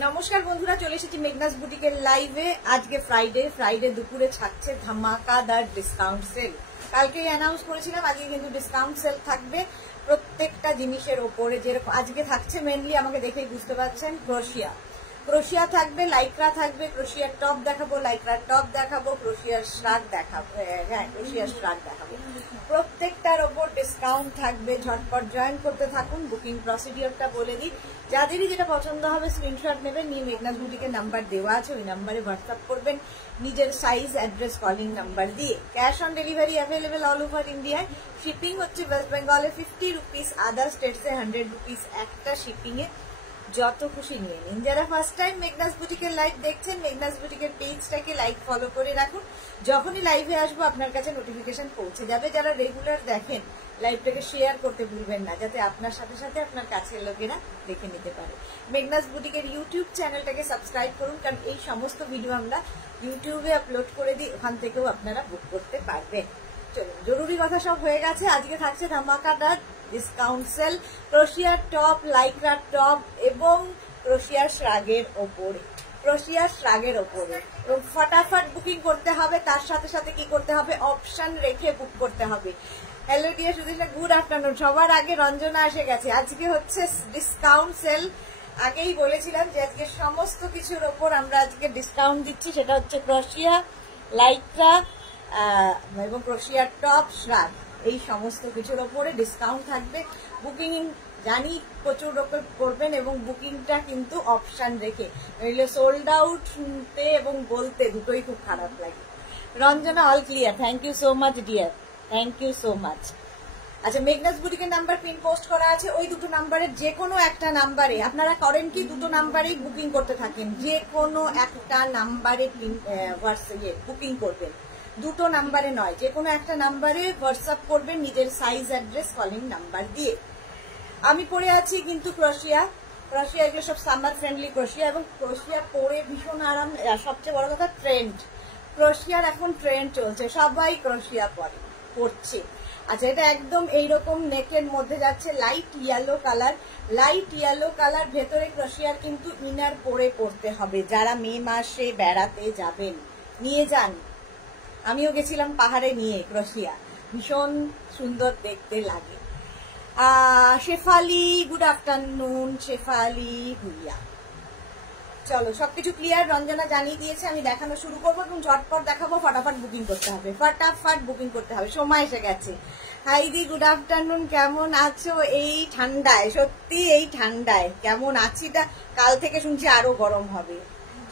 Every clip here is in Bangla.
নমস্কার বন্ধুরা, চলে এসেছি মেঘনাস বুটিকের লাইভে। আজকে ফ্রাইডে দুপুরে থাকছে ধামাকাদার ডিসকাউন্ট সেল। কালকেই অ্যানাউন্স করেছিলাম, আজকে কিন্তু ডিসকাউন্ট সেল থাকবে প্রত্যেকটা জিনিসের ওপরে। যেরকম আজকে থাকছে মেনলি, আমাকে দেখেই বুঝতে পারছেন, ক্রোশিয়া থাকবে, লাইক্রা থাকবে, ক্রোশিয়ার টপ দেখাবো, লাইক্রার টপ দেখাবো, ক্রোশিয়ার শ্রাগ দেখাবো। হ্যাঁ, ক্রোশিয়ার শ্রাগ দেখাবো। প্রত্যেকটার ওপর ডিসকাউন্ট থাকবে। ঝটপট জয়েন করতে থাকুন। বুকিং প্রসিডিওরটা বলে দিই, যাদেরই যেটা পছন্দ হবে স্ক্রিনশট নেবেন, নিয়ে মেঘনাস বুটিকের নাম্বার দেওয়া আছে, ওই নাম্বারে হোয়াটসঅ্যাপ করবেন নিজের সাইজ, অ্যাড্রেস, কলিং নাম্বার দিয়ে। Cash on delivery available all over ইন্ডিয়ায়। শিপিং হচ্ছে ওয়েস্ট বেঙ্গলে 50 রুপিস, আদার স্টেটসে 100 রুপিস একটা শিপিং এ। যত খুশি নিয়ে নিন। যারা ফার্স্ট টাইম মেঘনাস বুটিকের লাইভ দেখছেন, মেঘনাস বুটিকের পেজটাকে লাইক ফলো করে রাখুন। যখনই লাইভে আসবো আপনার কাছে নোটিফিকেশন পৌঁছে যাবে। যারা রেগুলার দেখেন, লাইভটাকে শেয়ার করতে ভুলবেন না, যাতে আপনার সাথে সাথে আপনার কাছের লোকেরা দেখে নিতে পারে। মেঘনাস বুটিকের ইউটিউব চ্যানেলটাকে সাবস্ক্রাইব করুন, কারণ এই সমস্ত ভিডিও আমরা ইউটিউবে আপলোড করে দিই, ওখান থেকেও আপনারা বুক করতে পারবেন। চলুন, জরুরি কথা সব হয়ে গেছে। আজকে থাকছে ধামাকাদার ডিসকাউন্ট সেল ক্রোশিয়ার টপ, লাইক্রার টপ এবং ক্রোশিয়ার শ্রাগের ওপরে। এবং ফটাফট বুকিং করতে হবে। তার সাথে সাথে কি করতে হবে, অপশন রেখে বুক করতে হবে। Hello dear Sudhir, good afternoon. সবার আগে রঞ্জনা এসে গেছে। আজকে হচ্ছে ডিসকাউন্ট সেল। আগেই বলেছিলাম যে আজকে সমস্ত কিছুর ওপর আমরা আজকে ডিসকাউন্ট দিচ্ছি। সেটা হচ্ছে ক্রোশিয়া, লাইক্রা এবং ক্রোশিয়ার টপ, শ্রাগ, এই সমস্ত কিছুর ওপরে ডিসকাউন্ট থাকবে। বুকিং জানি প্রচুর রকম করবেন, এবং বুকিংটা কিন্তু অপশন রেখে, নইলে সোল্ড আউট শুনতে এবং বলতে দুটোই খুব খারাপ লাগে। Ranjana all clear, thank you so much dear, thank you so much. আচ্ছা, মেঘনাস বুটিকের নাম্বার পিন পোস্ট করা আছে, ওই দুটো নাম্বারের যে কোনো একটা নাম্বারে আপনারা করেন কি, দুটো নাম্বারেই বুকিং করতে থাকেন। যে কোনো একটা নাম্বারে বুকিং করবেন, দুটো নাম্বারে নয়, যে কোনো একটা নাম্বারে হোয়াটসঅ্যাপ করবেন নিজের সাইজ, অ্যাড্রেস, কলিং নাম্বার দিয়ে। আমি পরে আছি কিন্তু ক্রোশিয়া, এগুলো সব সামার ফ্রেন্ডলি ক্রোশিয়া, এবং ক্রোশিয়া পরে ভীষণ আরাম। সবচেয়ে বড় কথা, ট্রেন্ড, ক্রোশিয়ার এখন ট্রেন্ড চলছে, সবাই ক্রোশিয়া পরছে। আচ্ছা, এটা একদম এইরকম নেকের মধ্যে যাচ্ছে, লাইট ইয়েলো কালার, ভেতরে ক্রোশিয়ার কিন্তু ইনার পরতে হবে। যারা মে মাসে বেড়াতে যাবেন, নিয়ে যান। আমিও গেছিলাম পাহাড়ে নিয়ে ক্রোশিয়া, ভীষণ সুন্দর দেখতে লাগে। Shefali, good afternoon Shefali Bhuiya. চলো, সবকিছু ক্লিয়ার। রঞ্জনা জানিয়ে দিয়েছে, আমি দেখানো শুরু করবো এবং ঝটপট দেখাবো। ফটাফট বুকিং করতে হবে, সময় এসে গেছে। হাইদি, গুড আফটারনুন, কেমন আছো এই ঠান্ডায়? সত্যি এই ঠান্ডায় কেমন আছি, তা কাল থেকে শুনছি আরো গরম হবে।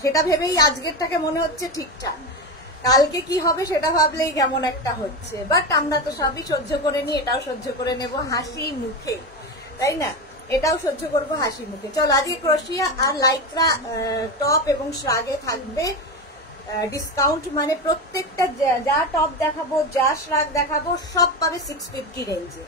সেটা ভেবেই আজকেরটাকে মনে হচ্ছে ঠিকঠাক, কালকে কি হবে সেটা ভাবলেই কেমন একটা হচ্ছে। বাট আমরা তো সবই সহ্য করে নিই, এটাও সহ্য করে নেব হাসি মুখে, তাই না? এটাও সহ্য করবো হাসি মুখে। চলো, আজকে ক্রোশিয়া আর লাইক্রা টপ এবং শ্রাগে থাকবে ডিসকাউন্ট। মানে প্রত্যেকটা যা টপ দেখাবো, যা শ্রাগ দেখাবো, সব পাবে 650 রেঞ্জে।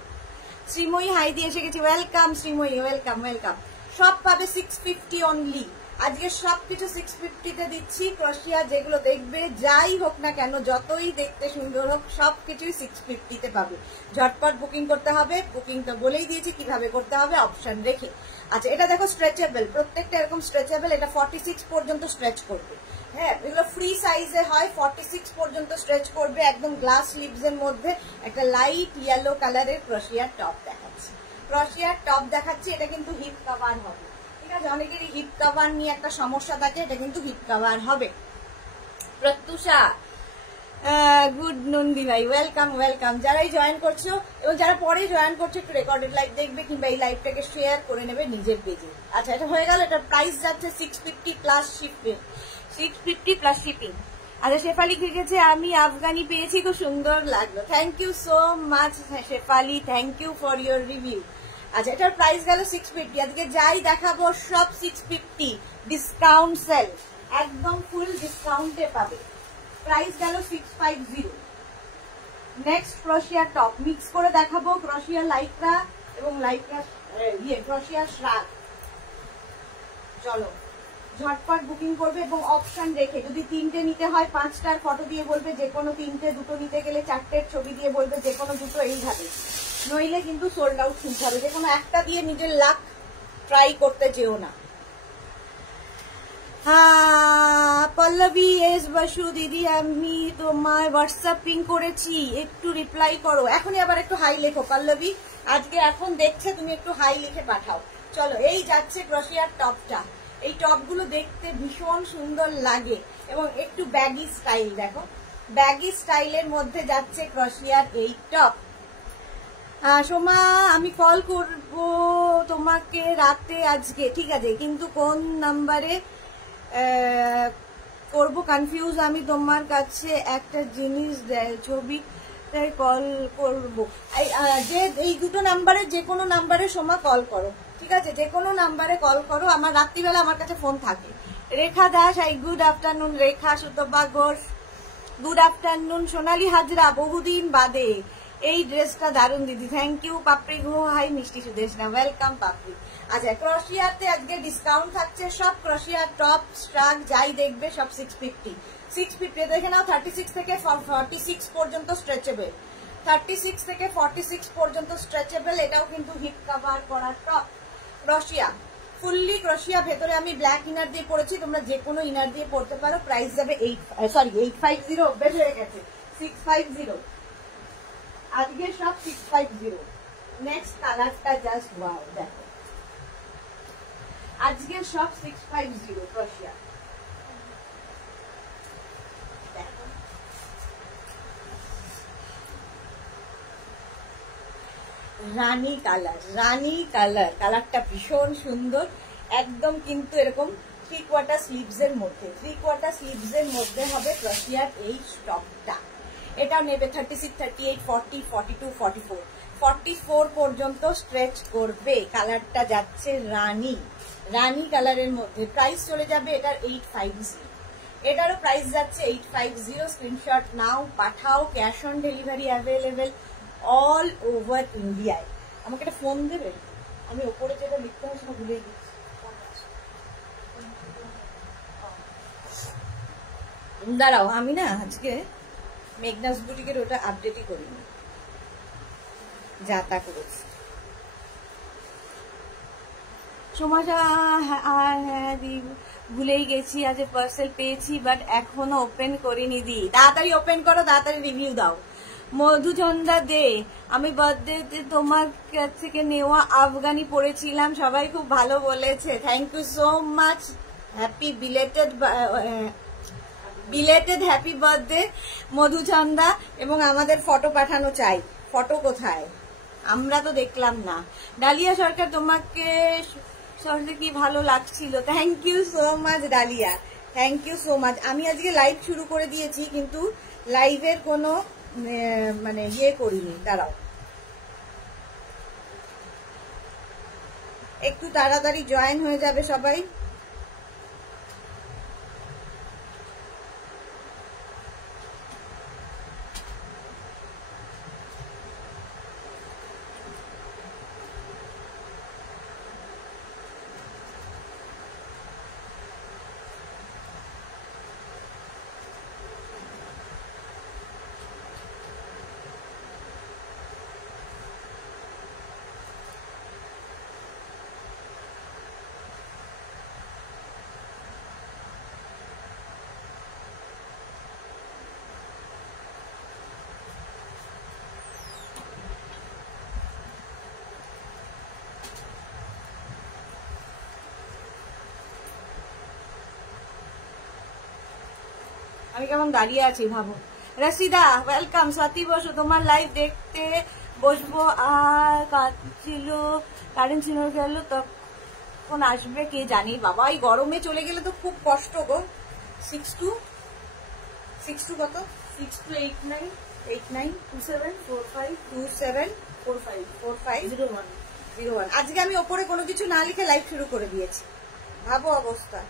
শ্রীময়ী হাই দিয়ে এসে গেছি, ওয়েলকাম শ্রীময়ী, ওয়েলকাম। সব পাবে 650 অনলি। আজকে সবকিছু 650-তে দিচ্ছি। ক্রোশিয়া যেগুলো দেখবে, যাই হোক না কেন, যতই দেখতে সুন্দর হোক, সবকিছুই 650-তে পাবে। ঝটপট বুকিং করতে হবে। বুকিং তো বলেই দিয়েছি কিভাবে করতে হবে, অপশন রেখে। আচ্ছা, এটা দেখো স্ট্রেচেবল, প্রত্যেকটা এরকম স্ট্রেচেবল। এটা 46 পর্যন্ত স্ট্রেচ করবে। হ্যাঁ, এগুলো ফ্রি সাইজে হয়, 46 পর্যন্ত স্ট্রেচ করবে। একদম গ্লাস স্লিভস এর মধ্যে একটা লাইট ইয়েলো কালারের ক্রোশিয়ার টপ দেখাচ্ছি। এটা কিন্তু হিপ কভার হবে, ঠিক আছে? অনেকেরই হিপ কভার নিয়ে একটা সমস্যা থাকে, এটা কিন্তু হিপ কভার হবে। প্রত্যুষা, গুড নন্দী ভাই, ওয়েলকাম। যারাই জয়েন করছো এবং যারা পরে জয়েন করছো, একটু রেকর্ডেড লাইভ দেখবে কিংবা এই লাইভটাকে শেয়ার করে নেবে নিজের পেজে। আচ্ছা, এটা হয়ে গেল। এটার প্রাইস যাচ্ছে 650 প্লাস শিপিং। আচ্ছা, শেফালি লিখেছে, আমি আফগানি পেয়েছি, খুব সুন্দর লাগলো। Thank you so much Shefali, thank you for your review. আচ্ছা, এটার প্রাইস গেল 650। আজকে যাই দেখাবো সব 650, ডিসকাউন্ট সেল, একদম ফুল ডিসকাউন্টে পাবে। প্রাইস গেল 650। নেক্সট ক্রোশিয়া টপ মিক্স করে দেখাবো, ক্রোশিয়া লাইক্রা এবং ক্রোশিয়া শ্রাগ। চলো, ঝটপট বুকিং করবে এবং অপশন রেখে, যদি 3টে নিতে হয় 5টার ফটো দিয়ে বলবে যে কোনো 3টে, দুটো নিতে গেলে 4টের ছবি দিয়ে বলবে যে কোনো দুটো, এইভাবে। নইলে কিন্তু সোল্ড আউট শুনতে হবে। যে কোনো একটা দিয়ে নিজের লাক ট্রাই করতে যেও না। পল্লবী এস বসু দিদি, আমি তোমার হোয়াটসঅ্যাপ পিং করেছি, একটু রিপ্লাই করো। এখনই আবার একটু হাই লেখো পল্লবী, আজকে এখন দেখছে, তুমি একটু হাই লিখে পাঠাও। চলো, এই যাচ্ছে ক্রোশিয়ার টপটা। এই টপগুলো দেখতে ভীষণ সুন্দর লাগে এবং একটু ব্যাগি স্টাইল, দেখো ব্যাগি স্টাইলের মধ্যে যাচ্ছে ক্রোশিয়ার এই টপ। সোমা, আমি কল করব তোমাকে রাতে আজকে, ঠিক আছে, কিন্তু কোন নাম্বারে করব কনফিউজ আমি। তোমার কাছে একটা জিনিস ছবি কল করব, যে এই দুটো নাম্বারে যে কোনো নাম্বারে সোমা কল করো, ঠিক আছে, যে কোনো নাম্বারে কল করো। আমার রাত্রিবেলা আমার কাছে ফোন থাকে। Rekha Das, good afternoon. Rekha Sutapa Ghosh, good afternoon. Sonali Hazra, বহুদিন বাদে, এই ড্রেসটা দারুন দিদি, thank you. Papri Guha, hi মিষ্টি সুদেশনা, ওয়েলকাম পাপড়ি। আচ্ছা, ক্রোশিয়াতে আজকে ডিসকাউন্ট থাকছে, সব ক্রোশিয়ার টপ স্ট্রাক যাই দেখবে সব 650 650 দেখে নাও। 36 থেকে 46 পর্যন্ত স্ট্রেচেবল, 36 থেকে 46 পর্যন্ত স্ট্রেচেবল। এটাও কিন্তু হিপ কভার করা টপ ক্রোশিয়া, ফুললি ক্রোশিয়া। ভেতরে আমি ব্ল্যাক ইনার দিয়ে পরেছি, তোমরা যে কোনো ইনার দিয়ে পরতে পারো। প্রাইস যাবে 850, বের হয়ে গেছে 650, আজকে সব 650। নেক্সট কালারটা জাস্ট ওয়াও, দেখো আজকে সব 650 ক্রোশিয়া। দেখো রানী কালার, রানী কালার, কালারটা ভীষণ সুন্দর একদম, কিন্তু এরকম 3/4 স্লিভস এর মধ্যে, 3/4 স্লিভস এর মধ্যে হবে ক্রোশিয়ার এই টপটা। এটা নেবে 36, 38, 40, 42, 44, 44 পর্যন্ত স্ট্রেচ করবে। কালারটা যাচ্ছে রানী, রানী কালারের মধ্যে। প্রাইস চলে যাবে এটার 850, এটারও প্রাইস যাচ্ছে 850। স্ক্রিনশট নাও, পাঠাও, cash on delivery available all over ইন্ডিয়ায়। আমাকে একটা ফোন দেবে, আমি ওপরে যেটা লিখতে হয় সেটা ভুলেই গেছি। দাঁড়াও, আমি না আজকে মেঘনাস বুটিকের ওটা আপডেটই করিনি, যা তা করেছি। সমাজা, হ্যাঁ ভুলেই গেছি, আজ পার্সেল পেয়েছি বাট এখনো ওপেন করিনি। দি তাড়াতাড়ি ওপেন করো, তাড়াতাড়ি রিভিউ দাও। মধুচন্দা দে, আমি বার্থডেতে তোমার কাছ থেকে নেওয়া আফগানি পরেছিলাম, সবাই খুব ভালো বলেছে, thank you so much. Happy belated happy birthday Madhuchanda. এবং আমাদের ফটো পাঠানো চাই, ফটো কোথায়? আমরা তো দেখলাম না। ডালিয়া সরকার, তোমাকে সরকার কি ভালো লাগছিল, thank you so much Dalia, thank you so much. আমি আজকে লাইভ শুরু করে দিয়েছি, কিন্তু লাইভের কোনো মানে ইয়ে করিনি। দাঁড়াও, একটু তাড়াতাড়ি জয়েন হয়ে যাবে সবাই। আমি কেমন দাঁড়িয়ে আছি ভাবো। রশিদা, ওয়েলকাম। স্বাতি বসো, তোমার লাইভ দেখতে বসবো। আর কারেন্ট ছিল গেল, তখন আসবে কে জানি বাবা। এই গরমে চলে গেলে তো খুব কষ্ট গো। 6 to কত, 6 to 89 27 45 27 45 45 01 আজকে আমি ওপরে কোনো কিছু না লিখে লাইভ শুরু করে দিয়েছি, ভাবো অবস্থা।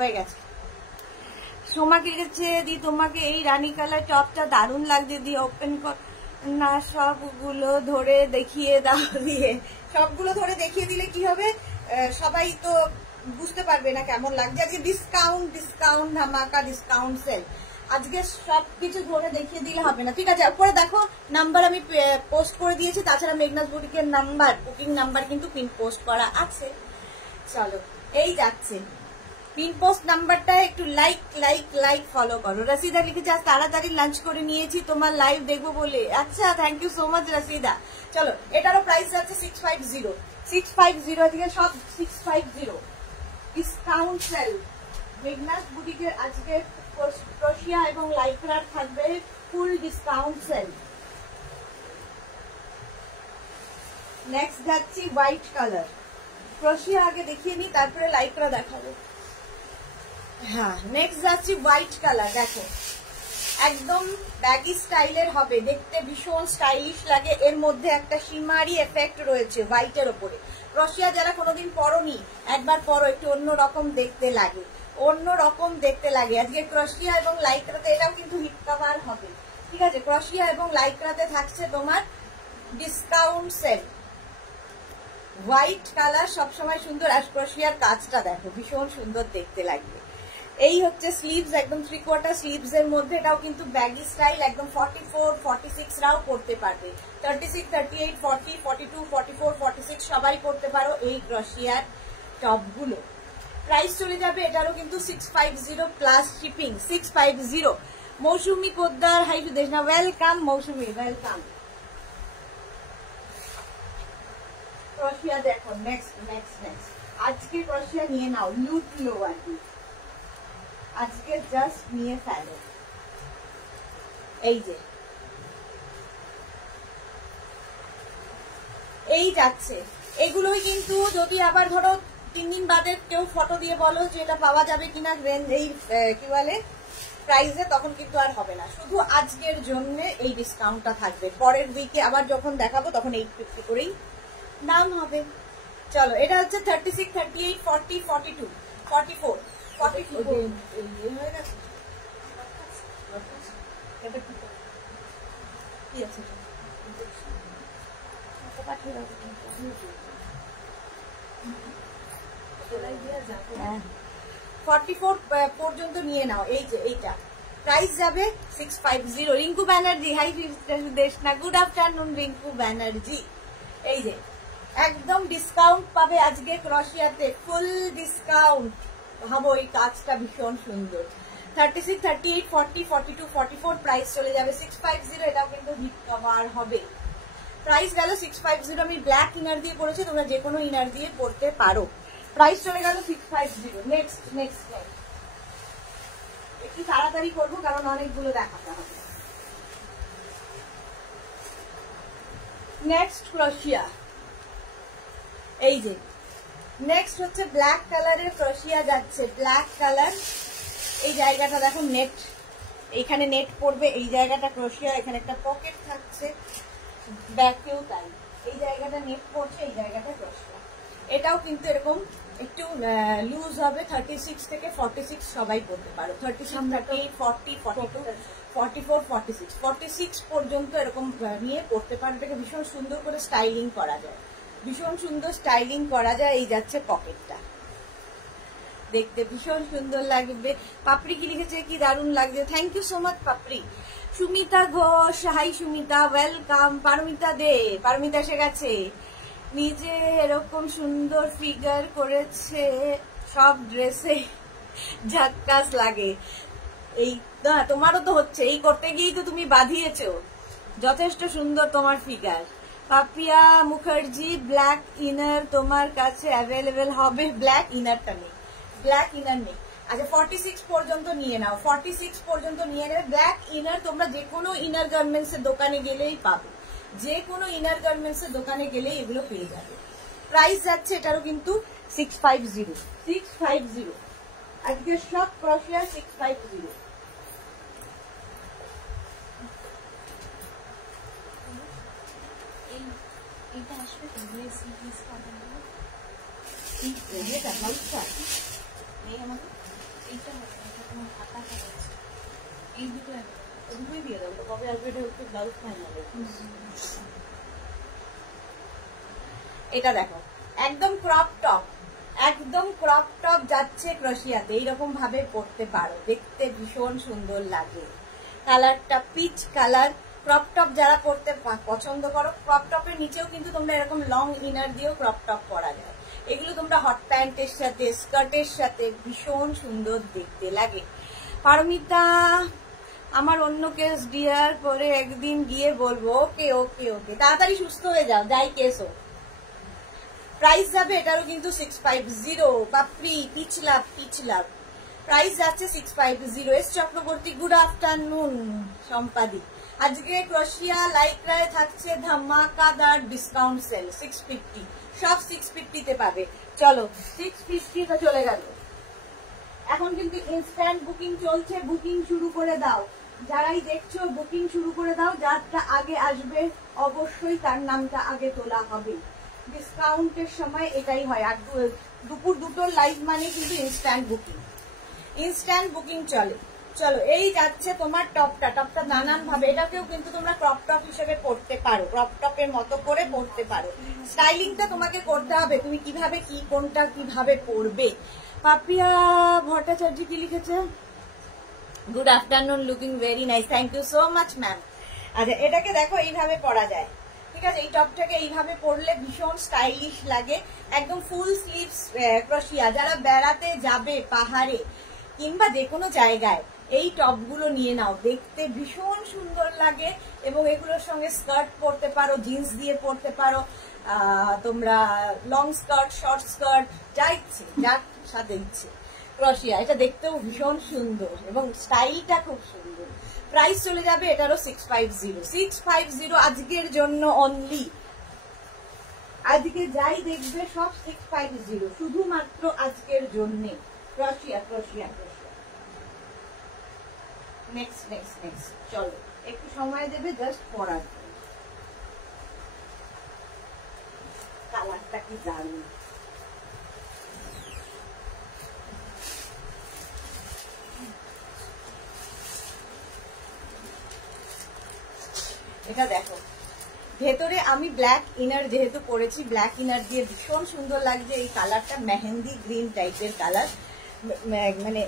হয়ে গেছে। সোমাকে গেছে দি, তোমাকে এই রানী কালার টপটা দারুণ লাগছে দি, ওপেন না সবগুলো ধরে দেখিয়ে দাও দিয়ে, সবগুলো ধরে দেখিয়ে দিলে কি হবে, সবাই তো বুঝতে পারবে না কেমন লাগছে। আজকে ডিসকাউন্ট ডিসকাউন্ট ধামাকা ডিসকাউন্ট সেল, আজকে সবকিছু ধরে দেখিয়ে দিলে হবে না, ঠিক আছে। উপরে দেখো নাম্বার আমি পোস্ট করে দিয়েছি, তাছাড়া মেঘনাস বুটিকের নাম্বার, বুকিং নাম্বার কিন্তু পিন পোস্ট করা আছে। চলো এই যাচ্ছে পিন পোস্ট নাম্বারটা একটু লাইক লাইক লাইক ফলো করো। রসিদা লিখেছে আজ তাড়াতাড়ি লাঞ্চ করে নিয়েছি তোমার লাইভ দেখবো বলে। আচ্ছা, থ্যাংক ইউ সো মাচ রসিদা। চলো এটারও প্রাইস আছে 650, 650 থেকে সব 650 ডিসকাউন্ট সেল। মেঘনাস বুটিকের আজকে ক্রোশিয়া এবং লাইক্রার থাকবে ফুল ডিসকাউন্ট সেল। নেক্সট যাচ্ছি হোয়াইট কালার, ক্রোশিয়া আগে দেখিয়ে নি তারপরে লাইক্রা দেখাবো। হ্যাঁ, নেক্সট যাচ্ছি হোয়াইট কালার, দেখো একদম ব্যাগি স্টাইলের হবে, দেখতে ভীষণ স্টাইলিশ লাগে। এর মধ্যে একটা শিমারি এফেক্ট রয়েছে হোয়াইটের ওপরে। ক্রোশিয়া যারা কোনোদিন পরোনি, একবার পরো, একটু অন্য রকম দেখতে লাগে, অন্য রকম দেখতে লাগে। আজকে ক্রোশিয়া এবং লাইক্রাতে এটাও কিন্তু হিট কভার হবে, ঠিক আছে। ক্রোশিয়া এবং লাইক্রাতে থাকছে তোমার ডিসকাউন্ট সেল। হোয়াইট কালার সবসময় সুন্দর, আর ক্রোশিয়ার কাজটা দেখো ভীষণ সুন্দর দেখতে লাগবে। এই হচ্ছে স্লিভস, একদম 3/4 স্লিভস এর মধ্যে, এটাও কিন্তু ব্যাগি স্টাইল, একদম 44, 46 রাও পরতে পারবে। 36, 38, 40, 42, 44, 46 সবাই পরতে পারো এই ক্রোশিয়ার টপ গুলো। প্রাইস চলে যাবে এটারও কিন্তু 650 প্লাস শিপিং, 650। মৌসুমী পোদ্দার, হাই সুদেশনা, ওয়েলকাম মৌসুমী, ওয়েলকাম। ক্রোশিয়া দেখো নেক্সট নেক্সট নেক্সট, আজকে ক্রোশিয়া নিয়ে নাও, লুটলো আর কি, আজকে জাস্ট নিয়ে ফেলো। এই যে এই যাচ্ছে, এগুলোই কিন্তু যদি আবার ধরো 3 দিন বাদে কেউ ফটো দিয়ে বলো যে এটা পাওয়া যাবে কিনা এই কি বলে প্রাইসে, তখন কিন্তু আর হবে না। শুধু আজকের জন্য এই ডিসকাউন্টটা থাকবে, পরের উইকে আবার যখন দেখাবো তখন 850 করেই দাম হবে। চলো এটা হচ্ছে 36, 38, 40, 42, 44, 44 হয়ে গেছে। কি আছে 44 পর্যন্ত নিয়ে নাও। এই যে এইটা প্রাইস যাবে 650। Rinku Banerjee, hi Deshna, good afternoon Rinku Banerjee. এই যে একদম ডিসকাউন্ট পাবে আজকে ক্রোশিয়াতে, ফুল ডিসকাউন্ট। ভাবো এই কাজটা ভীষণ সুন্দর। 36, 38, 40, 42, 44 প্রাইস চলে যাবে 650। এটাও কিন্তু হিট কভার হবে। প্রাইস গেল 650। আমি ব্ল্যাক ইনার দিয়ে পরেছি, তোমরা যে কোনো ইনার দিয়ে পরতে পারো। প্রাইস চলে গেল 650। নেক্সট নেক্সট নেক্সট, একটু তাড়াতাড়ি করবো কারণ অনেকগুলো দেখাতে হবে। নেক্সট ক্রোশিয়া, এই যে নেক্সট হচ্ছে ব্ল্যাক কালারের ক্রোশিয়া যাচ্ছে, ব্ল্যাক কালার। এই জায়গাটা দেখো নেট, এইখানে নেট পড়বে, এই জায়গাটা ক্রোশিয়া, এখানে একটা পকেট থাকছে, ব্যাকেও তাই, এই জায়গাটা নেট পড়ছে, এই জায়গাটা ক্রোশিয়া। এটাও কিন্তু এরকম একটু লুজ হবে, 36 থেকে 46 সবাই পড়তে পারো। 36, 38, 40, 42, 44, 46, 46 পর্যন্ত এরকম নিয়ে পড়তে পারো। এটাকে ভীষণ সুন্দর করে স্টাইলিং করা যায়, ভীষণ সুন্দর স্টাইলিং করা যায়। এই যাচ্ছে পকেটটা, দেখতে ভীষণ সুন্দর লাগবে। পাপড়ি কি লিখেছে, কি দারুণ লাগছে, thank you so much Papri. Sumita Ghosh, hi Sumita, welcome. Paromita De, Paromita এসে গেছে, নিজে এরকম সুন্দর ফিগার করেছে, সব ড্রেসে ঝাক্কাস লাগে। এই তোমারও তো হচ্ছে, এই করতে গিয়েই তো তুমি বাঁধিয়েছো, যথেষ্ট সুন্দর তোমার figure. Papiya Mukherjee, black inner তোমার কাছে অ্যাভেলেবেল হবে? ব্ল্যাক ইনারটা নেই, ব্ল্যাক ইনার নেই। আচ্ছা 46 পর্যন্ত নিয়ে নাও, 46 পর্যন্ত নিয়ে নেবে। ব্ল্যাক ইনার তোমরা যে কোনো ইনার গার্মেন্টস এর দোকানে গেলেই পাবে, যে কোনো ইনার গার্মেন্টস এর দোকানে গেলেই এগুলো পেয়ে যাবে। প্রাইস যাচ্ছে এটারও কিন্তু 650, 650। আজকে সব ক্রোশিয়া 650। এটা আসবে তো সিরিজ পাবেন না, এইটা লাইটটা এই আমাদের এইটা হবে, এটা তোমার খাতা আছে, এই দুটো দুটোই দিয়ে দাও, কবে আসবে এটা হচ্ছে ব্লাউজ ফাইনাল। এটা দেখো একদম ক্রপ টপ, একদম ক্রপ টপ যাচ্ছে ক্রোশিয়াতে, এইরকম ভাবে পরতে পারো, দেখতে ভীষণ সুন্দর লাগে। কালারটা পিচ কালার। ক্রপ টপ যারা পরতে পছন্দ করো, ক্রপ টপের নিচেও কিন্তু তোমরা এরকম লং ইনার দিয়েও ক্রপ টপ পরা যায়। এগুলো তোমরা হট প্যান্টের সাথে স্কার্টের সাথে ভীষণ সুন্দর দেখতে লাগে। পারমিতা আমার অন্য কেস ডিয়ার পরে একদিন গিয়ে বলবো। ওকে ওকে ওকে, তাড়াতাড়ি সুস্থ হয়ে যাও, যাই কেস হোক। প্রাইস যাবে এটারও কিন্তু 650। বাপরি পিছলাভ পিছলাভ, প্রাইস যাচ্ছে 650। S Chakraborty good afternoon. Sampadi আজকে ক্রোশিয়া লাইক্রায় থাকছে ধামাকাদার ডিসকাউন্ট সেল, 650, সব 650 তে পাবে। চলো 650 তে চলে গেল। এখন কিন্তু ইনস্ট্যান্ট বুকিং চলছে, বুকিং শুরু করে দাও। যারাই দেখছো বুকিং শুরু করে দাও, যারটা আগে আসবে অবশ্যই তার নামটা আগে তোলা হবে। ডিসকাউন্টের সময় এটাই হয়, আর দুপুর দুটোর লাইভ মানে কিন্তু ইনস্ট্যান্ট বুকিং, ইনস্ট্যান্ট বুকিং চলে। চলো এই যাচ্ছে তোমার টপটা। টপটা নানান ভাবে, এটাকেও কিন্তু তোমরা ক্রপ টপ হিসেবে পরতে পারো, ক্রপ টপের মতো করে পরতে পারো। স্টাইলিংটা তোমাকে করতে হবে, তুমি কিভাবে কি কোনটা কিভাবে পরবে। পাপিয়া ভট্টাচার্য কি লিখেছে? Good afternoon, looking very nice, thank you so much ma'am. আচ্ছা এটাকে দেখো এইভাবে পরা যায়, ঠিক আছে? এই টপটাকে এইভাবে পরলে ভীষণ স্টাইলিশ লাগে, একদম ফুল স্লিভস ক্রোশিয়া। যারা বেড়াতে যাবে পাহাড়ে কিংবা যে কোনো জায়গায় এই টপগুলো নিয়ে নাও, দেখতে ভীষণ সুন্দর লাগে। এবং এগুলোর সঙ্গে স্কার্ট পরতে পারো, জিন্স দিয়ে পরতে পারো, তোমরা লং স্কার্ট, শর্ট স্কার্ট, যা ইচ্ছে, যার সাথে ইচ্ছে। ক্রোশিয়া এটা দেখতেও ভীষণ সুন্দর এবং স্টাইলটা খুব সুন্দর। প্রাইস চলে যাবে এটারও 650, 650 আজকের জন্য অনলি। আজকে যাই দেখবে সব 650, শুধুমাত্র আজকের জন্য। ক্রোশিয়া ক্রোশিয়া ক্রোশিয়া। নেক্সট নেক্সট নেক্সট, চলো একটু সময় দেবে জাস্ট পড়ার। কালারটা কি দারুণ, এটা দেখো। ভেতরে আমি ব্ল্যাক ইনার যেহেতু পরেছি, ব্ল্যাক ইনার দিয়ে ভীষণ সুন্দর লাগছে। এই কালারটা মেহেন্দি গ্রিন টাইপের কালার, মানে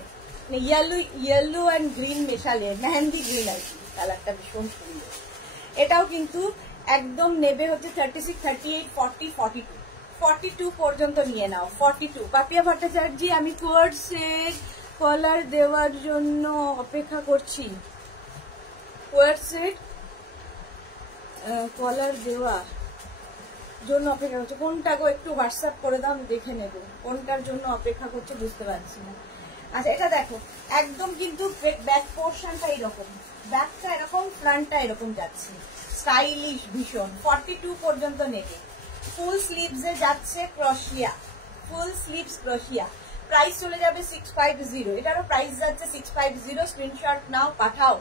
ইয়েলো অ্যান্ড গ্রিন মেশালে মেহেন্দি গ্রিন আর কি, কালারটা ভীষণ সুন্দর। এটাও কিন্তু একদম নেবে হচ্ছে 36, 38, 40, 42, 42 পর্যন্ত নিয়ে নাও। 42। পাপিয়া ভট্টাচার্য আমি কোয়ার্টসের কলার দেওয়ার জন্য অপেক্ষা করছি। কোয়ার্টসের কলার দেওয়া জন্য অপেক্ষা করছে, কোনটা গো একটু হোয়াটসঅ্যাপ করে দাও, আমি দেখে নেব কোনটার জন্য অপেক্ষা করছে, বুঝতে পারছি না। আচ্ছা এটা দেখো একদম কিন্তু ব্যাক পোর্শনটা এরকম, ব্যাকটা এরকম, ফ্রন্টটা এরকম যাচ্ছে, স্টাইলিশ ভীষণ। 42 পর্যন্ত নেবে। ফুল স্লিভস এ যাচ্ছে ক্রোশিয়া, ফুল স্লিভস ক্রোশিয়া। প্রাইস চলে যাবে 650, এটারও প্রাইস যাচ্ছে 650। স্ক্রিনশট নাও, পাঠাও।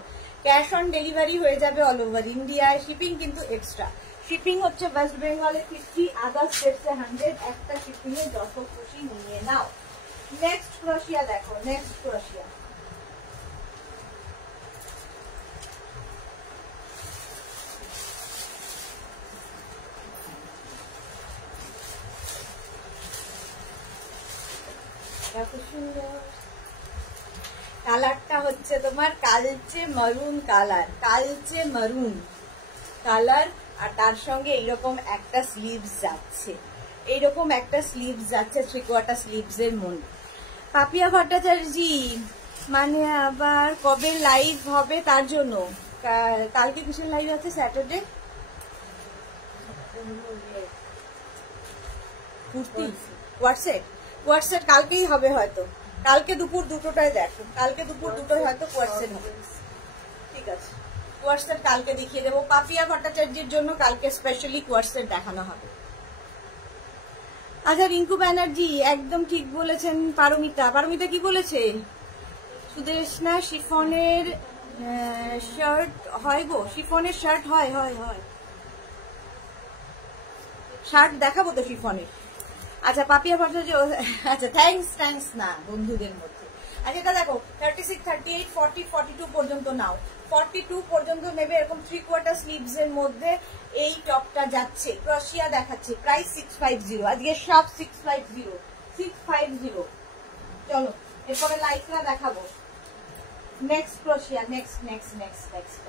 ক্যাশ অন ডেলিভারি হয়ে যাবে অল ওভার ইন্ডিয়ায়, শিপিং কিন্তু এক্সট্রা। শিপিং হচ্ছে ওয়েস্ট বেঙ্গলে 50, আদার স্টেটসে 100। একটা শিপিং এ যত খুশি নিয়ে নাও। নেক্সট ক্রোশিয়া দেখো, নেক্সট ক্রোশিয়া। কত সুন্দর কালারটা হচ্ছে তোমার কালচে মারুন কালার, কালচে মারুন কালার। আর তার সঙ্গে এইরকম একটা স্লিভস যাচ্ছে, এইরকম একটা স্লিভস যাচ্ছে, 3/4 স্লিভস এর মধ্যে। পাপিয়া ভট্টাচার্য মানে আবার কবে লাইভ হবে তার জন্য? কালকে কিসের লাইভ আছে? স্যাটারডে কুর্তি হোয়াটসঅ্যাপ, হোয়াটসঅ্যাপ কালকেই হবে হয়তো, কালকে দুপুর দুটোটায় দেখো, কালকে দুপুর দুটোয় হয়তো হোয়াটসঅ্যাপ হবে। ঠিক আছে, হোয়াটসঅ্যাপ কালকে দেখিয়ে দেবো। পাপিয়া ভট্টাচার্যের জন্য কালকে স্পেশালি হোয়াটসঅ্যাপ দেখানো হবে। আচ্ছা রিঙ্কু ব্যানার্জি একদম ঠিক বলেছেন। পারমিতা, পারমিতা কি বলেছে? সুদেশনা শিফনের শার্ট হয় গো, শিফনের শার্ট হয় হয় হয়, শার্ট দেখাবো তো শিফনের। আচ্ছা পাপিয়া ভট্টাচার্য, আচ্ছা থ্যাঙ্কস থ্যাঙ্কস না বন্ধুদের মধ্যে। আর এটা দেখো 36, 38, 40, 42 পর্যন্ত নাও, 42 পর্যন্ত নেবে। এরকম 3/4 স্লিভস এর মধ্যে এই টপটা যাচ্ছে, ক্রোশিয়া দেখাচ্ছে, প্রাইস 650। আজকে সব 650। চলো এরপরে লাইকরা দেখাবো। নেক্সট ক্রোশিয়া, next next next next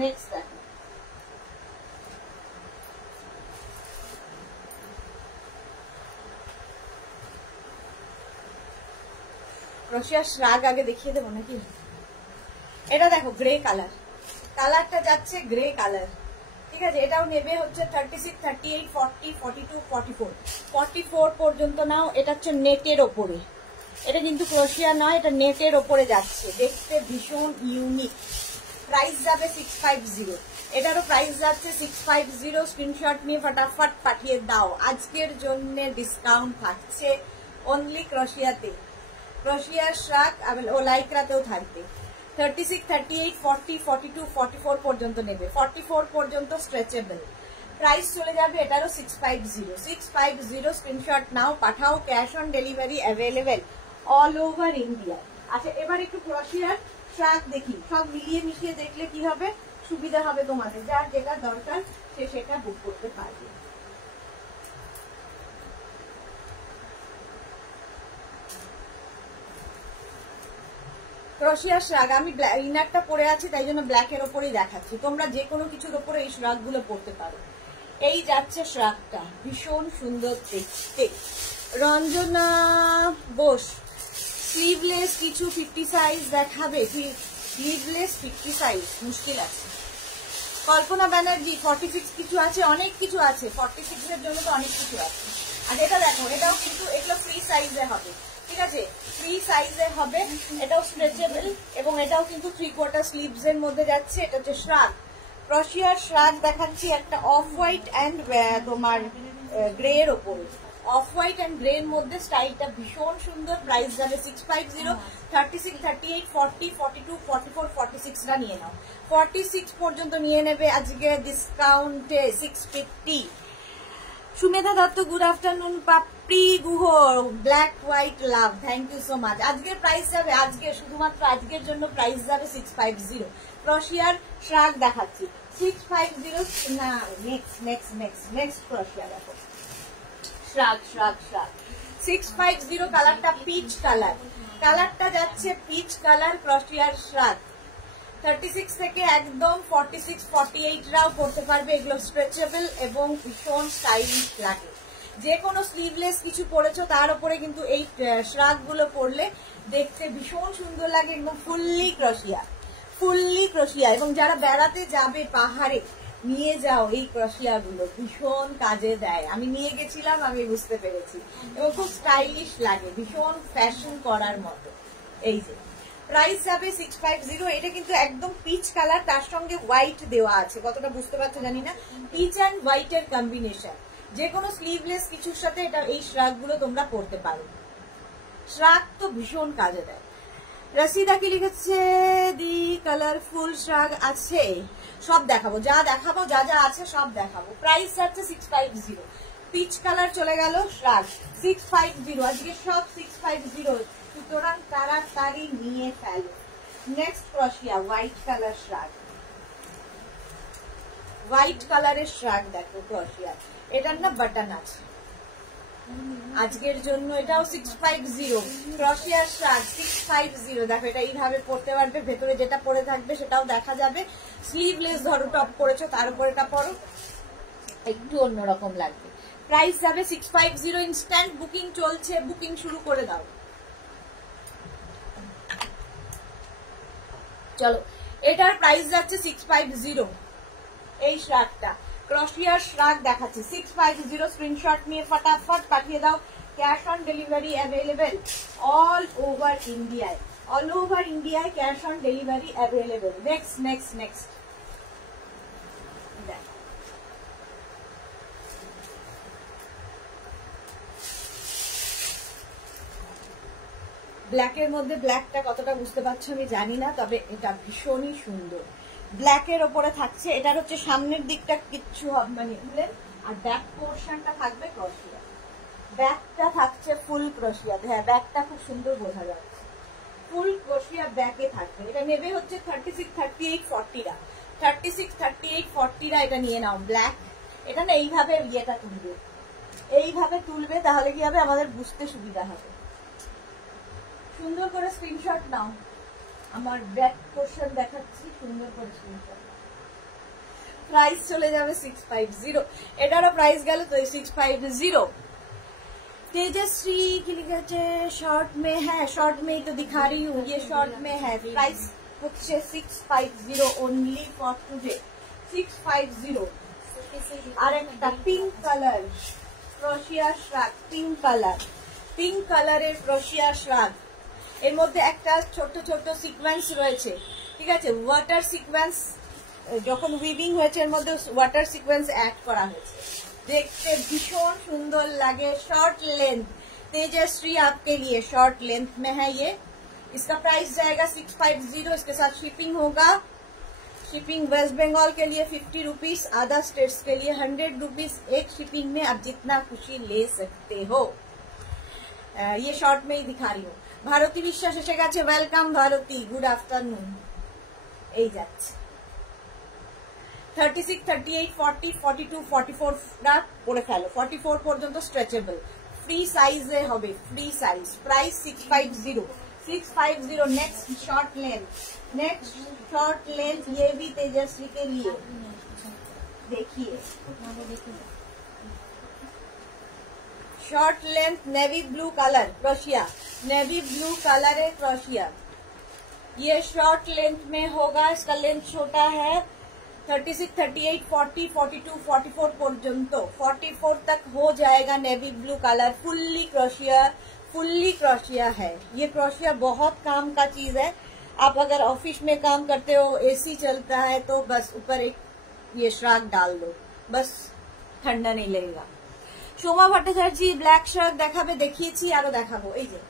next দেখো। ক্রোশিয়া শ্রাগ আগে দেখিয়ে দেবো নাকি? এটা দেখো গ্রে কালার, কালারটা যাচ্ছে গ্রে কালার, ঠিক আছে। এটাও নেবে হচ্ছে 36, 38, 40, 42, 44, 44 পর্যন্ত নাও। এটা হচ্ছে নেটের ওপরে, এটা কিন্তু ক্রোশিয়া নয়, এটা নেটের ওপরে যাচ্ছে, দেখতে ভীষণ ইউনিক। প্রাইস যাবে 650। এটারও প্রাইস যাচ্ছে 650। স্ক্রিনশট নিয়ে ফটাফট পাঠিয়ে দাও। আজকের জন্য ডিসকাউন্ট থাকছে অনলি ক্রোশিয়াতে, ক্রোশিয়ার শ্রাগ ও লাইক্রাতেও থাকবে। 36, 38, 40, 42, 44 পর্যন্ত নেবে, 44 পর্যন্ত স্ট্রেচেবল। প্রাইস চলে যাবে এটারও 650। 650 স্ক্রিনশট নাও, পাঠাও। Cash on delivery available all over India. আচ্ছা এবার একটু ক্রোশিয়ার শ্রাগ দেখি, সব মিলিয়ে মিশিয়ে দেখলে কি হবে, সুবিধা হবে তোমাদের। যার যেটা দরকার সে সেটা বুক করতে পারবে। ক্রোশিয়ার শ্রাগ আমি ইনারটা পরে আছি তাই জন্য ব্ল্যাকের ওপরেই দেখাচ্ছি, তোমরা যে কোনো কিছুর ওপরে এই শ্রাগ গুলো পরতে পারো। এই যাচ্ছে শ্রাগটা, ভীষণ সুন্দর দেখতে। রঞ্জনা বোস স্লিভলেস কিছু 50 সাইজ দেখাবে? স্লিভলেস 50 সাইজ মুশকিল আছে। কল্পনা ব্যানার্জি 46 কিছু আছে, অনেক কিছু আছে, 46 এর জন্য তো অনেক কিছু আছে। আর এটা দেখো, এটাও কিন্তু এগুলো ফ্রি সাইজে হবে, ঠিক আছে, ফ্রি সাইজে হবে। এটাও স্ট্রেচেবল এবং এটাও কিন্তু 3/4 স্লিভস এর মধ্যে যাচ্ছে। এটা হচ্ছে শ্রাগ, ক্রোশিয়ার শ্রাগ দেখাচ্ছি। একটা অফ হোয়াইট অ্যান্ড তোমার গ্রে এর ওপরে, অফ হোয়াইট অ্যান্ড গ্রে এর মধ্যে স্টাইলটা ভীষণ সুন্দর। প্রাইস যাবে 650। 36, 38, 40, 42, 44, 46 রা নিয়ে নাও, 46 পর্যন্ত নিয়ে নেবে আজকে ডিসকাউন্টে 650। Sumedha Dutta good afternoon. Papri Guha black white love, thank you so much. আজকের প্রাইস যাবে, আজকে শুধুমাত্র আজকের জন্য প্রাইস যাবে 650। ক্রোশিয়ার শ্রাগ দেখাচ্ছি 650 না। নেক্সট নেক্সট নেক্সট নেক্সট ক্রোশিয়া দেখো, শ্রাগ শ্রাগ শ্রাগ 650। কালারটা পিচ কালার, কালারটা যাচ্ছে পিচ কালার। ক্রোশিয়ার শ্রাগ 36 থেকে একদম 46, 48 রাও করতে পারবে। এগুলো স্ট্রেচেবল এবং ভীষণ স্টাইলিশ লাগে। যে কোনো স্লিভলেস কিছু পরেছো তার উপরে কিন্তু এই শ্রাগ গুলো পরলে দেখতে ভীষণ সুন্দর লাগে। একদম ফুললি ক্রোশিয়া, ফুললি ক্রোশিয়া। এবং যারা বেড়াতে যাবে পাহাড়ে নিয়ে যাও, এই ক্রোশিয়া গুলো ভীষণ কাজে দেয়। আমি নিয়ে গেছিলাম, আমি বুঝতে পেরেছি, এবং খুব স্টাইলিশ লাগে, ভীষণ ফ্যাশন করার মতো। এই যে প্রাইস যাবে 650। এটা কিন্তু একদম পিচ কালার, তার সঙ্গে হোয়াইট দেওয়া আছে, কতটা বুঝতে পারছো জানি না, পিচ অ্যান্ড হোয়াইট এর কম্বিনেশন। যে কোনো স্লিভলেস কিছুর সাথে এটা এই শ্রাগ গুলো তোমরা পরতে পারো। শ্রাগ তো ভীষণ কাজে দেয়। রসিদা কি লিখেছে, দি কালারফুল শ্রাগ আছে, সব দেখাবো, যা দেখাবো যা যা আছে সব দেখাবো। প্রাইস যাচ্ছে 650। পিচ কালার চলে গেল, শ্রাগ 650। আজকে সব 650, সুতরাং তাড়াতাড়ি নিয়ে ফেলো। নেক্সট ক্রোশিয়া হোয়াইট কালার শ্রাগ, হোয়াইট কালারের শ্রাগ দেখো ক্রোশিয়া। এটার না বাটন আছে আজকের জন্য, এটাও 650। ক্রোশিয়ার শ্রাগ 650। দেখো এটা এইভাবে পরতে পারবে, ভেতরে যেটা পরে থাকবে সেটাও দেখা যাবে। স্লিভলেস ধরো টপ পরেছো তার উপর এটা পরো, একটু অন্যরকম লাগবে। প্রাইস যাবে 650। ইনস্ট্যান্ট বুকিং চলছে, বুকিং শুরু করে দাও। চলো এটার প্রাইস যাচ্ছে 650। এই শ্রাগটা ক্রোশিয়ার শ্রাগ দেখাচ্ছি 650। স্ক্রিনশট নিয়ে ফটাফট পাঠিয়ে দাও। Cash on delivery available all over ইন্ডিয়ায়, অল ওভার ইন্ডিয়ায় cash on delivery available. Next next next ব্ল্যাকের মধ্যে ব্ল্যাকটা কতটা বুঝতে পারছো আমি জানি না, তবে এটা ভীষণই সুন্দর। ব্ল্যাকের ওপরে থাকছে, এটার হচ্ছে সামনের দিকটা কিচ্ছু মানে উলেন, আর ব্যাক পোর্শনটা থাকবে ক্রোশিয়া। ব্যাকটা থাকছে ফুল ক্রোশিয়া। হ্যাঁ, ব্যাকটা খুব সুন্দর বোঝা যাচ্ছে, ফুল ক্রোশিয়া ব্যাকে থাকবে। এটা নেবে হচ্ছে 36, 38, 40টা। 36, 38, 40টা এটা নিয়ে নাও। ব্ল্যাক, এটা না এইভাবে ইয়েটা তুলবে, এইভাবে তুলবে, তাহলে কি হবে আমাদের বুঝতে সুবিধা হবে। সুন্দর করে স্ক্রিনশট নাও। আমার ব্যাক পোর্শন দেখাচ্ছি, সুন্দর করে স্ক্রিনশট। प्राइस चले जावे 650, एटारो प्राइस गेल तो 650। तेजश्री की लिखा है शॉर्ट में है, शॉर्ट में ही तो दिखा रही हूँ, ये शॉर्ट में है। प्राइस হচ্ছে 650 ओनली फॉर टुडे, 650। আর একটা পিঙ্ক কালার ক্রোশিয়া শ্রাগ, পিঙ্ক কালার, পিঙ্ক কালারের ক্রোশিয়া শ্রাগ। এর মধ্যে একটা ছোট ছোট সিকোয়েন্স রয়েছে, ঠিক আছে, ওয়াটার সিকোয়েন্স। যখন উইভিং হয়েছে এর মধ্যে ওয়াটার সিকোয়েন্স অ্যাড করা হয়েছে, देखते भीषण सुंदर लगे। शॉर्ट लेंथ, तेजश्री आपके लिए शॉर्ट लेंथ में है ये। इसका प्राइस जाएगा 650, इसके साथ शिपिंग होगा। शिपिंग वेस्ट बंगाल के लिए 50 रुपीज, अदर स्टेट्स के लिए 100 रुपीज। एक शिपिंग में आप जितना खुशी ले सकते हो। ये शॉर्ट में ही दिखा रही हूँ। भारती विश्वास एसे गेছে, वेलकम भारती, गुड आफ्टरनुन। এই যাচ্ছে 36, 38, 40, 42, 44 টা পরে ফেলো। 44 পর্যন্ত স্ট্রেচেবল, ফ্রি সাইজে হবে, free size. Price 650, 650। Next short length, next short length ये भी तेजस्वी के लिए। देखिए short length navy blue colour crochet, navy blue colour है क्रोशिया। ये शॉर्ट लेंथ में होगा, इसका लेंथ छोटा है। 36, 38, 40, 42, 44 पर्यंत, 44 तक हो जाएगा। Navy blue colour, fully crochet, fully crochet है। ये क्रोशिया बहुत काम का चीज है। आप अगर ऑफिस में काम करते हो, एसी चलता है, तो बस ऊपर एक ये श्राग डाल दो, बस ठंडा नहीं लगेगा। शोभा भट्टाचार्य ब्लैक श्राग देखाबे, देखिएছি আরো দেখাবো। এই যে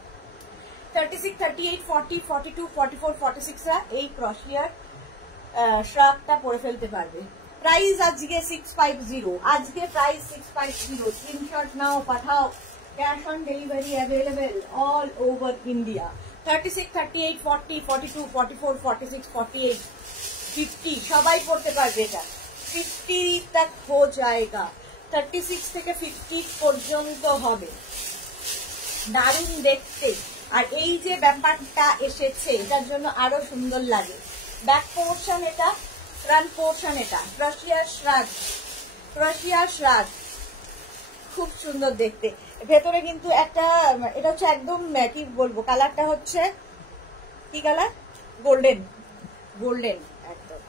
36, 38, 40, 42, 44, 46 রা এই ক্রোশিয়ার শ্রাগটা পরে ফেলতে পারবে। প্রাইস আজকে 650, আজকে প্রাইস 650। স্ক্রিনশট নাও, পাঠাও। Cash on delivery available all over India. 36, 38, 40, 42, 44, 46, 48, 50 সবাই পড়তে পারবে। এটা 50 तक हो जाएगा। 36 থেকে 50 পর্যন্ত হবে। দারুণ দেখতে। আর এই যে ব্যাপারটা এসেছে, এটার জন্য আরো সুন্দর লাগে। ব্যাক পোর্শন এটা, ফ্রন্ট পোর্শন এটা। ক্রোশিয়া শ্রাগ, ক্রোশিয়া শ্রাগ খুব সুন্দর দেখতে। ভেতরে কিন্তু একটা, এটা হচ্ছে একদম কি বলবো, কালারটা হচ্ছে কি কালার, গোল্ডেন, গোল্ডেন একদম।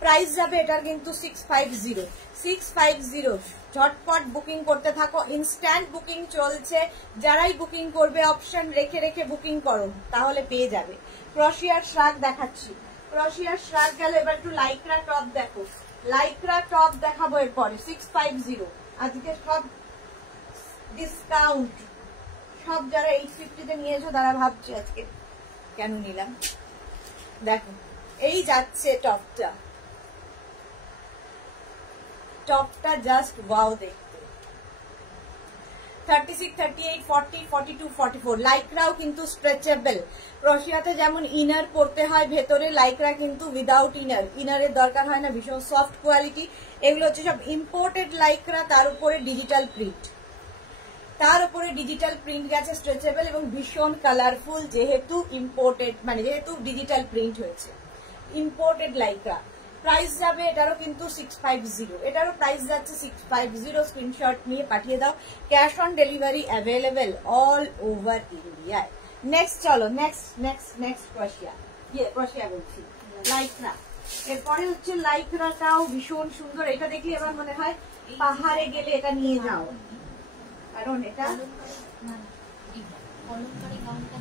প্রাইস যাবে এটার কিন্তু 650, 650। ঝটপট বুকিং করতে থাকো, ইনস্ট্যান্ট বুকিং চলছে। যারাই বুকিং করবে অপশন রেখে রেখে বুকিং করো, তাহলে পেয়ে যাবে। ক্রোশিয়ার শ্রাগ দেখাচ্ছি, ক্রোশিয়ার শ্রাগ গেল। এবার একটু লাইক্রা টপ দেখো, লাইক্রা টপ দেখাবো এরপরে। 650 আজকে সব ডিসকাউন্ট, সব যারা 850 তে নিয়েছো তারা ভাবছে আজকে কেন নিলাম। দেখো এই যাচ্ছে টপটা, টপটা জাস্ট ওয়াও দেখতে। 36, 38, 40, 42, 44 লাইক্রাও কিন্তু স্ট্রেচেবল। ক্রোশিয়াতে যেমন ইনার পরতে হয় ভেতরে, লাইক্রা কিন্তু উইদাউট ইনার, ইনারের দরকার হয় না, ভীষণ সফট কোয়ালিটি। এগুলো হচ্ছে সব ইম্পোর্টেড লাইক্রা, তার উপরে ডিজিটাল প্রিন্ট, তার উপরে ডিজিটাল প্রিন্ট গেছে, স্ট্রেচেবল এবং ভীষণ কালারফুল। যেহেতু ইম্পোর্টেড, মানে যেহেতু ডিজিটাল প্রিন্ট হয়েছে, ইম্পোর্টেড লাইক্রা। প্রাইস যাবে এটারও কিন্তু 650, এটারও প্রাইস যাচ্ছে 650। স্ক্রিনশট নিয়ে পাঠিয়ে দাও। Cash on delivery available all over ইন্ডিয়ায়। নেক্সট চলো, নেক্সট নেক্সট নেক্সট ক্রোশিয়া, ক্রোশিয়া বলছি, লাইক্রা। এরপরে হচ্ছে লাইক্রাটাও ভীষণ সুন্দর। এটা দেখলে এবার মনে হয় পাহাড়ে গেলে এটা নিয়ে যাও, কারণ এটা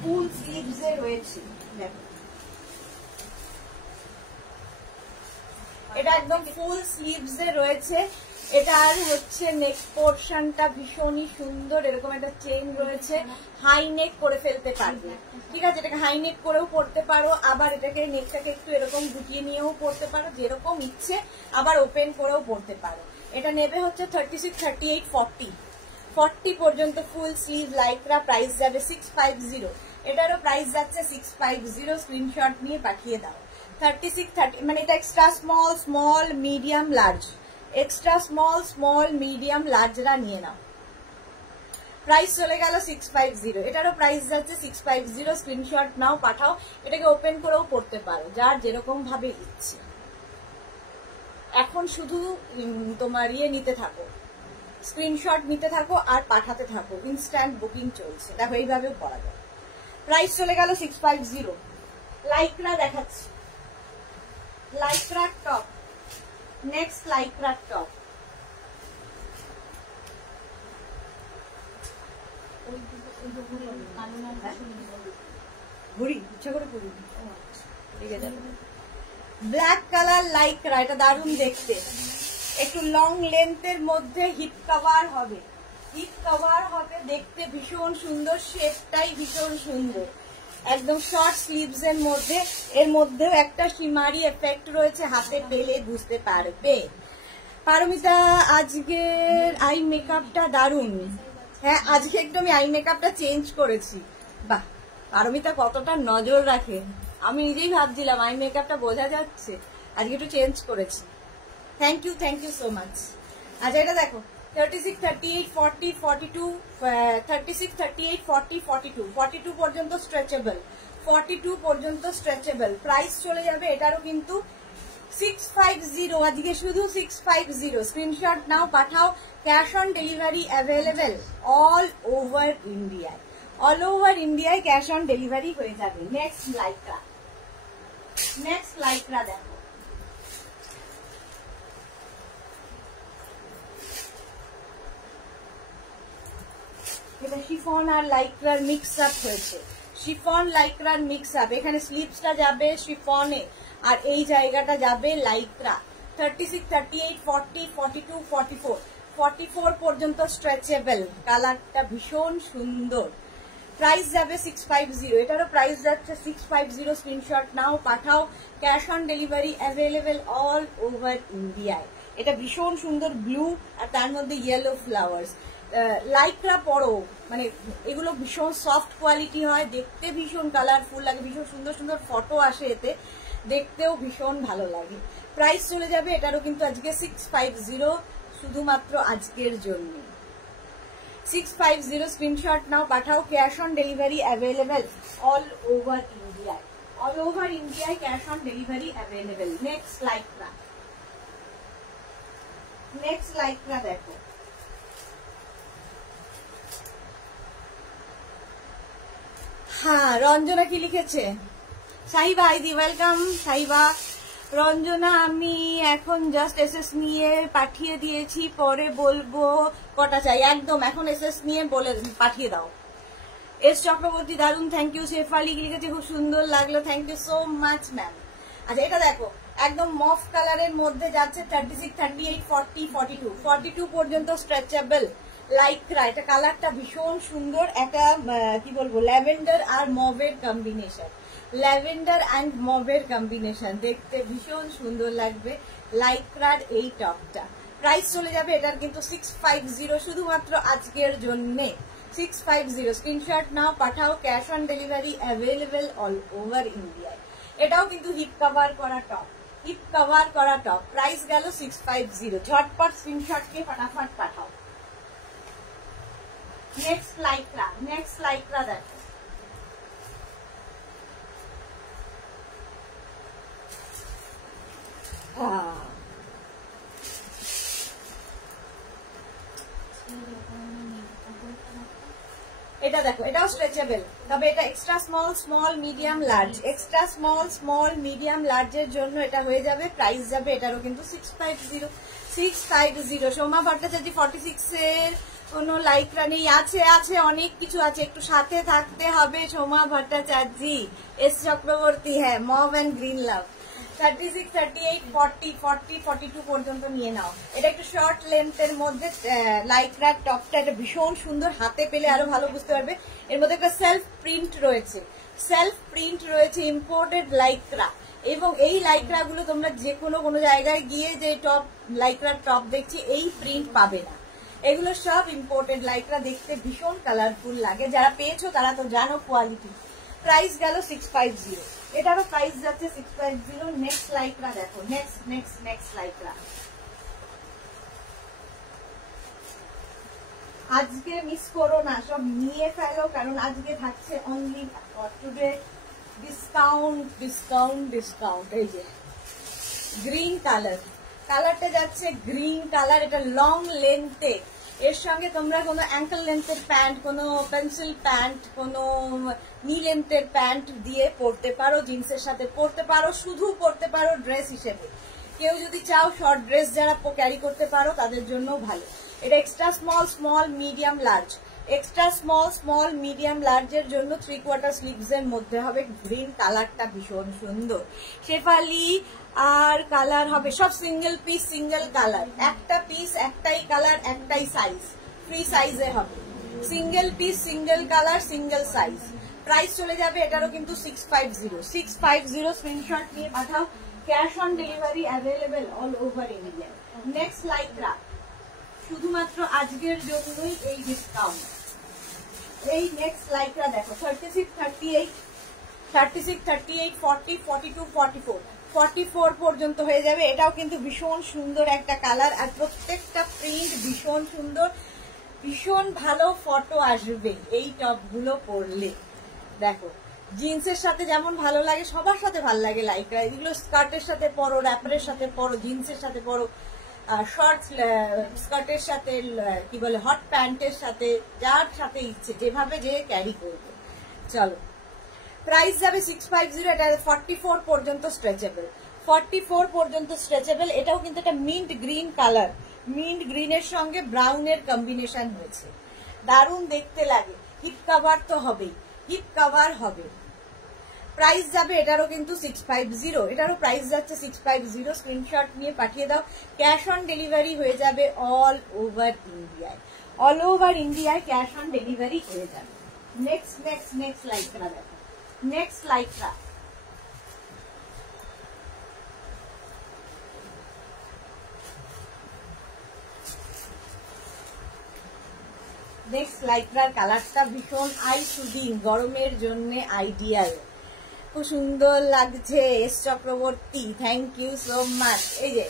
ফুল স্লিভসে রয়েছে। দেখো এটা একদম ফুল স্লিভসে রয়েছে। এটার হচ্ছে নেক পোর্শনটা ভীষণই সুন্দর, এরকম একটা চেইন রয়েছে, হাই নেক করে ফেলতে পারবে, ঠিক আছে? এটাকে হাই নেক করেও পড়তে পারো, আবার এটাকে নেকটাকে একটু এরকম গুটিয়ে নিয়েও পড়তে পারো, যেরকম ইচ্ছে, আবার ওপেন করেও পড়তে পারো। এটা নেবে হচ্ছে 36, 38, 40 পর্যন্ত ফুল স্লিভ লাইকরা, প্রাইস যাবে 650। এটারও প্রাইস যাচ্ছে 650, স্ক্রিনশট নিয়ে পাঠিয়ে দাও। 36, 30 মানে এটা extra small, small, medium, large, extra small, small, medium, লার্জরা নিয়ে নাও। প্রাইস চলে গেল 650, এটারও প্রাইস যাচ্ছে 650, স্ক্রিনশট নাও, পাঠাও। এটাকে ওপেন করেও পড়তে পারো, যার যেরকম ভাবে ইচ্ছে। এখন শুধু তোমার নিতে থাকো, স্ক্রিনশট নিতে থাকো আর পাঠাতে থাকো, ইনস্ট্যান্ট বুকিং চলছে। দেখো এইভাবেও করা যায়। প্রাইস চলে গেল 650। লাইকরা দেখাচ্ছি, লাইকরা টপ, নেক্সট লাইকরা টপ। ঘুরি ইচ্ছা করে ঘুরি, ব্ল্যাক কালার লাইকরা, এটা দারুণ দেখতে, একটু লং লেন্থের মধ্যে হিপ কভার হবে, হিপ কভার হবে, দেখতে ভীষণ সুন্দর, শেপটাই ভীষণ সুন্দর, একদম শর্ট স্লিভস এর মধ্যে। এর মধ্যেও একটা শিমারি এফেক্ট রয়েছে, হাতে পেলে বুঝতে পারবে। পারমিতা আজকের আই মেকআপটা দারুণ। হ্যাঁ, আজকে একটু আমি আই মেকআপটা চেঞ্জ করেছি। বাহ, পারমিতা কতটা নজর রাখে, আমি নিজেই ভাবছিলাম আই মেকআপটা বোঝা যাচ্ছে, আজকে একটু চেঞ্জ করেছি। Thank you so much. আচ্ছা এটা দেখো 36, 38, 40, 42, 36, 38, 40, 42, 42 পর্যন্ত স্ট্রেচেবল, 42 পর্যন্ত স্ট্রেচেবল। প্রাইস চলে যাবে এটারও কিন্তু 650, আজকে শুধু 650। স্ক্রিনশট নাও, পাঠাও। Cash on delivery available all over ইন্ডিয়ায়, অল ওভার ইন্ডিয়ায় ক্যাশ অন ডেলিভারি হয়ে যাবে। নেক্সট লাইকরা, নেক্সট লাইকরা দেখো, এটা শিফন আর লাইক্রার মিক্স আপ হয়েছে, শিফন লাইক্রার মিক্স আপ। এখানে স্লিভসটা যাবে শিফনে আর এই জায়গাটা যাবে লাইক্রা। 36, 38, 40, 42, 44, 44 পর্যন্ত স্ট্রেচেবল, কালারটা ভীষণ সুন্দর। প্রাইস যাবে 650, এটারও প্রাইস যাচ্ছে 650। স্ক্রিনশট নাও, পাঠাও। Cash on delivery available all over ইন্ডিয়ায়। এটা ভীষণ সুন্দর ব্লু আর তার মধ্যে ইয়েলো ফ্লাওয়ার্স। লাইকরা পরো, মানে এগুলো ভীষণ সফট কোয়ালিটি হয়, দেখতে ভীষণ কালারফুল লাগে, ভীষণ সুন্দর সুন্দর ফটো আসে এতে, দেখতেও ভীষণ ভালো লাগে। প্রাইস চলে যাবে এটারও কিন্তু আজকে 650, শুধুমাত্র আজকের জন্য 650। স্ক্রিনশট নাও, পাঠাও। Cash on delivery available all over ইন্ডিয়ায়, অল ওভার ইন্ডিয়ায় cash on delivery available. Next Lycra, next Lycra দেখো, হ্যাঁ রঞ্জনা কি লিখেছে? সাহিবা আইদি, ওয়েলকাম সাহিবা। রঞ্জনা, আমি এখন জাস্ট এসএস নিয়ে পাঠিয়ে দিয়েছি, পরে বলবো কটা চাই। একদম এখন এসএস নিয়ে বলে পাঠিয়ে দাও। এস চক্রবর্তী, দারুন, থ্যাংক ইউ। শেফালি লিখেছে খুব সুন্দর লাগলো, thank you so much ma'am. আচ্ছা এটা দেখো, একদম মফ কালারের মধ্যে যাচ্ছে 36, 38, 40, 42, 42 পর্যন্ত স্ট্রেচেবল লাইকরা। এটা কালারটা ভীষণ সুন্দর, একটা কি বলবো, ল্যাভেন্ডার আর মভের কম্বিনেশন, ল্যাভেন্ডার অ্যান্ড মভের কম্বিনেশন, দেখতে ভীষণ সুন্দর লাগবে লাইকরার এই টপটা। প্রাইস চলে যাবে এটার কিন্তু 650, শুধুমাত্র আজকের জন্য 650। স্ক্রিনশট নাও, পাঠাও। Cash on delivery available all over ইন্ডিয়ায়। এটাও কিন্তু হিপ কভার করা টপ, হিপ কভার করা টপ। প্রাইস গেল 650। ঝটপট স্ক্রিনশটকে ফটাফট পাঠাও। নেক্সট লাইকরা, নেক্সট লাইকরা দেখো, এটা দেখো, এটাও স্ট্রেচেবল, তবে এটা extra small, small, medium, large, extra small, small, medium, লার্জের জন্য এটা হয়ে যাবে। প্রাইস যাবে এটারও কিন্তু 650, 650। সোমা ভট্টাচার্য 46 এর কোনো লাইকরা নেই? আছে, আছে, অনেক কিছু আছে, একটু সাথে থাকতে হবে। সোমা ভট্টাচার্য, এস চক্রবর্তী, হ্যাঁ মভ অ্যান্ড গ্রিন লাভ, 36, 38, 40, 40, 42 পর্যন্ত নিয়ে নাও। এটা একটু শর্ট লেন্থের মধ্যে লাইক্রার টপটা, এটা ভীষণ সুন্দর, হাতে পেলে আরো ভালো বুঝতে পারবে। এর মধ্যে একটা সেলফ প্রিন্ট রয়েছে, ইম্পোর্টেড লাইক্রা। এবং এই লাইক্রা গুলো তোমরা যে কোনো জায়গায় গিয়ে যে টপ লাইক্রার টপ দেখছি এই প্রিন্ট পাবে না, এগুলো সব ইম্পোর্টেড লাইক্রা, দেখতে ভীষণ কালারফুল লাগে। যারা পেয়েছো তারা তো জানো কোয়ালিটি। প্রাইস গেল 650, এটারও প্রাইস যাচ্ছে 650। নেক্সট লাইক্রা দেখো, নেক্সট লাইক্রা। আজকে মিস করো না, সব নিয়ে ফেলো, কারণ আজকে থাকছে অনলি টুডে ডিসকাউন্ট। এই যে গ্রিন কালারটা যাচ্ছে গ্রিন কালার, এটা লং লেন্থে। এর সঙ্গে তোমরা কোনো অ্যাঙ্কেল লেন্থের প্যান্ট, কোনো পেন্সিল প্যান্ট, কোনো নি লেন্থের প্যান্ট দিয়ে পরতে পারো, জিন্সের সাথে পরতে পারো, শুধু পরতে পারো ড্রেস হিসেবে। কেউ যদি চাও শর্ট ড্রেস যারা ক্যারি করতে পারো তাদের জন্য ভালো। এটা extra small medium large, extra small medium লার্জের জন্য 3/4 স্লিভস এর মধ্যে হবে। গ্রিন কালারটা ভীষণ সুন্দর, শেফালি আর কালার হবে সব সিঙ্গেল পিস, সিঙ্গেল কালার, একটা পিস একটাই কালার একটাই সাইজ, ফ্রি সাইজে হবে। Single piece single colour single size. Price চলে যাবে এটারও কিন্তু 650 স্ক্রিনশট নিয়ে পাঠাও। Cash on delivery available all over India. Next Lycra, শুধুমাত্র আজকের জন্যই এই ডিসকাউন্ট। এই নেক্সট লাইক্রা দেখো 36, 38, 40, 42, 44 পর্যন্ত হয়ে যাবে। এটাও কিন্তু ভীষণ সুন্দর একটা কালার, আর প্রত্যেকটা প্রিন্ট ভীষণ সুন্দর, ভীষণ ভালো ফটো আসবে এই টপগুলো পরলে। দেখো জিন্সের সাথে যেমন ভালো লাগে, সবার সাথে ভালো লাগে লাইক্রা। এগুলো স্কার্টের সাথে পরো, র্যাপারের সাথে পরো, জিন্সের সাথে পরো, শর্ট স্কার্টের সাথে, কি বলে হট প্যান্টের সাথে, যার সাথে ইচ্ছে যেভাবে যে ক্যারি করবে। চলো প্রাইস যাবে 650। এটা 44 পর্যন্ত স্ট্রেচেবল। এটাও কিন্তু একটা মিন্ট গ্রিন কালার, মিন্ট গ্রিনের সঙ্গে ব্রাউনের কম্বিনেশন হয়েছে, দারুণ দেখতে লাগে। হিপ কাভার তো হবেই, হিপ কাভার হবে। প্রাইস যাবে এটারও কিন্তু 650, এটারও প্রাইস যাচ্ছে 650। স্ক্রিনশট নিয়ে পাঠিয়ে দাও। ক্যাশ অন ডেলিভারি হয়ে যাবে অল ওভার ইন্ডিয়ায় ক্যাশ অন ডেলিভারি হয়ে যাবে। নেক্সট লাইক্রা দেখো, নেক্সট লাইক্রা কালারটা ভীষণ আই সুদিং, গরমের জন্য আইডিয়াল, খুব সুন্দর লাগছে। S Chakraborty, thank you so much. এই যে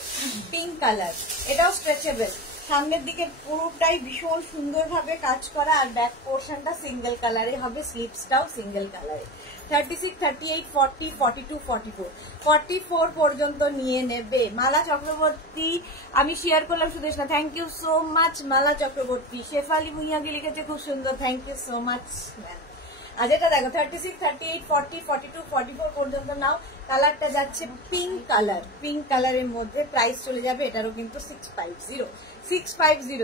পিঙ্ক কালার, এটাও স্ট্রেচেবল, সামনের দিকে পুরোটাই ভীষণ সুন্দরভাবে কাজ করা, আর ব্যাক পোর্শনটা সিঙ্গেল কালারে হবে, স্লিভসটাও সিঙ্গেল কালারে। 36, 38, 40, 42, 44 পর্যন্ত নিয়ে নেবে। মালা চক্রবর্তী আমি শেয়ার করলাম Sudeshna, thank you so much Mala Chakraborty. Shefali ভুইয়াকে লিখেছে খুব সুন্দর, thank you so much ma'am. আর যেটা দেখো 36, 38, 40, 42, 44 পর্যন্ত নাও। কালারটা যাচ্ছে পিঙ্ক কালারের মধ্যে। প্রাইস চলে যাবে এটারও কিন্তু 650।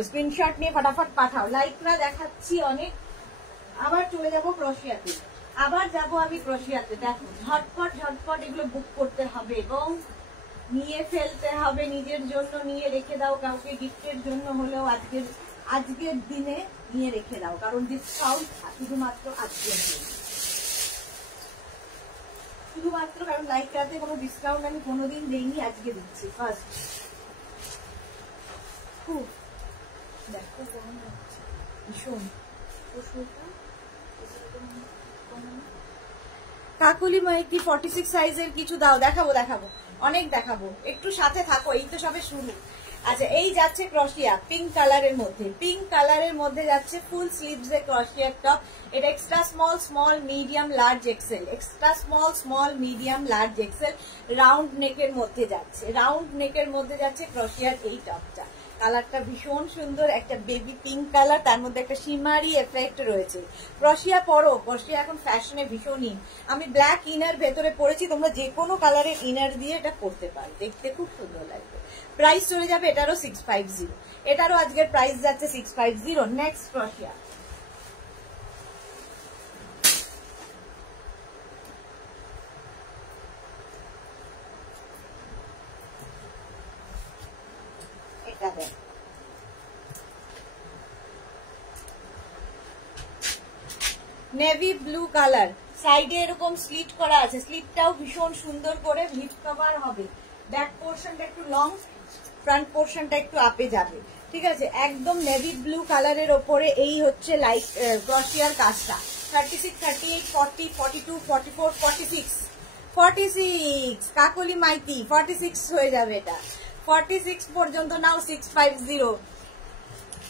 স্ক্রিনশট নিয়ে ফটাফট পাঠাও। লাইক্রা দেখাচ্ছি অনেক, আবার চলে যাব ক্রোশিয়াতে, দেখো ঝটপট এগুলো বুক করতে হবে এবং নিয়ে ফেলতে হবে, নিজের জন্য নিয়ে রেখে দাও, কাউকে গিফটের জন্য হলেও আজকের দিনে নিয়ে রেখে দাও, কারণ ডিসকাউন্ট শুধুমাত্র আজকের দিন, কারণ লাইক্রাতে কোনো ডিসকাউন্ট আমি কোনোদিন দেইনি, আজকে দিচ্ছি ফার্স্ট। খুব দেখো কেমন হচ্ছে, ভীষণ। কাকুলি মাইকি 46 সাইজের কিছু দাও, দেখাবো অনেক দেখাবো, একটু সাথে থাকো, এই তো সবে শুরু। আচ্ছা এই যাচ্ছে ক্রোশিয়া পিঙ্ক কালারের মধ্যে যাচ্ছে ফুল স্লিভস এর ক্রোশিয়ার টপ। এটা extra small medium large Excel, round নেকের মধ্যে যাচ্ছে ক্রোশিয়ার এই টপটা। কালারটা ভীষণ সুন্দর, একটা বেবি পিঙ্ক কালার, তার মধ্যে একটা শিমারি এফেক্ট রয়েছে। ক্রোশিয়া এখন ফ্যাশনে ভীষণই। আমি ব্ল্যাক ইনার ভেতরে পরেছি, তোমরা যে কোনো কালারের ইনার দিয়ে এটা পরতে পারো, দেখতে খুব সুন্দর লাগবে। প্রাইস চলে যাবে এটারও 650, এটারও আজকের প্রাইস যাচ্ছে 650। নেক্সট ক্রোশিয়া, নেভি ব্লু কালার, সাইডে এরকম স্লিট করা আছে, স্লিটটাও ভীষণ সুন্দর করে হিপ কভার হবে। ব্যাক পোর্শনটা একটু লং, ফ্রন্ট পোর্শনটা একটু আপে যাবে, ঠিক আছে। একদম নেভি ব্লু কালারের ওপরে এই হচ্ছে লাইট ক্রশিয়ার কাজটা। 36, 38, 40, 42, 44, 46, 46 কাকলি মাইতি 46 হয়ে যাবে এটা। 46 পর্যন্ত নাও 650।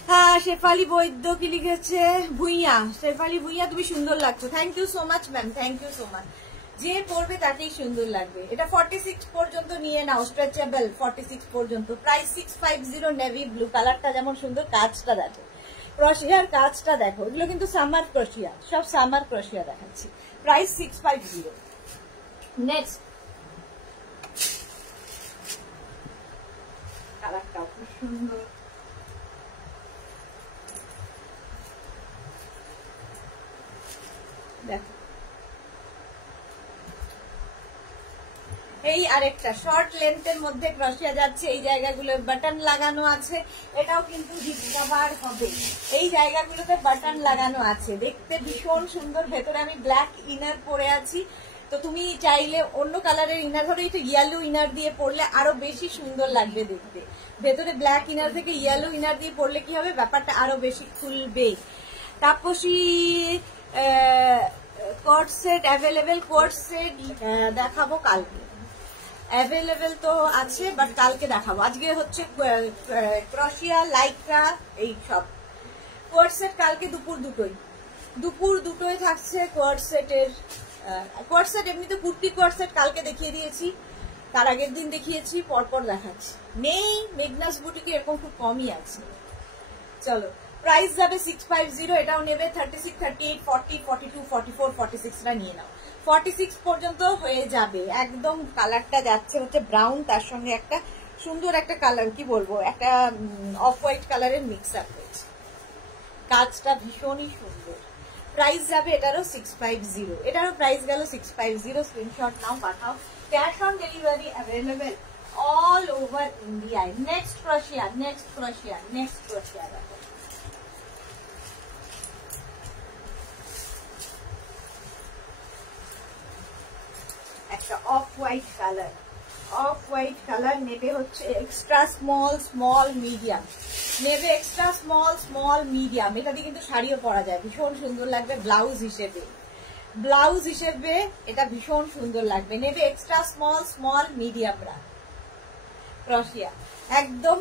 হ্যাঁ, শেফালি বৈদ্য কি লিখেছে? ভুইয়া, শেফালি ভুইয়া, তুমি সুন্দর লাগছো। Thank you so much ma'am, thank you so much. যে পরবে তাতেই সুন্দর লাগবে। এটা 46 পর্যন্ত নিয়ে নাও, স্ট্রেচেবল 46 পর্যন্ত। প্রাইস 650। নেভি ব্লু কালারটা যেমন সুন্দর, কাজটা দেখো, ক্রশিয়ার কাজটা দেখো। এগুলো কিন্তু সামার ক্রশিয়া, সব সামার ক্রশিয়া দেখাচ্ছি। প্রাইস 650। নেক্সট কালারটাও খুব সুন্দর, দেখো। এই আরেকটা শর্ট লেন্থের মধ্যে ক্রশিয়া যাচ্ছে, এই জায়গাগুলো বাটন লাগানো আছে, এটাও কিন্তু হিপ কভার হবে। এই জায়গাগুলোতে বাটন লাগানো আছে, দেখতে ভীষণ সুন্দর। ভেতরে আমি ব্ল্যাক ইনার পরে আছি, তো তুমি চাইলে অন্য কালারের ইনার, ধরো এটা ইয়েলো ইনার দিয়ে পরলে আরো বেশি সুন্দর লাগবে দেখতে। ভেতরে ব্ল্যাক ইনার থেকে ইয়েলো ইনার দিয়ে পরলে কি হবে, ব্যাপারটা আরো বেশি খুলবে। Tapasi coat set available, coat set দেখাবো কালকে, অ্যাভেলেবেল তো আছে বাট কালকে দেখাবো। আজকে হচ্ছে ক্রশিয়া, লাইক্রা, এই সব কোট সেট কালকে দুপুর দুটোই থাকছে কোট সেটের। কোট সেট এমনিতে কুর্তি কোট সেট কালকে দেখিয়ে দিয়েছি, তার আগের দিন দেখিয়েছি, পরপর দেখাচ্ছি। নেই মেঘনাস বুটিকে এরকম খুব কমই আছে। চলো, প্রাইস যাবে 650। এটাও নেবে 36, 38, 40, 42, 44, 46টা নিয়ে নাও। 46 পর্যন্ত হয়ে যাবে। একদম কালারটা যাচ্ছে হচ্ছে ব্রাউন, তার সঙ্গে একটা সুন্দর একটা কালার, কি বলবো, একটা অফ হোয়াইট কালারের মিক্স আপ হয়েছে। কাজটা ভীষণই সুন্দর। প্রাইস যাবে এটারও 650। এটারও প্রাইস গেল 650। স্ক্রিনশট নাও, পাঠাও। Cash on delivery available all over ইন্ডিয়ায়। নেক্সট ক্রশিয়া, নেক্সট ক্রশিয়া, নেক্সট ক্রশিয়া দেখো। একটা off white colour, off white colour নেবে হচ্ছে এক্সট্রা স্মল, স্মল মিডিয়াম নেবে, এক্সট্রা স্মল, স্মল মিডিয়াম। এটা দিয়ে কিন্তু শাড়িও পরা যায়, ভীষণ সুন্দর লাগবে ব্লাউজ হিসেবে। ব্লাউজ হিসেবে এটা ভীষণ সুন্দর লাগবে। নেবে এক্সট্রা স্মল, স্মল মিডিয়ামরা ক্রশিয়া, একদম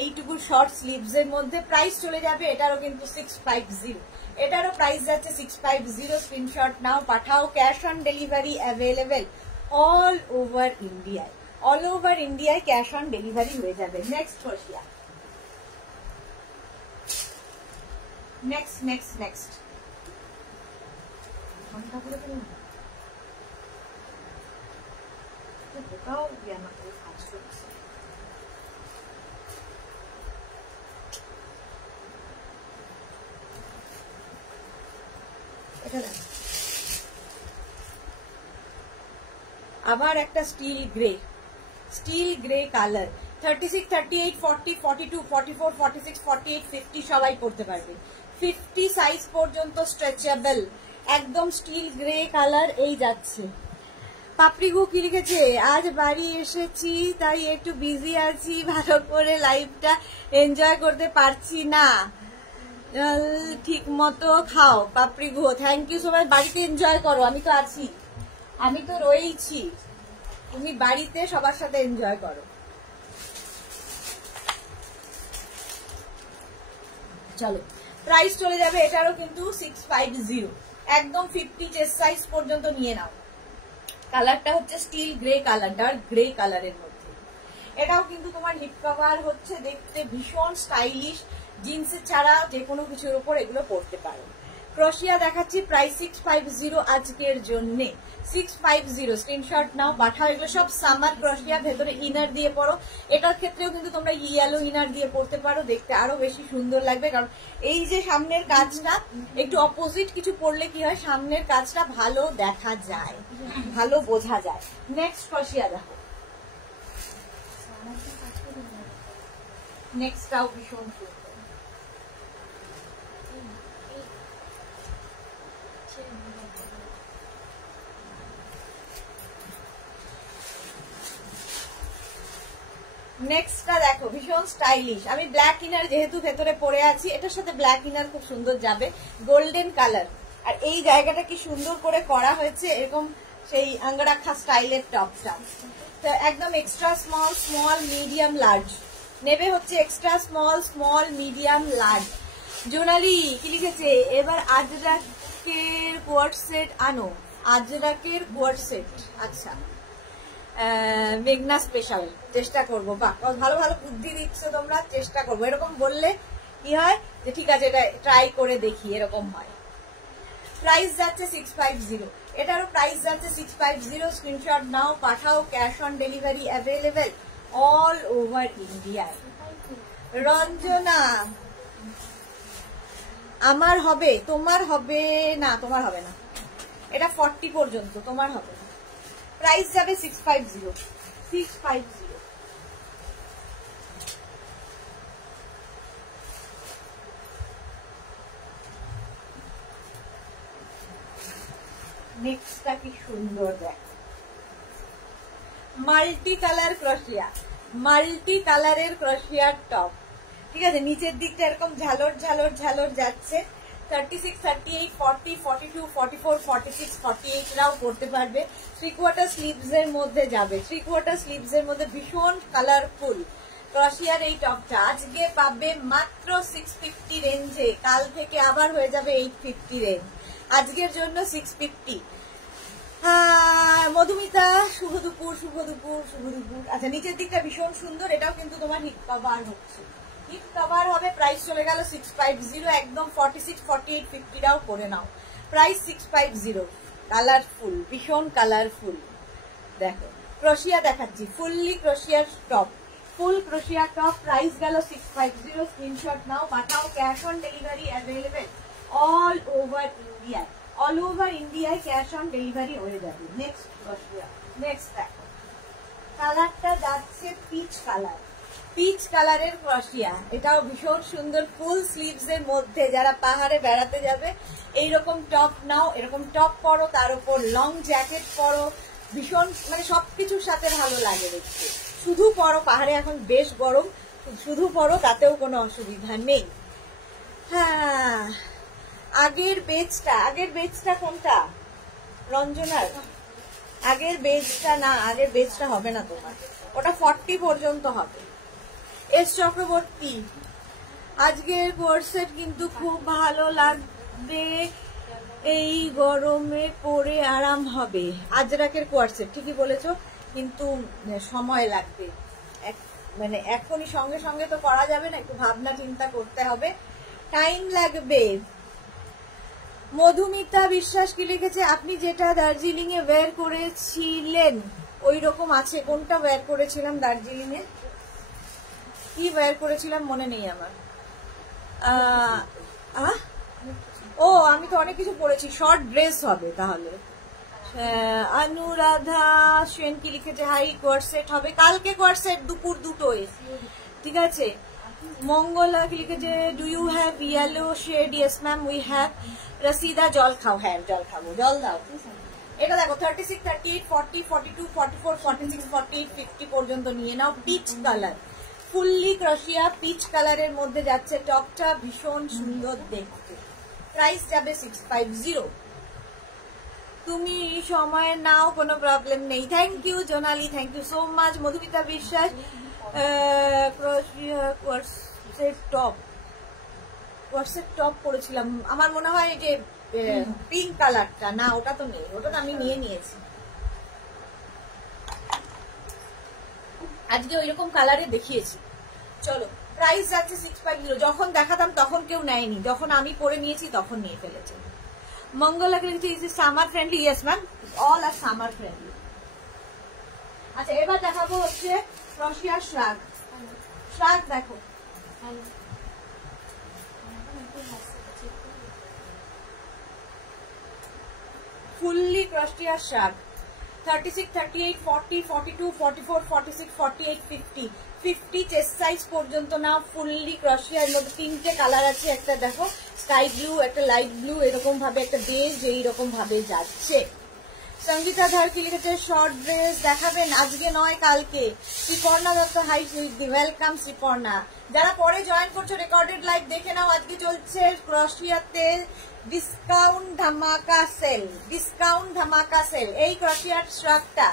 এইটুকু শর্ট স্লিভস এর মধ্যে। প্রাইস চলে যাবে এটারও কিন্তু 650। এটারও প্রাইস যাচ্ছে 650। স্ক্রিনশট নাও, পাঠাও। Cash on delivery available all over ইন্ডিয়ায়, অল ওভার ইন্ডিয়ায় ক্যাশ অন ডেলিভারি হয়ে যাবে। নেক্সট ক্রশিয়া, নেক্সট নেক্সট নেক্সট ঘন্টা করে ফেলুন বোকাও জ্ঞান করে কাজ করছে। আবার একটা স্টিল গ্রে কালার। 36, 38, 40, 42, 44, 46, 48, 50 সবাই পড়তে পারবে। 50 সাইজ পর্যন্ত স্ট্রেচেবল, একদম স্টিল গ্রে কালার। এই যাচ্ছে। পাপড়িগু কি লিখেছে? আজ বাড়ি এসেছি তাই একটু বিজি আছি, ভালো করে লাইভটা এনজয় করতে পারছি না, ঠিক মতো খাও। পাপড়িগু থ্যাংক ইউ সো মাচ। বাড়িতে এনজয় করো, আমি তো আছি, আমি তো রয়েইছি। তুমি বাড়িতে সবার সাথে এনজয় করো। চলো, প্রাইস চলে যাবে এটারও কিন্তু 650। একদম 50 চেস্ট সাইজ পর্যন্ত নিয়ে নাও। কালারটা হচ্ছে still grey colour, dark grey কালারের মধ্যে। এটাও কিন্তু তোমার হিপ কভার হচ্ছে, দেখতে ভীষণ স্টাইলিশ। জিন্সের ছাড়া যে কোনো কিছুর উপর এগুলো পরতে পারো। ক্রশিয়া দেখাচ্ছি, প্রাইস 650 আজকের জন্য। 650 স্ক্রিনশট নাও, পাঠাও। এগুলো সব সামার ক্রশিয়া, ভেতরে ইনার দিয়ে পরো। এটার ক্ষেত্রেও কিন্তু তোমরা ইয়েলো ইনার দিয়ে পরতে পারো, দেখতে আরো বেশি সুন্দর লাগবে। কারণ এই যে সামনের কাজটা একটু অপোজিট কিছু পরলে কি হয়, সামনের কাজটা ভালো দেখা যায়, ভালো বোঝা যায়। নেক্সট ক্রশিয়া দেখো, নেক্সটটাও ভীষণ সুন্দর। নেক্সটটা দেখো ভীষণ স্টাইলিশ। আমি ব্ল্যাক ইনার যেহেতু ভেতরে পরে আছি, এটার সাথে ব্ল্যাক ইনার খুব সুন্দর যাবে, গোল্ডেন কালার। আর এই জায়গাটা কি সুন্দর করে করা হয়েছে, এরকম সেই আঙ্গরাখা স্টাইলের টপটা। তো একদম extra small, small, medium, large নেবে হচ্ছে extra small, small, medium, large. Jonali কি লিখেছে, এবার আজরাকের কোয়ার্ড সেট আনো, আজরাকের কোয়ার্ড সেট। আচ্ছা, মেঘনা স্পেশাল চেষ্টা করবো। বাহ, ভালো ভালো বুদ্ধি দিচ্ছ তোমরা, চেষ্টা করবো। এরকম বললে কি হয় যে ঠিক আছে এটা ট্রাই করে দেখি, এরকম হয়। প্রাইস যাচ্ছে 650, এটারও প্রাইস যাচ্ছে 650। স্ক্রিনশট নাও, পাঠাও, cash on delivery available all over India. Ranjana, আমার হবে, তোমার হবে না, তোমার হবে না, এটা 40 পর্যন্ত, তোমার হবে না। প্রাইস যাবে 650, 650। নেক্সটটা কি সুন্দর দেখ, মাল্টি কালার ক্রশিয়া, মাল্টি কালারের ক্রশিয়ার টপ। ঠিক আছে, নিচের দিকটা এরকম ঝালর ঝালর ঝালর যাচ্ছে। 36, 38, 40, 42, 44, 46, 48 রাও করতে পারবে। 3/4 স্লিভস এর মধ্যে যাবে, 3/4 স্লিভস এর মধ্যে ভীষণ কালারফুল ক্রশিয়ার এই টপটা আজকে পাবে মাত্র 650 রেঞ্জে। কাল থেকে আবার হয়ে যাবে 850 রেঞ্জ, আজকের জন্য 650। মধুমিতা, শুভ দুপুর, শুভ দুপুর, শুভ দুপুর। আচ্ছা, নিচের দিকটা ভীষণ সুন্দর, এটাও কিন্তু তোমার হিপ কভার হচ্ছে, হিপ কভার হবে। প্রাইস চলে গেল 650, একদম 46, 48, 50 রাও করে নাও। প্রাইস 650, কালারফুল, ভীষণ কালারফুল। দেখো ক্রোশিয়া দেখাচ্ছি, ফুললি ক্রোশিয়ার টপ, ফুল ক্রোশিয়া টপ। প্রাইস গেল 650। স্ক্রিনশট নাও, পাঠাও, cash on delivery available all over India, all over ইন্ডিয়ায় ক্যাশ অন ডেলিভারি হয়ে যাবে। নেক্সট ক্রোশিয়া, নেক্সট দেখো কালারটা যাচ্ছে পিচ কালার, পিচ কালারের ক্রশিয়া। এটাও ভীষণ সুন্দর, ফুল স্লিভস এর মধ্যে। যারা পাহাড়ে বেড়াতে যাবে এইরকম টপ নাও, এরকম টপ পরো, তার উপর লং জ্যাকেট পরো, ভীষণ মানে সবকিছুর সাথে ভালো লাগে দেখতে। শুধু পরো, পাহাড়ে এখন বেশ গরম, শুধু পরো, তাতেও কোনো অসুবিধা নেই। হ্যাঁ, আগের বেচটা কোনটা রঞ্জনার? আগের বেচটা না, আগের বেচটা হবে না তোমার, ওটা 40 পর্যন্ত হবে। এস চক্রবর্তী, আজকের কোর্সেট কিন্তু খুব ভালো লাগবে, এই গরমে পরে আরাম হবে। আজরাকের কোর্সেট ঠিকই বলেছো, কিন্তু সময় লাগবে, মানে এখনই সঙ্গে সঙ্গে তো করা যাবে না, একটু ভাবনা চিন্তা করতে হবে, টাইম লাগবে। মধুমিতা বিশ্বাস কি লিখেছে, আপনি যেটা দার্জিলিং এ ওয়্যার করেছিলেন ওই রকম আছে। কোনটা ওয়্যার করেছিলাম দার্জিলিং এ, কি ওয়্যার করেছিলাম মনে নেই আমার। ও আমি তো অনেক কিছু পরেছি, শর্ট ড্রেস হবে তাহলে। অনুরাধা সেন কি লিখেছে, হাই কোয়ারসেট হবে কালকে, কোয়ারসেট দুপুর 2টোয়, ঠিক আছে। মঙ্গলা কি লিখেছে, do you have yellow shade? Yes ma'am we have. Rashida, জল খাও, হ্যাঁ জল খাবো, জল দাও। এটা দেখো 36, 38, 40, 42, 44, 46, 48, 50 পর্যন্ত নিয়ে নাও। পিচ কালার, ফুললি ক্রশিয়া পিচ কালারের মধ্যে যাচ্ছে টপটা, ভীষণ সুন্দর দেখতে। প্রাইস যাবে 650। তুমি সময় নাও, কোনো প্রবলেম নেই। Thank you Jonali, thank you so much. Madhumita Biswas, corset top পরেছিলাম আমার মনে হয় যে পিঙ্ক কালারটা, না ওটা তো নেই, ওটা তো আমি নিয়ে নিয়েছি। আজকে ওইরকম কালারে দেখিয়েছি। চলো, প্রাইস যাচ্ছে 650। যখন দেখাতাম তখন কেউ নেয়নি, যখন আমি পরে নিয়েছি তখন নিয়ে ফেলেছে। Mangala summer friendly, yes ma'am, all are summer friendly. আচ্ছা, এবার দেখাবো হচ্ছে ক্রশিয়ার শ্রাগ। শ্রাগ দেখো, ফুললি ক্রশিয়ার শ্রাগ। 36, 38, 40, 42, 44, 46, 48, 50, 50 চেস্ট সাইজ পর্যন্ত না। ফুললি ক্রশিয়ার মধ্যে 3টে কালার আছে, একটা দেখো স্কাই ব্লু, একটা লাইট ব্লু, এরকম ভাবে একটা বেজ, এইরকম ভাবে যাচ্ছে। সঙ্গীতা ধার কি লিখেছে শর্ট ড্রেস দেখাবেন, আজকে নয় কালকে। Sriparna Dutta hi sweetie, welcome Sriparna. যারা পরে জয়েন করছো রেকর্ডেড লাইভ দেখে নাও। আজকে চলছে ক্রোশিয়াতে ডিসকাউন্ট ধামাকা সেল, ডিসকাউন্ট ধামাকা সেল। এই ক্রোশিয়ার শ্রাগটা,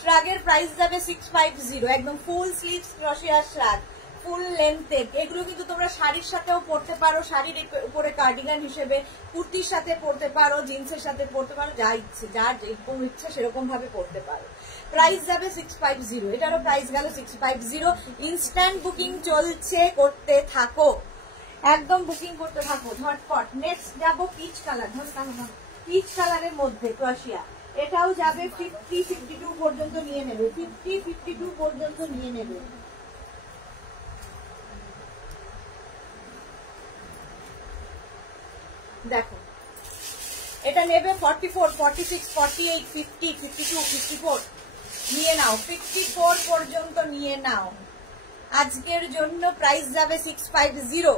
শ্রাগের প্রাইস যাবে 650, একদম ফুল স্লিভস ক্রোশিয়ার শ্রাগ, ফুল লেন্থের। এগুলো কিন্তু তোমরা শাড়ির সাথেও পরতে পারো, শাড়ির উপরে কার্ডিগান হিসেবে, কুর্তির সাথে পরতে পারো, জিন্সের সাথে পরতে পারো, যা ইচ্ছে, যার যেরকম ইচ্ছা সেরকম ভাবে পরতে পারো। প্রাইস যাবে 650, এটারও প্রাইস গেল 650। ইনস্ট্যান্ট বুকিং চলছে, করতে থাকো, একদম বুকিং করতে থাকো ঝটপট। নেক্সট যাবো পিচ কালার, পিচ কালারের মধ্যে ক্রোশিয়া, এটাও যাবে 50-52 পর্যন্ত নিয়ে নেবে, 50-52 পর্যন্ত নিয়ে নেবে। দেখো এটা নেবে 44, 46, 48, 50, 52, 54 নিয়ে নাও, 54 পর্যন্ত নিয়ে নাও। আজকের জন্য প্রাইস যাবে 650।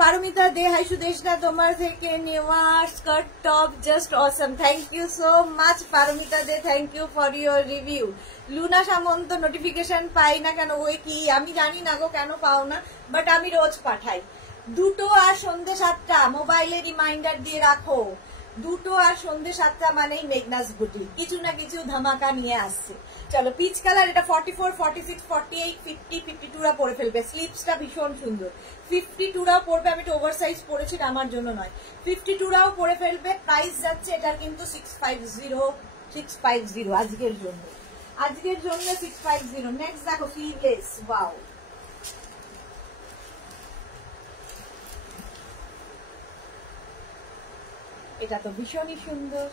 পারমিতা দে হাই সুদেশনা, তোমার থেকে নেওয়া skirt top just awesome, thank you so much Paromita De, thank you for your review. Luna Samanta notification পাই না কেন, ওই কি আমি জানি না গো কেন পাও না, বাট আমি রোজ পাঠাই। 2টো আর সন্ধ্যে 7টা মোবাইলে রিমাইন্ডার দিয়ে রাখো, 2টো আর সন্ধ্যে 7টা মানেই মেঘনাস বুটি, কিছু না কিছু ধামাকা নিয়ে আসছে। চলো পিচ কালার, এটা 44, 46, 48, 50, 52রা পরে ফেলবে। স্লিপসটা ভীষণ সুন্দর, 52রাও পরবে, আমি একটু ওভার সাইজ পরেছি আমার জন্য নয়, 52রাও পরে ফেলবে। প্রাইস যাচ্ছে এটার কিন্তু 650 আজকের জন্য, আজকের জন্য 650। নেক্সট দেখো স্লিভলেস, ওয়াও, এটা তো ভীষণই সুন্দর।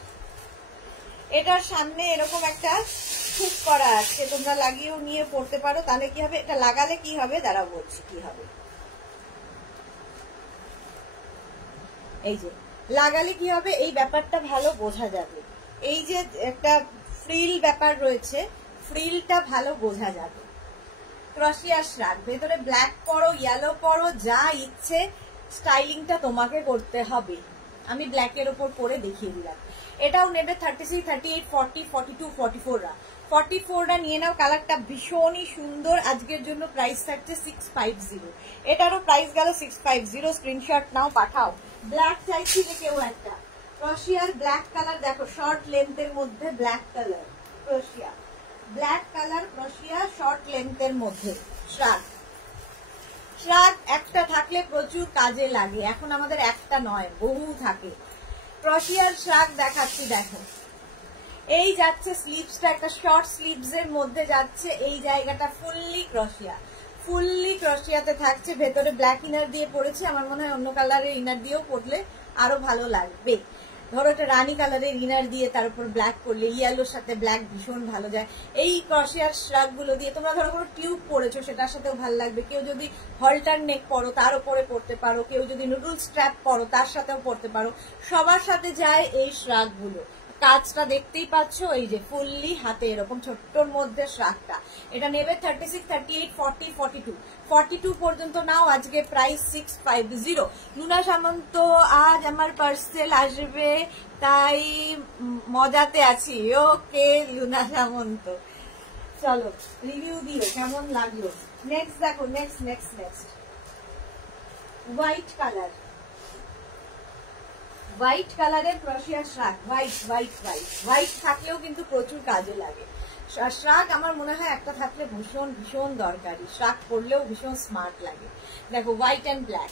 এটার সামনে এরকম একটা হুক করা আছে, তোমরা লাগিয়েও নিয়ে পড়তে পারো। তাহলে কি হবে, এটা লাগালে কি হবে দাঁড়াও বলছি কি হবে। এই যে লাগালে কি হবে, এই ব্যাপারটা ভালো বোঝা যাবে। এই যে একটা ফ্রিল ব্যাপার রয়েছে, ফ্রিলটা ভালো বোঝা যাবে। ক্রোশিয়া শ্রাগ, ভেতরে ব্ল্যাক পরো, ইয়েলো পরো, যা ইচ্ছে, স্টাইলিংটা তোমাকে করতে হবে। আমি ব্ল্যাকের ওপর পরে দেখিয়ে দিলাম। এটাও নেবে 36, 38, 40, 42, 44রা, 44রা নিয়ে নাও। কালারটা ভীষণই সুন্দর। আজকের জন্য প্রাইস থাকছে 650, এটারও প্রাইস গেল 650। স্ক্রিনশট নাও, পাঠাও। ব্ল্যাক চাইছিলে কেউ একটা, ক্রোশিয়ার ব্ল্যাক কালার দেখো, শর্ট লেন্থের মধ্যে ব্ল্যাক কালার ক্রোশিয়া, ব্ল্যাক কালার ক্রোশিয়া শর্ট লেন্থের মধ্যে শ্রাগ। শ্রাগ একটা থাকলে প্রচুর কাজে লাগে, এখন আমাদের একটা নয় বহু থাকে। ক্রোশিয়ার শ্রাগ দেখাচ্ছি, দেখো এই যাচ্ছে স্লিভসটা, একটা শর্ট স্লিভস এর মধ্যে যাচ্ছে, এই জায়গাটা ফুললি ক্রোশিয়া, ফুললি ক্রোশিয়াতে থাকছে। ভেতরে ব্ল্যাক ইনার দিয়ে পরেছি, আমার মনে হয় অন্য কালারের ইনার দিয়েও পরলে আরো ভালো লাগবে। ধরো একটা রানী কালারের ইনার দিয়ে তার উপর ব্ল্যাক করলে, ইয়েলোর সাথে ব্ল্যাক ভীষণ ভালো যায়। এই ক্রোশিয়ার শ্রাগ গুলো দিয়ে তোমরা ধরো কোনো টিউব পরেছো, সেটার সাথেও ভালো লাগবে। কেউ যদি হলটার নেক পরো তার উপরে পরতে পারো, কেউ যদি নুডল স্ট্র্যাপ পরো তার সাথেও পরতে পারো, সবার সাথে যায় এই শ্রাগ গুলো। কাজটা দেখতেই পাচ্ছ, এই যে ফুললি হাতে এরকম ছোট্টর মধ্যে শ্রাগটা। এটা নেবে 36, 38, 40, 42, 42 পর্যন্ত নাও। আজকে প্রাইস 650। লুনা সামন্ত, আজ আমার পার্সেল আসবে তাই মজাতে আছি। ওকে লুনা সামন্ত, চলো রিভিউ দিও কেমন লাগলো। নেক্সট দেখো, নেক্সট হোয়াইট কালার, হোয়াইট কালারের ক্রোশিয়া শ্রাগ, হোয়াইট থাকলেও কিন্তু প্রচুর কাজে লাগে। শ্রাগ আমার মনে হয় একটা থাকলে ভীষণ ভীষণ দরকারি, শ্রাগ পরলেও ভীষণ স্মার্ট লাগে। দেখো হোয়াইট অ্যান্ড ব্ল্যাক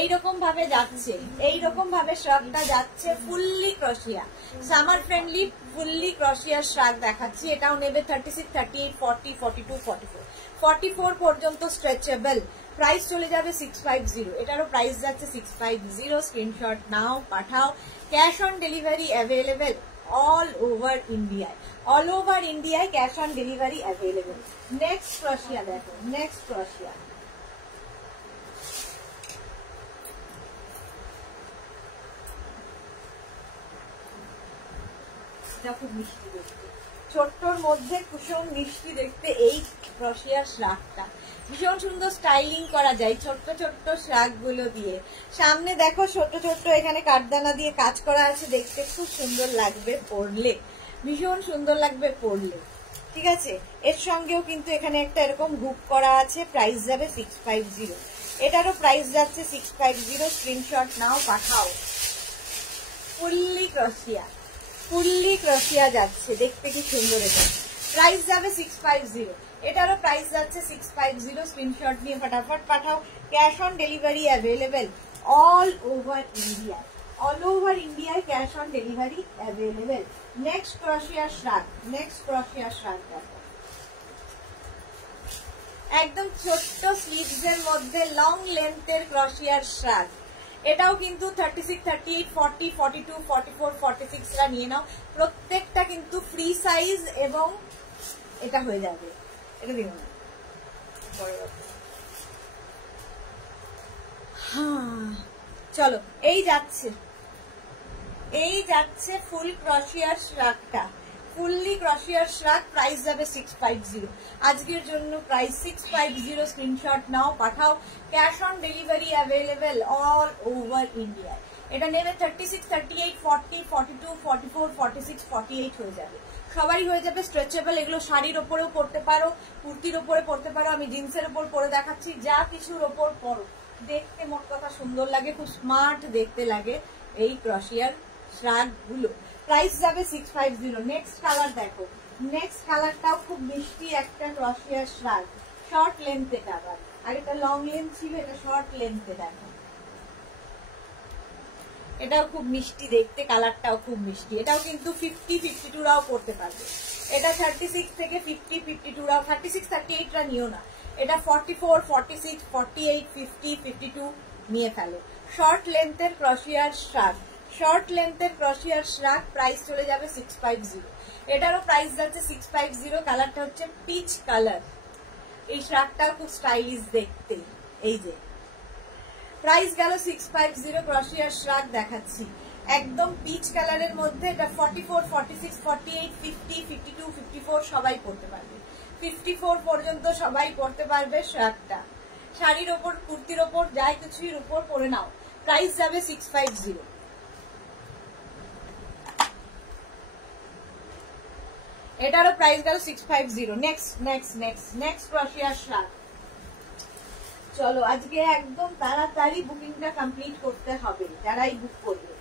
এইরকম ভাবে যাচ্ছে, এইরকম ভাবে শ্রাগটা যাচ্ছে, ফুললি ক্রোশিয়া, সামার ফ্রেন্ডলি ফুললি ক্রোশিয়া শ্রাগ দেখাচ্ছি। এটাও নেবে 36, 38, 40, 42, 44, 44 পর্যন্ত স্ট্রেচেবল। প্রাইস চলে যাবে 650, এটারও প্রাইস যাচ্ছে 650। স্ক্রিনশট নাও, পাঠাও। Cash on delivery available all over ইন্ডিয়ায়, অল ওভার ইন্ডিয়ায় cash on delivery available. Next ক্রোশিয়া দেখো, নেক্সট ক্রোশিয়া, এটা খুব মিষ্টি দেখতে, ছোট্টর মধ্যে কুসুম মিষ্টি দেখতে এই ক্রশিয়ার শ্রাগটা। ভীষণ সুন্দর স্টাইলিং করা যায় ছোট্ট ছোট্ট শ্রাগ গুলো দিয়ে। সামনে দেখো ছোট্ট ছোট্ট এখানে কাঠদানা দিয়ে কাজ করা আছে, দেখতে খুব সুন্দর লাগবে পরলে, ভীষণ সুন্দর লাগবে পরলে। ঠিক আছে, এর সঙ্গেও কিন্তু এখানে একটা এরকম হুক করা আছে। প্রাইস যাবে 650, এটারও প্রাইস যাচ্ছে 650। স্ক্রিনশট নাও, পাঠাও। ফুললি ক্রশিয়া যাচ্ছে, দেখতে কি সুন্দর। এটা প্রাইস যাবে 650, এটারও প্রাইস যাচ্ছে 650। স্ক্রিনশট নিয়ে ফটাফট পাঠাও। Cash on delivery available all over India, all over ইন্ডিয়ায় cash on delivery available. Next ক্রশিয়ার শ্রাগ, দেখো একদম ছোট্ট স্লিভস এর মধ্যে লং লেন্থের ক্রশিয়ার শ্রাগ। এটাও কিন্তু 36, 38, 40, 42, 44, 46 রা নিয়ে নাও। প্রত্যেকটা কিন্তু ফ্রি সাইজ এবং এটা হয়ে যাবে। এটা দিন না, চলো এই যাচ্ছে ফুল ক্রশিয়ার শ্রাগটা, ফুললি ক্রশিয়ার শ্রাগ। প্রাইস যাবে 650, আজকের জন্য প্রাইস 650। স্ক্রিনশট নাও, পাঠাও। Cash on delivery available all over India. এটা নেবে 36, 38, 40, 42, 44, 46, 48 হয়ে যাবে, সবারই হয়ে যাবে। স্ট্রেচেবল, এগুলো শাড়ির ওপরেও পরতে পারো, কুর্তির ওপরে পরতে পারো। আমি জিন্সের ওপর পরে দেখাচ্ছি, যা কিছুর ওপর পরো, দেখতে মোট কথা সুন্দর লাগে, খুব স্মার্ট দেখতে লাগে এই ক্রশিয়ার শ্রাগ গুলো। প্রাইস যাবে 650। নেক্সট কালার দেখো, নেক্সট কালারটাও খুব মিষ্টি একটা ক্রশিয়ার শ্রাগ, শর্ট লেন্থ। এটা আবার, আর এটা লং লেন্থ ছিল, এটা শর্ট লেন্থে। দেখো এটাও খুব মিষ্টি দেখতে, কালারটাও খুব মিষ্টি। এটাও কিন্তু 50, 52 রাও পরতে পারবে। এটা 36 থেকে 50, 52 রাও, 36, 38 রা নিও না। এটা 44, 46, 48, 50, 52 নিয়ে ফেলো। শর্ট লেন্থের ক্রশিয়ার শ্রাগ, প্রাইস চলে যাবে 650। এটারও প্রাইস যাচ্ছে 650। কালারটা হচ্ছে পিচ কালার। এই শ্রাগটাও খুব স্টাইলিশ দেখতে। এই যে প্রাইস গেল 650। ক্রশিয়ার শ্রাগ দেখাচ্ছি একদম পিচ কালারের মধ্যে। এটা 44, 46, 48, 50, 52, 54 সবাই পরতে পারবে। 54 পর্যন্ত সবাই পরতে পারবে শ্রাগটা। শাড়ির ওপর, কুর্তির ওপর, যাই কিছুর উপর পরে নাও। প্রাইস যাবে 650। এটারও প্রাইস গেল 650। নেক্সট ক্রশিয়ার শ্রাগ। চলো আজকে একদম তাড়াতাড়ি বুকিংটা কমপ্লিট করতে হবে যারাই বুক করবে।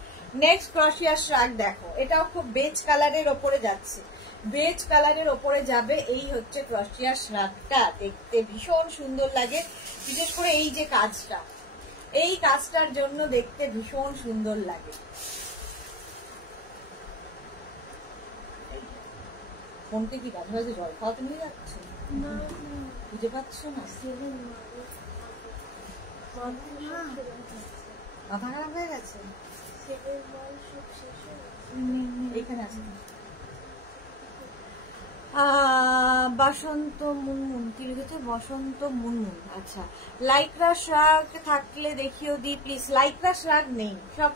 নেক্সট ক্রশিয়ার শ্রাগ দেখো, এটাও খুব বেজ কালারের ওপরে যাচ্ছে, বেজ কালারের ওপরে যাবে। এই হচ্ছে ক্রশিয়ার শ্রাগটা, দেখতে ভীষণ সুন্দর লাগে। বিশেষ করে এই যে কাজটা, এই কাজটার জন্য দেখতে ভীষণ সুন্দর লাগে। ফোনতে কি কাজ হয়েছে? জল খাওয়াতে নিয়ে যাচ্ছে, বুঝে পাচ্ছ না? মাথা খারাপ হয়ে গেছে। এখানে আছে বসন্ত মুনমুন, কি লিখেছে? বসন্ত মুনমুন। আচ্ছা, লাইক্রা শ্রাগ থাকলে দেখিও দি প্লিজ। লাইক্রা শ্রাগ নেই, সব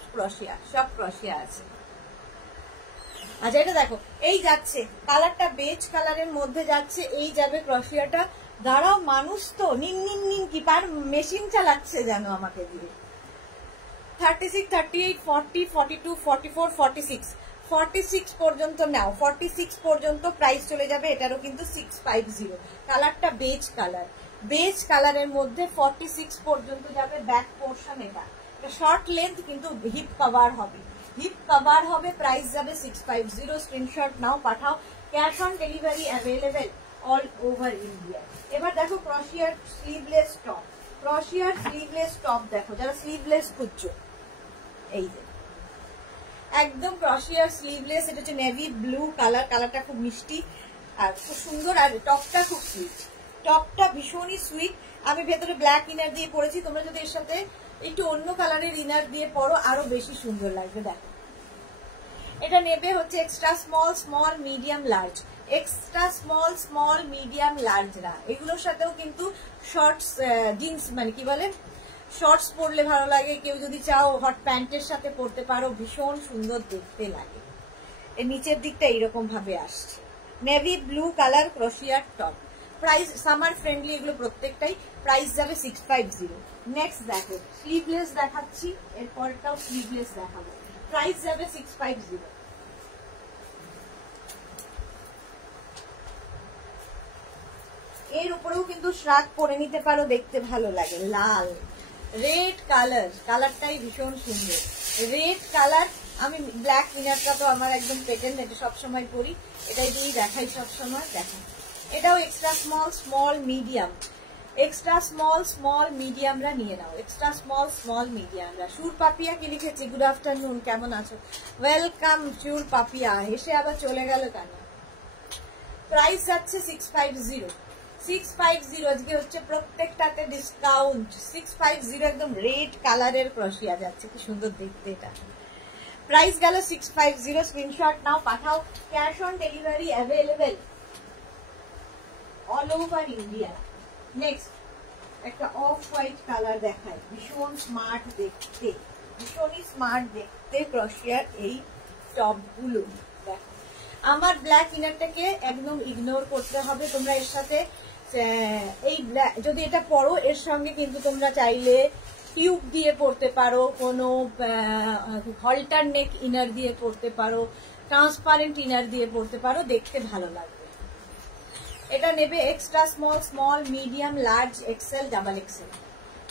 ক্রশিয়া আছে। আচ্ছা এটা দেখো, এই যাচ্ছে কালারটা বেজ কালারের মধ্যে যাচ্ছে। এই যাবে ক্রশিয়াটা। দাঁড়াও, মানুষ তো নিন কি পার মেশিন চালাচ্ছে যেন আমাকে দিয়ে। 36, 38, 40, 42, 44, 46, 46 পর্যন্ত নাও। 46 পর্যন্ত প্রাইস চলে যাবে। এটারও কিন্তু 650। কালারটা বেজ কালার, বেজ কালারের মধ্যে 46 পর্যন্ত যাবে। ব্যাক পোর্শন এটা শর্ট লেন্থ, কিন্তু হিপ কভার হবে। প্রাইস যাবে 650। স্ক্রিনশট নাও, পাঠাও। Cash on delivery available all over India. এবার দেখো ক্রশিয়ার স্লিভলেস টপ, দেখো যারা স্লিভলেস খুঁজছো, এই যে একদম ক্রশিয়ার স্লিভলেস। এটা হচ্ছে নেভি ব্লু কালার, কালারটা খুব মিষ্টি আর খুব সুন্দর। আর টপটা খুব সুইট, টপটা ভীষণই সুইট। আমি ভেতরে ব্ল্যাক ইনার দিয়ে পরেছি, তোমরা যদি এর সাথে একটু অন্য কালারের ইনার দিয়ে পরো আরো বেশি সুন্দর লাগবে। দেখো এটা নেবে হচ্ছে extra small, medium, large. Extra small, medium, লার্জরা এগুলোর সাথেও কিন্তু শর্টস জিন্স, মানে কি বলে, শর্টস পরলে ভালো লাগে। কেউ যদি চাও হট প্যান্টের সাথে পরতে পারো, ভীষণ সুন্দর দেখতে লাগে। এর নিচের দিকটা এইরকম ভাবে আসছে। নেভি ব্লু কালার ক্রোশিয়ার টপ, প্রাইস সামার ফ্রেন্ডলি, এগুলো প্রত্যেকটাই। প্রাইস যাবে 650। নেক্সট দেখো স্লিভলেস দেখাচ্ছি, এরপরটাও স্লিভলেস দেখাবো। প্রাইস যাবে 650। এর উপরেও কিন্তু শ্রাগ পরে নিতে পারো, দেখতে ভালো লাগে। লাল রেড কালার, কালারটাই ভীষণ সুন্দর। রেড কালার, আমি ব্ল্যাক ইনারটা তো আমার একদম পেটেন্ট, এটা সবসময় পরি, এটাই দিয়েই দেখাই সবসময়। দেখা এটাও extra small small medium, extra small small মিডিয়ামরা নিয়ে নাও, এক্সট্রা স্মল স্মল মিডিয়ামরা। সুর পাপিয়া কি লিখেছে, গুড আফটারনুন, কেমন আছো? ওয়েলকাম সুর পাপিয়া, এসে আবার চলে গেল কেন? প্রাইস যাচ্ছে 650। 650 আজকে হচ্ছে প্রত্যেকটাতে ডিসকাউন্ট। 650 একদম রেড কালারের ক্রোশিয়া যাচ্ছে, কি সুন্দর দেখতে এটা। প্রাইস গেল 650। স্ক্রিনশট নাও, পাঠাও। Cash on delivery available all over India. Next একটা অফ হোয়াইট কালার দেখায়, ভীষণ স্মার্ট দেখতে, ভীষণই স্মার্ট দেখতে ক্রোশিয়ার এই টপগুলো। দেখো আমার ব্ল্যাক ইনারটাকে একদম ইগনোর করতে হবে। তোমরা এর সাথে এই ব্ল্যাক যদি এটা পরো, এর সঙ্গে কিন্তু তোমরা চাইলে টিউব দিয়ে পরতে পারো, কোনো হল্টার নেক ইনার দিয়ে পরতে পারো, ট্রান্সপারেন্ট ইনার দিয়ে পরতে পারো, দেখতে ভালো লাগবে। এটা নেবে extra small small medium large XL double XL.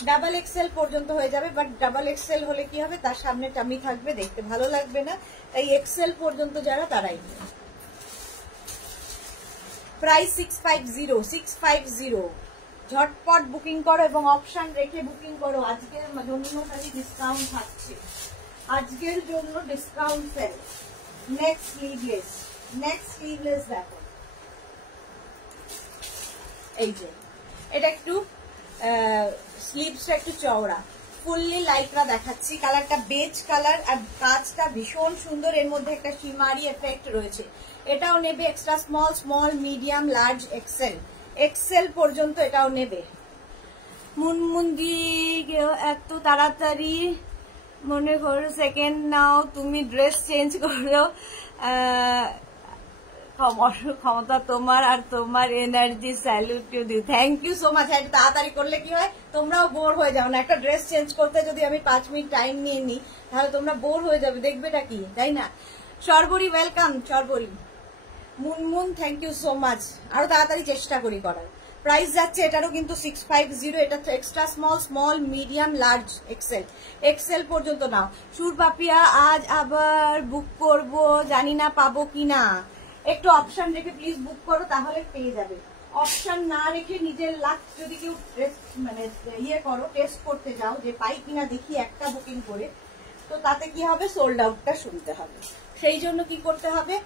Double XL পর্যন্ত হয়ে যাবে, বাট ডাবল এক্সেল হলে কি হবে, তার সামনে টামি থাকবে, দেখতে ভালো লাগবে না, তাই এক্সেল পর্যন্ত যারা তারাই নেবে। প্রাইস 650। 650 ঝটপট বুকিং করো এবং অপশন রেখে বুকিং করো। আজকের জন্য খালি ডিসকাউন্ট থাকছে, আজকের জন্য discount sell. Next sleeveless, next sleeveless দেখো, এই যে এটা একটু স্লিভসটা একটু চওড়া, ফুললি লাইকরা দেখাচ্ছি। কালারটা বেজ কালার আর কাজটা ভীষণ সুন্দর, এর মধ্যে একটা শিমারি এফেক্ট রয়েছে। এটাও নেবে extra small small medium large XL, XL পর্যন্ত এটাও নেবে। মুনমুনজি এত তাড়াতাড়ি মনে করো সেকেন্ড নাও, তুমি ড্রেস চেঞ্জ করো, ক্ষমতা তোমার আর তোমার এনার্জি, স্যালুট টু দিউ। থ্যাংক ইউ সো মাচ। তাড়াতাড়ি করলে কি হয়, তোমরাও বোর হয়ে যাও না। একটা ড্রেস চেঞ্জ করতে যদি আমি 5 মিনিট টাইম নিয়ে নিই, তাহলে তোমরা বোর হয়ে যাবে, দেখবেটা কি, তাই না? Sarbari welcome, Sarbari. Munmun thank you so much. আরো তাড়াতাড়ি চেষ্টা করি করার। প্রাইস যাচ্ছে এটারও কিন্তু 650। এটা তো extra small small medium large XL, XL পর্যন্ত নাও। সুর পাপিয়া আজ আবার বুক করব, জানি না পাবো কিনা। একটু অপশন রেখে প্লিজ বুক করো, তাহলে পেয়ে যাবে। অপশন না রেখে নিজের লাক যদি কেউ মানে ইয়ে করো, টেস্ট করতে যাও যে পাই কিনা দেখি একটা বুকিং করে, তো তাতে কি হবে, সোল্ড আউটটা শুনতে হবে। সেই জন্য কি করতে হবে,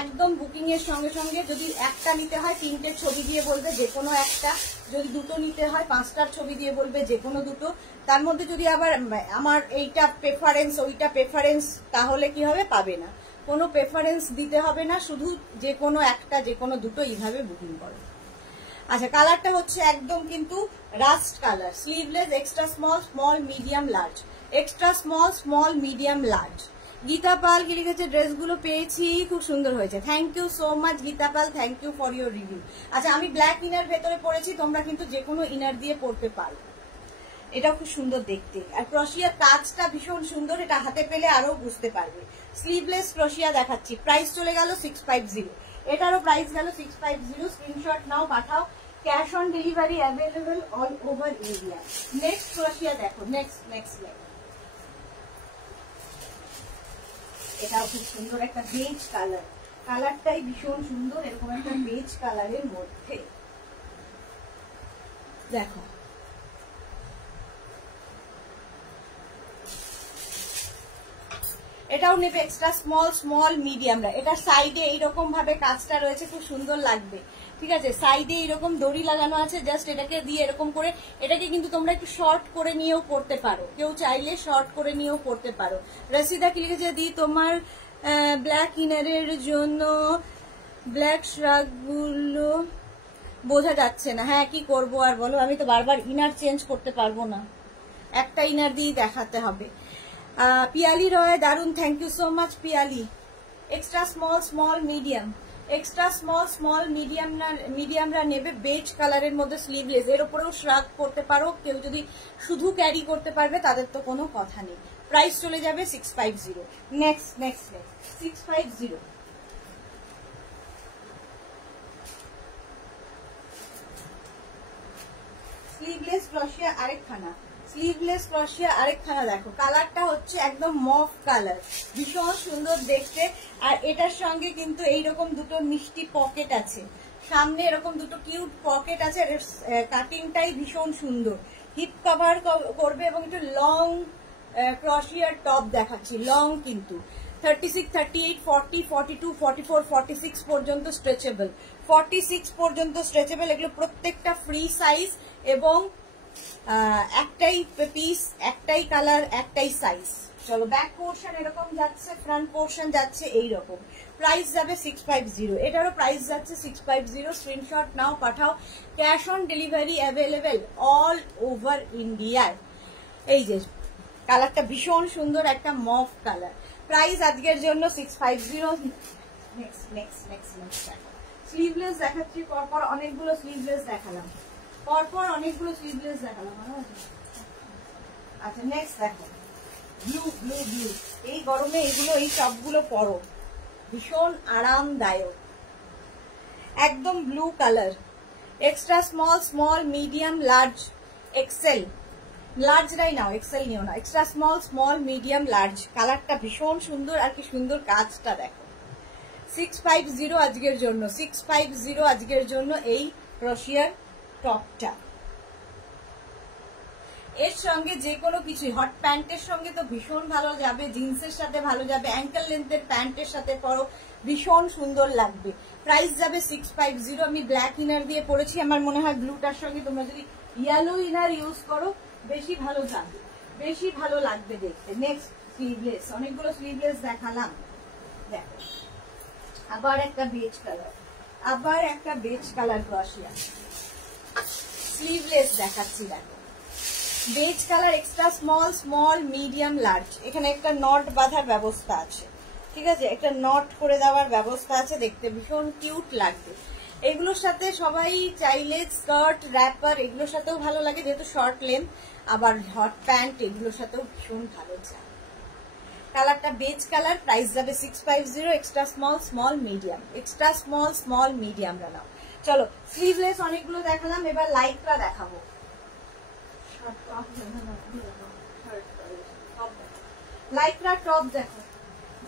একদম বুকিং এর সঙ্গে সঙ্গে যদি একটা নিতে হয় 3টে ছবি দিয়ে বলবে যে কোনো একটা, যদি দুটো নিতে হয় 5টার ছবি দিয়ে বলবে যে কোনো দুটো। তার মধ্যে যদি আবার আমার এইটা প্রেফারেন্স ওইটা প্রেফারেন্স, তাহলে কি হবে, পাবে না। কোনো প্রেফারেন্স দিতে হবে না, শুধু যে কোনো একটা যে কোনো দুটো এইভাবে বুকিং করো। আচ্ছা কালারটা হচ্ছে একদম কিন্তু rust colour, sleeveless, extra small small medium large, extra small small medium large. Geeta Pal কি লিখেছে, ড্রেসগুলো পেয়েছি, খুব সুন্দর হয়েছে। Thank you so much Geeta Pal, thank you for your review. আচ্ছা আমি ব্ল্যাক ইনার ভেতরে পরেছি, তোমরা কিন্তু যে কোনো ইনার দিয়ে পরতে পারো, এটা খুব সুন্দর দেখতে। আর ক্রোশিয়ার কাজটা ভীষণ সুন্দর, এটা হাতে পেলে আরো বুঝতে পারবে। স্লিভলেস ক্রোশিয়া দেখাচ্ছি, প্রাইস চলে গেল 650। এটারও প্রাইস গেল 650। স্ক্রিনশট নাও, পাঠাও। Cash on delivery available all over India. Next ক্রোশিয়া দেখো, নেক্সট নেক্সট এটাও খুব সুন্দর, একটা বেজ কালার, কালারটাই ভীষণ সুন্দর, এরকম একটা বেজ কালারের মধ্যে দেখো। এটাও নেবে এক্সট্রা স্মল স্মল মিডিয়ামরা। এটার সাইডে এইরকম ভাবে কাজটা রয়েছে, খুব সুন্দর লাগবে, ঠিক আছে। সাইডে এইরকম দড়ি লাগানো আছে, জাস্ট এটাকে দিয়ে এরকম করে, এটাকে কিন্তু তোমরা একটু শর্ট করে নিয়েও পড়তে পারো, কেউ চাইলে শর্ট করে নিয়েও পড়তে পারো। রসিদা কি লিখেছে, দি তোমার ব্ল্যাক ইনারের জন্য ব্ল্যাক শ্রাগগুলো বোঝা যাচ্ছে না। হ্যাঁ কি করবো আর বলো, আমি তো বারবার ইনার চেঞ্জ করতে পারবো না, একটা ইনার দিয়ে দেখাতে হবে। পিয়ালি রয় দারুন, thank you so much Piyali. Extra small medium, extra small মিডিয়ামরা নেবে বেজ কালারের মধ্যে স্লিভলেস, এর উপরেও শ্রাগ করতে পারো, কেউ যদি শুধু ক্যারি করতে পারবে তাদের তো কোনো কথা নেই। প্রাইস চলে যাবে 650। নেক্সট 650। স্লিভলেস ক্রশিয়া আরেকখানা, স্লিভলেস ক্রশিয়া আরেকখানা দেখো, কালারটা হচ্ছে একদম মফ কালার, ভীষণ সুন্দর দেখতে। আর এটার সঙ্গে কিন্তু এইরকম দুটো মিষ্টি পকেট আছে, সামনে এরকম দুটো কিউট পকেট আছে, আর কাটিংটাই ভীষণ সুন্দর, হিপ কভার করবে এবং একটু লং ক্রশিয়ার টপ দেখাচ্ছি, লং কিন্তু 36, 38, 40, 42, 44, 46 পর্যন্ত স্ট্রেচেবল, 46 পর্যন্ত স্ট্রেচেবল। এগুলো প্রত্যেকটা ফ্রি সাইজ এবং একটাই পিস, একটাই কালার, একটাই সাইজ। চলো ব্যাক পোর্শন এরকম যাচ্ছে, ফ্রন্ট পোর্শন যাচ্ছে এইরকম। প্রাইস যাবে 650, এটারও প্রাইস যাচ্ছে 650। স্ক্রিনশট নাও, পাঠাও। Cash on delivery available all over ইন্ডিয়ায়। এই যে কালারটা ভীষণ সুন্দর, একটা মফ কালার। প্রাইস আজকের জন্য 650। নেক্সট স্লিভলেস দেখাচ্ছি, পরপর অনেকগুলো স্লিভলেস দেখালাম, আচ্ছা নেক্সট দেখো ব্লু। এই গরমে এগুলো, এই টপগুলো পরো, ভীষণ আরামদায়ক, একদম blue colour. Extra small medium large XL, লার্জরাই নাও, এক্সেল নিও না। এক্সট্রা স্মল মিডিয়াম লার্জ, কালারটা ভীষণ সুন্দর, আর কি সুন্দর কাজটা দেখো। 650 আজকের জন্য, 650 আজকের জন্য এই ক্রশিয়ার টপটা। এর সঙ্গে যে কোনো কিছু, হট প্যান্টের সঙ্গে তো ভীষণ ভালো যাবে, জিন্সের সাথে ভালো যাবে, অ্যাঙ্কেল লেন্থের প্যান্টের সাথে পরো, ভীষণ সুন্দর লাগবে। প্রাইস যাবে 650। আমি ব্ল্যাক ইনার দিয়ে পরেছি, আমার মনে হয় ব্লুটার সঙ্গে তোমরা যদি ইয়েলো ইনার ইউজ করো বেশি ভালো যাবে, বেশি ভালো লাগবে দেখতে। নেক্সট স্লিভলেস, অনেকগুলো স্লিভলেস দেখালাম, দেখো আবার একটা বেজ কালার ক্রশিয়া স্লিভলেস দেখাচ্ছি, দেখো beige colour, extra small medium large. এখানে একটা নট বাঁধার ব্যবস্থা আছে, ঠিক আছে, একটা নট করে দেওয়ার ব্যবস্থা আছে, দেখতে ভীষণ কিউট লাগবে। এগুলোর সাথে সবাই চাইলে স্কার্ট, র্যাপার এগুলোর সাথেও ভালো লাগে, যেহেতু শর্ট লেন্থ, আবার হট প্যান্ট এগুলোর সাথেও ভীষণ ভালো যায়। কালারটা বেজ কালার, প্রাইস যাবে 650। Extra small medium, extra small medium নাও। চলো স্লিভলেস অনেকগুলো দেখালাম, এবার লাইটটা দেখাবো। লাইকরা টপ দেখো,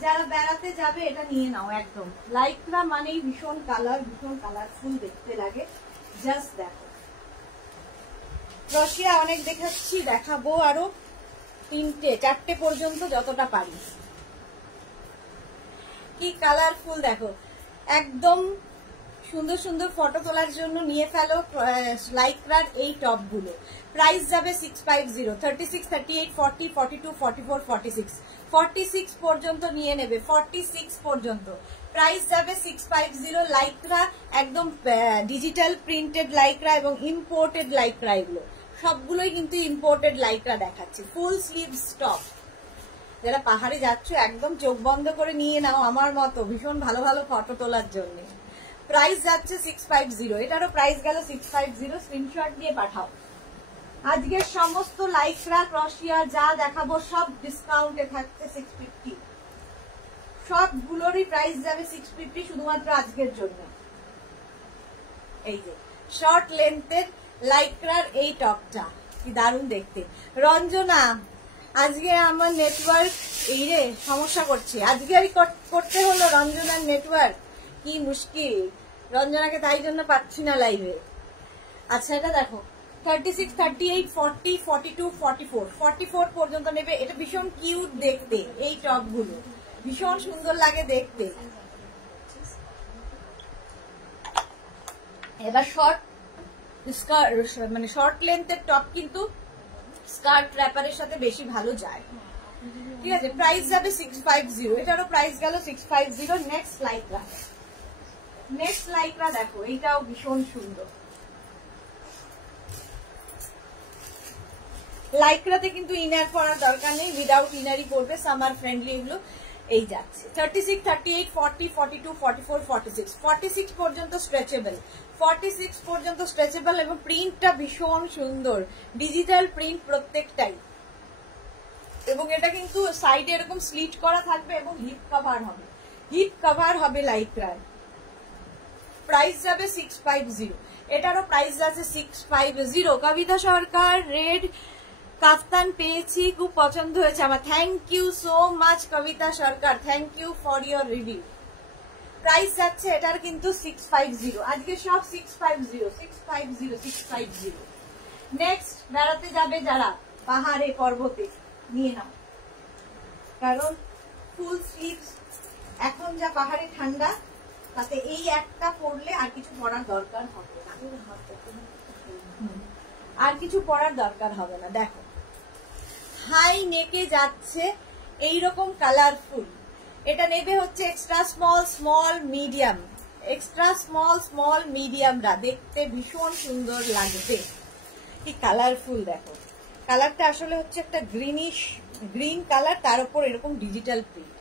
যারা বেড়াতে যাবে এটা নিয়ে নাও একদম। লাইকরা মানেই ভীষণ কালারফুল দেখতে লাগে, জাস্ট দেখো। ক্রশিয়া অনেক দেখাচ্ছি, দেখাবো আরো 3টে 4টে পর্যন্ত যতটা পারি। কি কালারফুল দেখো, একদম সুন্দর ফটো তোলার জন্য নিয়ে ফেলো লাইকরার এই টপ গুলো। প্রাইস যাবে 650। 36, 38, 40, 42, 44, 46, 46 পর্যন্ত নিয়ে নেবে, 46 পর্যন্ত। প্রাইস যাবে 650। লাইকরা একদম ডিজিটাল প্রিন্টেড লাইকরা এবং ইম্পোর্টেড লাইকরা, এগুলো সবগুলোই কিন্তু ইম্পোর্টেড লাইকরা দেখাচ্ছে। ফুল স্লিভস টপ, যারা পাহাড়ে যাচ্ছ একদম চোখ বন্ধ করে নিয়ে নাও, আমার মতো ভীষণ ভালো ফটো তোলার জন্য। প্রাইস যাচ্ছে 650, এটারও প্রাইস গেল 650। স্ক্রিনশট দিয়ে পাঠাও। আজকের সমস্ত লাইকরা ক্রশিয়া যা দেখাবো সব ডিসকাউন্টে থাকছে 650, সবগুলোরই প্রাইস যাবে 650 শুধুমাত্র আজকের জন্য। এই যে শর্ট লেন্থের লাইকরার এই টপটা কি দারুণ দেখতে। রঞ্জনা, আজকে আমার নেটওয়ার্ক এই রে সমস্যা করছে, আজকে আমি করতে হলো রঞ্জনার নেটওয়ার্ক, কি মুশকিল। রঞ্জনাকে তাই জন্য পাচ্ছি না লাইভে। আচ্ছা এটা দেখো 36, 38, 40, 42, 44, 44 পর্যন্ত নেবে। এটা ভীষণ কিউট দেখতে, এই টপ গুলো ভীষণ সুন্দর লাগে দেখতে। এবার মানে শর্ট লেন্থের টপ কিন্তু স্কার্ট র্যাপারের সাথে বেশি ভালো যায়, ঠিক আছে। প্রাইস যাবে 650, এটারও প্রাইস গেল 650। নেক্সট লাইকরা দেখো, এইটাও ভীষণ সুন্দর। লাইকরাতে কিন্তু ইনার পরার দরকার নেই, উইদাউট ইনারই পরবে, সামার ফ্রেন্ডলি এগুলো। এই যাচ্ছে 36, 38, 40, 42, 44, 46, 46 পর্যন্ত স্ট্রেচেবল, 46 পর্যন্ত স্ট্রেচেবল এবং প্রিন্টটা ভীষণ সুন্দর, ডিজিটাল প্রিন্ট প্রত্যেকটাই। এবং এটা কিন্তু সাইডে এরকম স্লিট করা থাকবে এবং হিপ কভার হবে, হিপ কভার হবে লাইক্রার। প্রাইস যাবে 650, এটারও প্রাইস যাচ্ছে 650। কবিতা সরকার রেড কাফতান পেয়েছি, খুব পছন্দ হয়েছে আমার, thank you so much Kabita Sarkar, thank you for your review. Price যাচ্ছে এটার কিন্তু 650, আজকে সব 650, 650, 650। নেক্সট বেড়াতে যাবে যারা পাহাড়ে পর্বতে নিয়ে নাও, কারণ ফুল স্লিভস এখন যা পাহাড়ে ঠান্ডা, তাতে এই একটা পরলে আর কিছু পরার দরকার হবে না, আর কিছু পরার দরকার হবে না। দেখো হাই নেকে যাচ্ছে এইরকম কালারফুল, এটা নেবে হচ্ছে extra small, small, medium, extra small, small, মিডিয়ামরা দেখতে ভীষণ সুন্দর লাগবে। কি কালারফুল দেখো, কালারটা আসলে হচ্ছে একটা গ্রিনিশ গ্রিন কালার, তার উপর এরকম ডিজিটাল প্রিন্ট,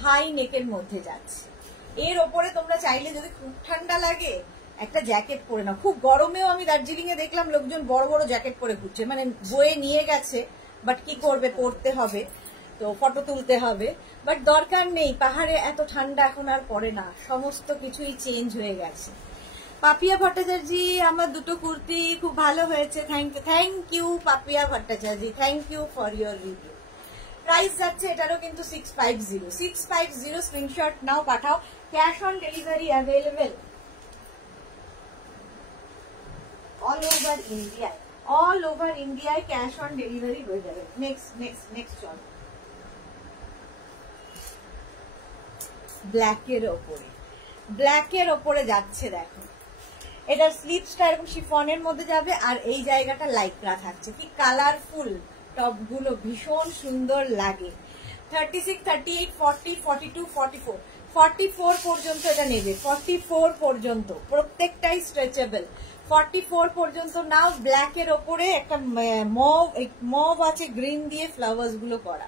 হাই নেকের মধ্যে যাচ্ছে। এর ওপরে তোমরা চাইলে যদি খুব ঠান্ডা লাগে একটা জ্যাকেট পরে নাও, খুব গরমেও আমি দার্জিলিং এ দেখলাম লোকজন বড় বড় জ্যাকেট পরে ঘুরছে, মানে বয়ে নিয়ে গেছে, বাট কি করবে, পরতে হবে তো, ফটো তুলতে হবে, বাট দরকার নেই, পাহাড়ে এত ঠান্ডা এখন আর পড়ে না, সমস্ত কিছুই চেঞ্জ হয়ে গেছে। পাপিয়া ভট্টাচার্যি আমার দুটো কুর্তি খুব ভালো হয়েছে, thank you Papiya Bhattacharya, thank you for your review. Price যাচ্ছে এটারও কিন্তু 650, 650, স্ক্রিনশট নাও পাঠাও, cash on delivery available all over ইন্ডিয়ায়, অল ওভার ইন্ডিয়ায় ক্যাশ অন ডেলিভারি হয়ে যাবে। নেক্সট নেক্সট নেক্সট চল, ব্ল্যাকের ওপরে, ব্ল্যাকের ওপরে যাচ্ছে দেখো, এটার স্লিভসটা এরকম শিফনের মধ্যে যাবে আর এই জায়গাটা লাইক্রা থাকছে, কি কালারফুল টপগুলো ভীষণ সুন্দর লাগে। 36, 38, 40, 42, 44, 44 পর্যন্ত এটা নেবে, 44 পর্যন্ত প্রত্যেকটাই স্ট্রেচেবল, 44 পর্যন্ত নাও। ব্ল্যাকের ওপরে একটা মভ আছে গ্রিন দিয়ে ফ্লাওয়ার্স গুলো করা,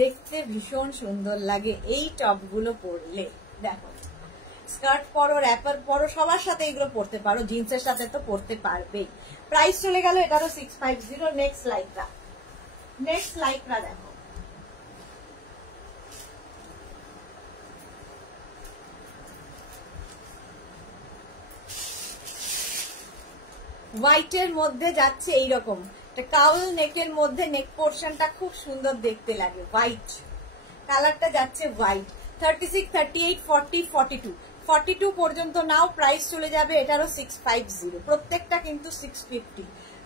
দেখতে ভীষণ সুন্দর লাগে এই টপগুলো পরলে। দেখো স্কার্ট পরো, র্যাপার পরো, সবার সাথে এগুলো পরতে পারো, জিন্সের সাথে তো পরতে পারবেই। প্রাইস চলে গেল এটারও 650। নেক্সট লাইক্রা, নেক্সট লাইক্রা দেখো, হোয়াইটের মধ্যে যাচ্ছে এইরকম কাউল নেকের মধ্যে, নেক পোর্শনটা খুব সুন্দর দেখতে লাগে, হোয়াইট কালারটা যাচ্ছে, হোয়াইট। 36, 38, 40, 42, 42 পর্যন্ত নাও। প্রাইস চলে যাবে এটারও 650, প্রত্যেকটা কিন্তু 650,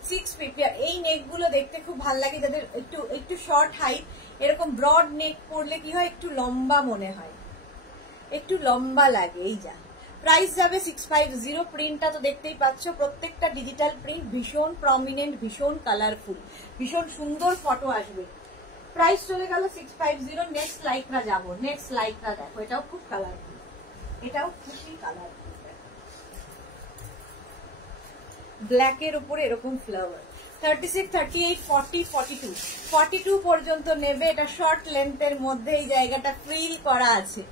650। আর এই নেক গুলো দেখতে খুব ভালো লাগে, যাদের একটু একটু শর্ট হাইট, এরকম ব্রড নেক পরলে কি হয়, একটু লম্বা মনে হয়, একটু লম্বা লাগে। এই যা প্রাইস যাবে 650। প্রিন্টটা তো দেখতেই পাচ্ছ, প্রত্যেকটা ডিজিটাল প্রিন্ট, ভীষণ প্রমিনেন্ট, ভীষণ কালারফুল, ভীষণ সুন্দর ফটো আসবে। প্রাইস চলে গেল 650। নেক্সট লাইক্রা যাবো, নেক্সট লাইক্রা দেখো, এটাও খুব কালারফুল, এটাও খুশি কালারফুল, ব্ল্যাকের উপরে এরকম ফ্লাওয়ার। 36, 38, 40, 42, 42 পর্যন্ত নেবে। এটা শর্ট লেন্থের মধ্যে এই জায়গাটা ফ্রিল করা আছে,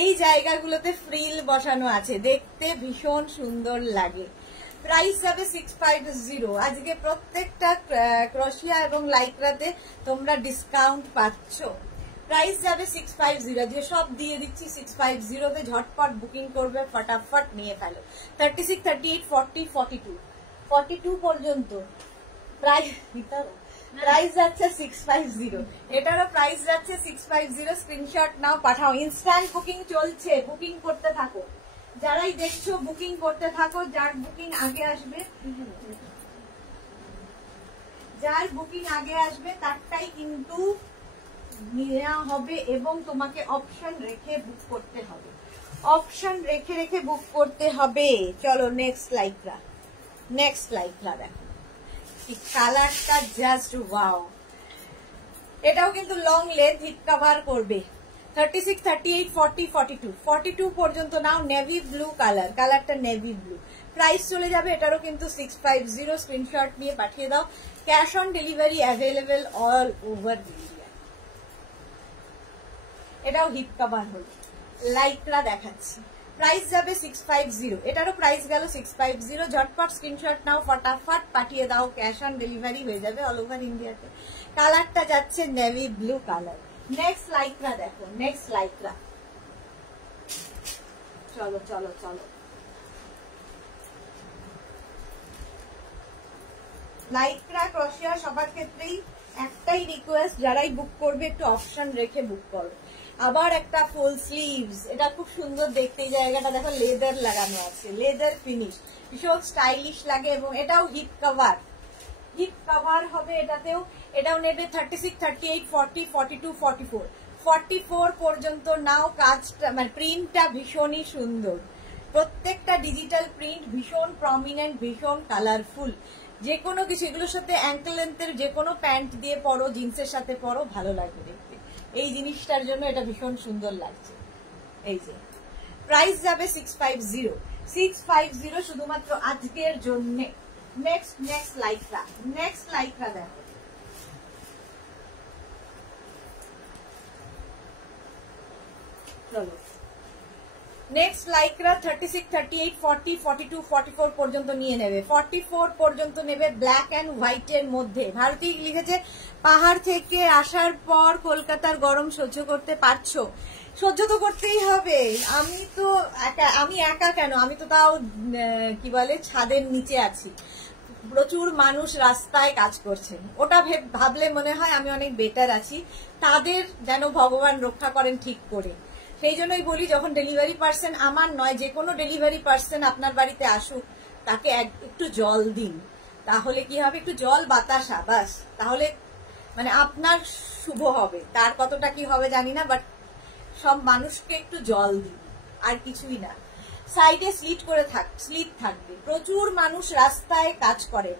এই জায়গাগুলোতে ফ্রিল বসানো আছে, দেখতে ভীষণ সুন্দর লাগে। প্রাইস যাবে 650। আজকে প্রত্যেকটা ক্রোশিয়া এবং লাইক্রাতে তোমরা ডিসকাউন্ট পাচ্ছ। প্রাইস যাবে 650, আজকে সব দিয়ে দিচ্ছি 650-তে, ঝটপট বুকিং করবে, ফটাফট নিয়ে ফেলো। 36, 38, 40, 42, 42 পর্যন্ত প্রাইস যাচ্ছে 650, এটারও প্রাইস যাচ্ছে 650। স্ক্রিনশট নাও পাঠাও, ইনস্ট্যান্ট বুকিং চলছে, বুকিং করতে থাকো, যারাই দেখছো বুকিং করতে থাকো, যার বুকিং আগে আসবে, যার বুকিং আগে আসবে তারটাই কিন্তু নেওয়া হবে, এবং তোমাকে অপশন রেখে বুক করতে হবে, অপশন রেখে রেখে বুক করতে হবে। চলো নেক্সট লাইক্রা, নেক্সট লাইক্রা দেখো, কালারটা জাস্ট ওয়াও, এটাও কিন্তু লং লেন্থ, হিপ কভার করবে। 36, 38, 40, 42, 42 পর্যন্ত নাও। নেভি ব্লু কালার, কালারটা নেভি ব্লু। প্রাইস চলে যাবে এটারও কিন্তু 650। স্ক্রিনশট নিয়ে পাঠিয়ে দাও, cash on delivery available all over India. এটাও হিপ কভার হলো। লাইক্রা দেখাচ্ছি, প্রাইস যাবে 650, এটারও প্রাইস গেল 650। ঝটপট স্ক্রিনশট নাও, ফটাফট পাঠিয়ে দাও, ক্যাশ অন ডেলিভারি হয়ে যাবে অল ওভার ইন্ডিয়াতে। কালারটা যাচ্ছে navy blue colour. Next Lycra দেখো, নেক্সট লাইক্রা, চলো চলো চলো। লাইক্রা ক্রশিয়া সবার ক্ষেত্রেই একটাই রিকোয়েস্ট, যারাই বুক করবে একটু অপশন রেখে বুক করো। আবার একটা ফুল স্লিভস, এটা খুব সুন্দর দেখতে, এই জায়গাটা দেখো লেদার লাগানো আছে, লেদার ফিনিশ, ভীষণ স্টাইলিশ লাগে। এবং এটাও হিপ কভার, হিপ কভার হবে এটাতেও। এটাও নেবে 36, 38, 40, 42, 44, 44 পর্যন্ত নাও। কাজটা মানে প্রিন্টটা ভীষণই সুন্দর, প্রত্যেকটা ডিজিটাল প্রিন্ট, ভীষণ প্রমিনেন্ট, ভীষণ কালারফুল। যে কোনো কিছু এগুলোর সাথে অ্যাঙ্কেল লেন্থের যে কোনো প্যান্ট দিয়ে পরো, জিন্সের সাথে পরো, ভালো লাগবে দেখতে। এই জিনিসটার জন্য এটা ভীষণ সুন্দর লাগছে। এই যে প্রাইস যাবে 650, 650 শুধুমাত্র আজকের জন্য। Next next Lycra, next Lycra দেখো, চলো নেক্সট লাইক্রা 36, 38, 40, 42, 44 পর্যন্ত নিয়ে নেবে, 44 পর্যন্ত নেবে। ব্ল্যাক অ্যান্ড হোয়াইট এর মধ্যে। ভারতী লিখেছে পাহাড় থেকে আসার পর কলকাতার গরম সহ্য করতে পারছো? সহ্য তো করতেই হবে। আমি একা কেন, আমি তো তাও কি বলে ছাদের নিচে আছি, প্রচুর মানুষ রাস্তায় কাজ করছেন। ওটা ভাবলে মনে হয় আমি অনেক বেটার আছি, তাদের যেন ভগবান রক্ষা করেন ঠিক করে। সেই জন্যই বলি, যখন ডেলিভারি পার্সন, আমার নয়, যে কোনো ডেলিভারি পার্সন আপনার বাড়িতে আসুক, তাকে একটু জল দিন। তাহলে কি হবে, একটু জল বাতাসা, বাস, তাহলে মানে আপনার শুভ হবে। তার কতটা কি হবে জানি না, বাট সব মানুষকে একটু জল দিন, আর কিছুই না। সাইডে স্লিট থাকবে। প্রচুর মানুষ রাস্তায় কাজ করেন,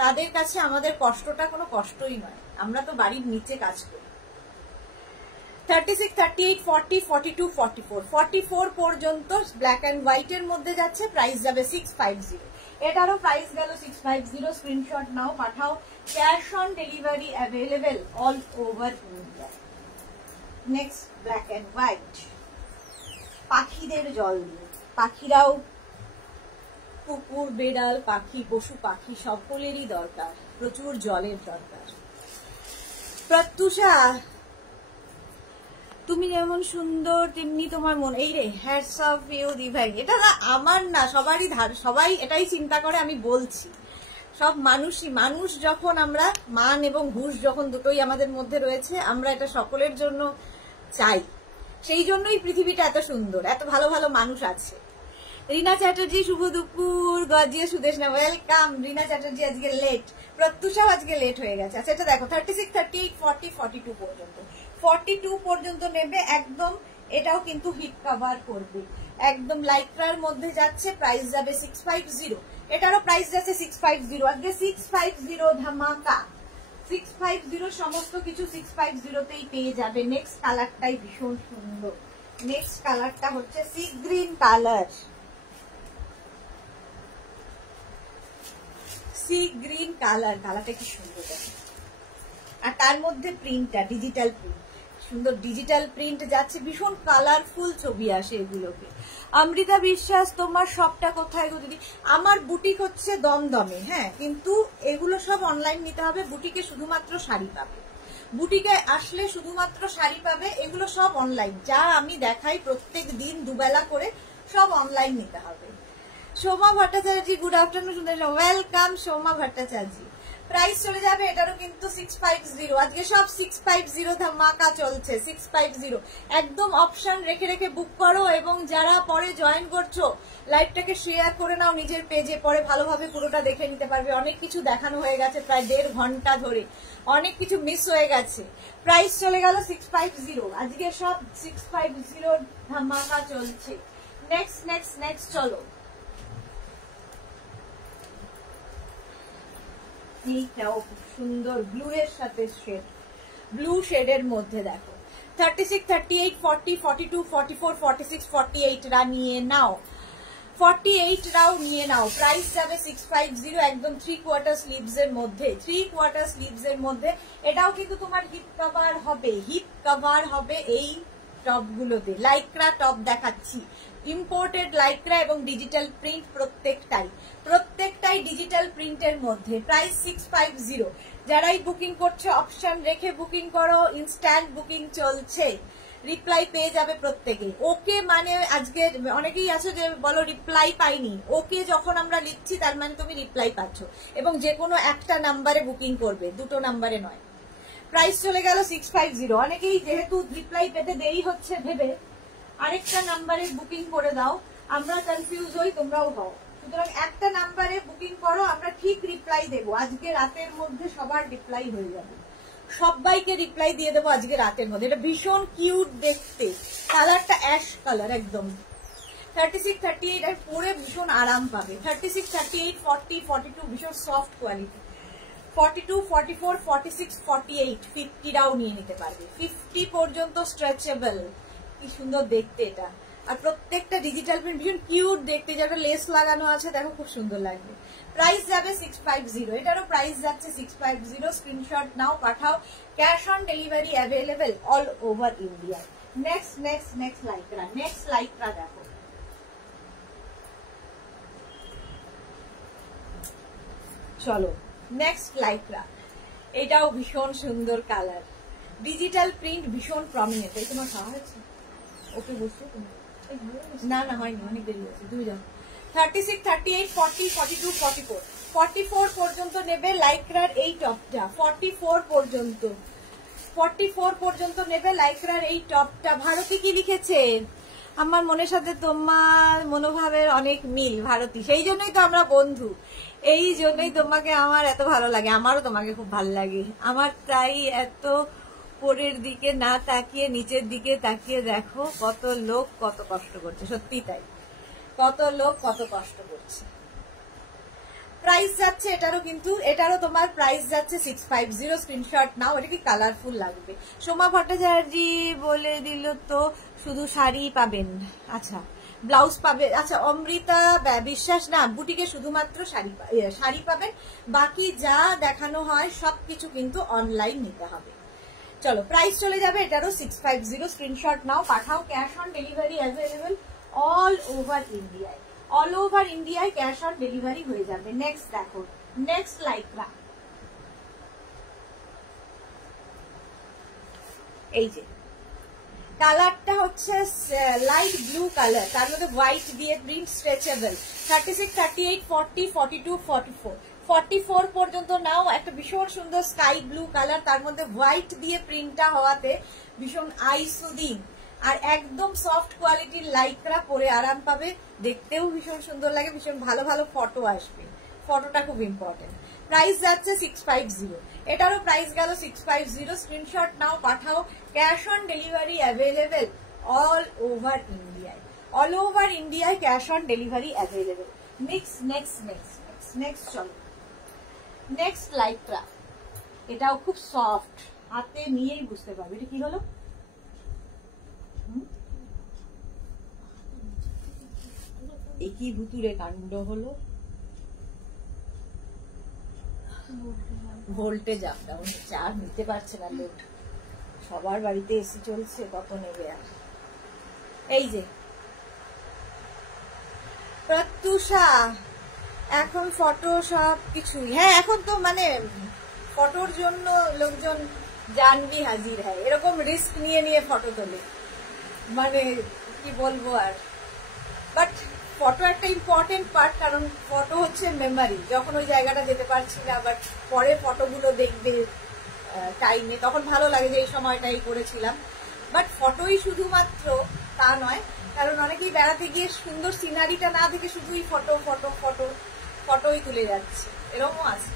তাদের কাছে আমাদের কষ্টটা কোনো কষ্টই নয়, আমরা তো বাড়ির নিচে কাজ করি। 36, 38, 40, 42, 44, 44 পর্যন্ত ব্ল্যাক অ্যান্ড হোয়াইট এর মধ্যে যাচ্ছে। প্রাইস যাবে 650, এটারও প্রাইস গেল 650। স্ক্রিনশট নাও, পাঠাও, cash on delivery available all over India. Next black and white, পাখিদের জল দিয়ে, পাখিরাও, কুকুর, বেড়াল, পাখি, পশু পাখি সকলেরই দরকার, প্রচুর জলের দরকার। প্রত্যুষা, তুমি যেমন সুন্দর তেমনি তোমার মন, এই রে, হ্যাটস অফ ইউ দি ভাই। এটা আমার না, সবাই এটাই চিন্তা করে, আমি বলছি সব মানুষই, মানুষ যখন আমরা, মান এবং হুঁশ যখন দুটোই আমাদের মধ্যে রয়েছে, আমরা এটা সকলের জন্য চাই। সেই জন্যই পৃথিবীটা এত সুন্দর, এত ভালো ভালো মানুষ আছে। রিনা চ্যাটার্জি, শুভ দুপুর। গজিয়ে সুদেশনা, ওয়েলকাম। রিনা চ্যাটার্জি আজকে লেট, প্রত্যুষাও আজকে লেট হয়ে গেছে। আচ্ছা, এটা দেখো 36, 38, 40, 42 পর্যন্ত, 42 পর্যন্ত নেবে একদম। এটাও কিন্তু হিপ কভার করবে, একদম লাইক্রার মধ্যে যাচ্ছে। প্রাইস যাবে 650, এটারও প্রাইস যাচ্ছে 650। আজকে 650 ধামাকা, 650 সমস্ত কিছু 650তেই পেয়ে যাবে। নেক্সট কালারটাই ভীষণ সুন্দর। নেক্সট কালারটা হচ্ছে sea green colour, sea green colour, কালারটা কি সুন্দর দেখো। আর তার মধ্যে প্রিন্টটা ডিজিটাল প্রিন্ট, সুন্দর ডিজিটাল প্রিন্ট যাচ্ছে, ভীষণ কালারফুল ছবি আসে এগুলোকে। অমৃতা বিশ্বাস, তোমার শপটা কোথায় গো দিদি? আমার বুটিক হচ্ছে দমদমে, হ্যাঁ, কিন্তু এগুলো সব অনলাইন নিতে হবে। বুটিকে শুধুমাত্র শাড়ি পাবে, বুটিকে আসলে শুধুমাত্র শাড়ি পাবে, এগুলো সব অনলাইন। যা আমি দেখাই প্রত্যেক দিন দুবেলা করে, সব অনলাইন নিতে হবে। সোমা ভট্টাচার্য, গুড আফটারনুন, সুন্দর, ওয়েলকাম সোমা ভট্টাচার্য। প্রাইস চলে যাবে এটারও কিন্তু 650, আজকে সব 650 ধামাকা চলছে। 650 একদম অপশন রেখে রেখে বুক করো, এবং যারা পরে জয়েন করছো লাইভটাকে শেয়ার করে নাও নিজের পেজে, পরে ভালোভাবে পুরোটা দেখে নিতে পারবে। অনেক কিছু দেখানো হয়ে গেছে, প্রায় 1.5 ঘন্টা ধরে অনেক কিছু মিস হয়ে গেছে। প্রাইস চলে গেল 650, আজকে সব 650 ধামাকা চলছে। নেক্সট নেক্সট নেক্সট চলো, এইটাও খুব সুন্দর ব্লু এর সাথে শেড, ব্লু শেডের মধ্যে দেখো 36, 38, 40, 42, 44, 46, 48 রা নিয়ে নাও, 48 রাও নিয়ে নাও। প্রাইস যাবে 650, একদম 3/4 স্লিভস এর মধ্যে, 3/4 স্লিভস এর মধ্যে। এটাও কিন্তু তোমার হিপ কভার হবে, হিপ কভার হবে এই টপ গুলোতে লাইক্রা টপ দেখাচ্ছি, ইম্পোর্টেড লাইক্রা এবং ডিজিটাল প্রিন্ট প্রত্যেকটাই ডিজিটাল প্রিন্টের মধ্যে। প্রাইস 650। যারাই বুকিং করছে অপশন রেখে বুকিং করো, ইনস্ট্যান্ট বুকিং চলছে, রিপ্লাই পেয়ে যাবে প্রত্যেকে। ওকে মানে আজকে অনেকেই আছে যে বলো রিপ্লাই পাইনি, ওকে যখন আমরা লিখছি তার মানে তুমি রিপ্লাই পাচ্ছ, এবং যে কোনো একটা নাম্বারে বুকিং করবে, দুটো নাম্বারে নয়। প্রাইস চলে গেল 650। অনেকেই যেহেতু রিপ্লাই পেতে দেরি হচ্ছে ভেবে আরেকটা নাম্বারে বুকিং করে দাও, আমরা কনফিউজ হই, তোমরাও হও। সুতরাং একটা নাম্বারে বুকিং করো, আমরা ঠিক রিপ্লাই দেবো। আজকে রাতের মধ্যে সবার রিপ্লাই হয়ে যাবে, সবাইকে রিপ্লাই দিয়ে দেবো আজকে রাতের মধ্যে। এটা ভীষণ কিউট দেখতে, কালারটা অ্যাশ কালার একদম। 36, 38 আর পরে ভীষণ আরাম পাবে। 36, 38, 40, 42 ভীষণ সফট কোয়ালিটি। 42, 44, 46, 48, 50টাও নিয়ে নিতে পারবে। 50 পর্যন্ত স্ট্রেচেবল। কি সুন্দর দেখতে এটা, আর প্রত্যেকটা ডিজিটাল প্রিন্ট ভীষণ কিউট দেখতে, যারা লেস লাগানো আছে দেখো খুব সুন্দর লাগবে। প্রাইস যাবে 650। এটারও প্রাইস যাচ্ছে 650। স্ক্রিনশট নাও, পাঠাও। Cash on delivery available all over India. Next Lycra দেখো। চলো নেক্সট লাইক্রা, এটাও ভীষণ সুন্দর কালার, ডিজিটাল প্রিন্ট ভীষণ প্রমিনেন্ট। এই তোমার খাওয়া হয়েছে? ওকে বসছো তুমি? না হয়নি, অনেক দেরি হয়েছে, তুমি যাও। 36, 38, 40, 42, 44, 44 পর্যন্ত নেবে লাইক্রার এই টপটা। 44 পর্যন্ত নেবে লাইক্রার এই টপটা। ভারতী কি লিখেছে? আমার মনের সাথে তোমার মনোভাবের অনেক মিল ভারতী, সেই জন্যই তো আমরা বন্ধু, এই জন্যই তোমাকে আমার এত ভালো লাগে। আমারও তোমাকে খুব ভালো লাগে। আমার তাই এত উপরের দিকে না তাকিয়ে নিচের দিকে তাকিয়ে দেখো কত লোক কত কষ্ট করছে, সত্যি তাই, কত লোক কত কষ্ট করছে। প্রাইস যাচ্ছে এটারও তোমার প্রাইস যাচ্ছে 650। স্ক্রিনশট নাও। এটা কি কালারফুল লাগবে। সোমা ভট্টাচার্য বলে দিল তো শুধু শাড়ি পাবেন, আচ্ছা ব্লাউজ পাবে। আচ্ছা অমৃতা বিশ্বাস না, বুটিকে শুধুমাত্র শাড়ি পাবেন, বাকি যা দেখানো হয় সবকিছু কিন্তু অনলাইন নিতে হবে। চলো প্রাইস চলে যাবে এটারও 650। স্ক্রিনশট নাও, পাঠাও। Cash on delivery available all over ইন্ডিয়ায়। অল ওভার ইন্ডিয়ায় ক্যাশ অন ডেলিভারি হয়ে যাবে। নেক্সট দেখো, নেক্সট লাইক্রা। এই যে কালারটা হচ্ছে লাইট ব্লু কালার, তার মধ্যে হোয়াইট দিয়ে প্রিন্ট, স্ট্রেচেবল। 36, 38, 40, 42, 44, 44 পর্যন্ত নাও। একটা ভীষণ সুন্দর স্কাই ব্লু কালার, তার মধ্যে হোয়াইট দিয়ে প্রিন্টটা হওয়াতে ভীষণ আই সুদিং, আর একদম সফট কোয়ালিটির লাইক্রা, পরে আরাম পাবে, দেখতেও ভীষণ সুন্দর লাগে, ভীষণ ভালো ভালো ফটো আসবে, ফটোটা খুব ইম্পর্টেন্ট। প্রাইস যাচ্ছে 650। এটারও প্রাইস গেল 650। স্ক্রিনশট নাও, পাঠাও। Cash on delivery available all over ইন্ডিয়ায়। অল ওভার ইন্ডিয়ায় cash on delivery available. Next চলো, নেক্সট লাইক্রা। এটাও খুব সফট, হাতে নিয়েই বুঝতে পারবে এটা কি হলো। একই ভুতুরে কাণ্ড হলো, ভোল্টেজ আপ ডাউন হচ্ছে, আর নিতে পারছে না লোড। সবার বাড়িতে এসি চলছে, কত নেবে আর। এই যে প্রত্যুষা, এখন ফটো সব কিছুই, হ্যাঁ এখন তো মানে ফটোর জন্য লোকজন জানবি হাজির হয়, এরকম রিস্ক নিয়ে ফটো তোলে, মানে কি বলবো আর। বাট ফটো একটা ইম্পর্টেন্ট পার্ট, কারণ ফটো হচ্ছে মেমোরি। যখন ওই জায়গাটা যেতে পারছি না, বাট পরে ফটোগুলো দেখবে টাইমে, তখন ভালো লাগে যে এই সময়টাই করেছিলাম। বাট ফটোই শুধুমাত্র তা নয়, কারণ অনেকেই বেড়াতে গিয়ে সুন্দর সিনারিটা না দেখে শুধুই ফটোই তুলে যাচ্ছে, এরকমও আছে।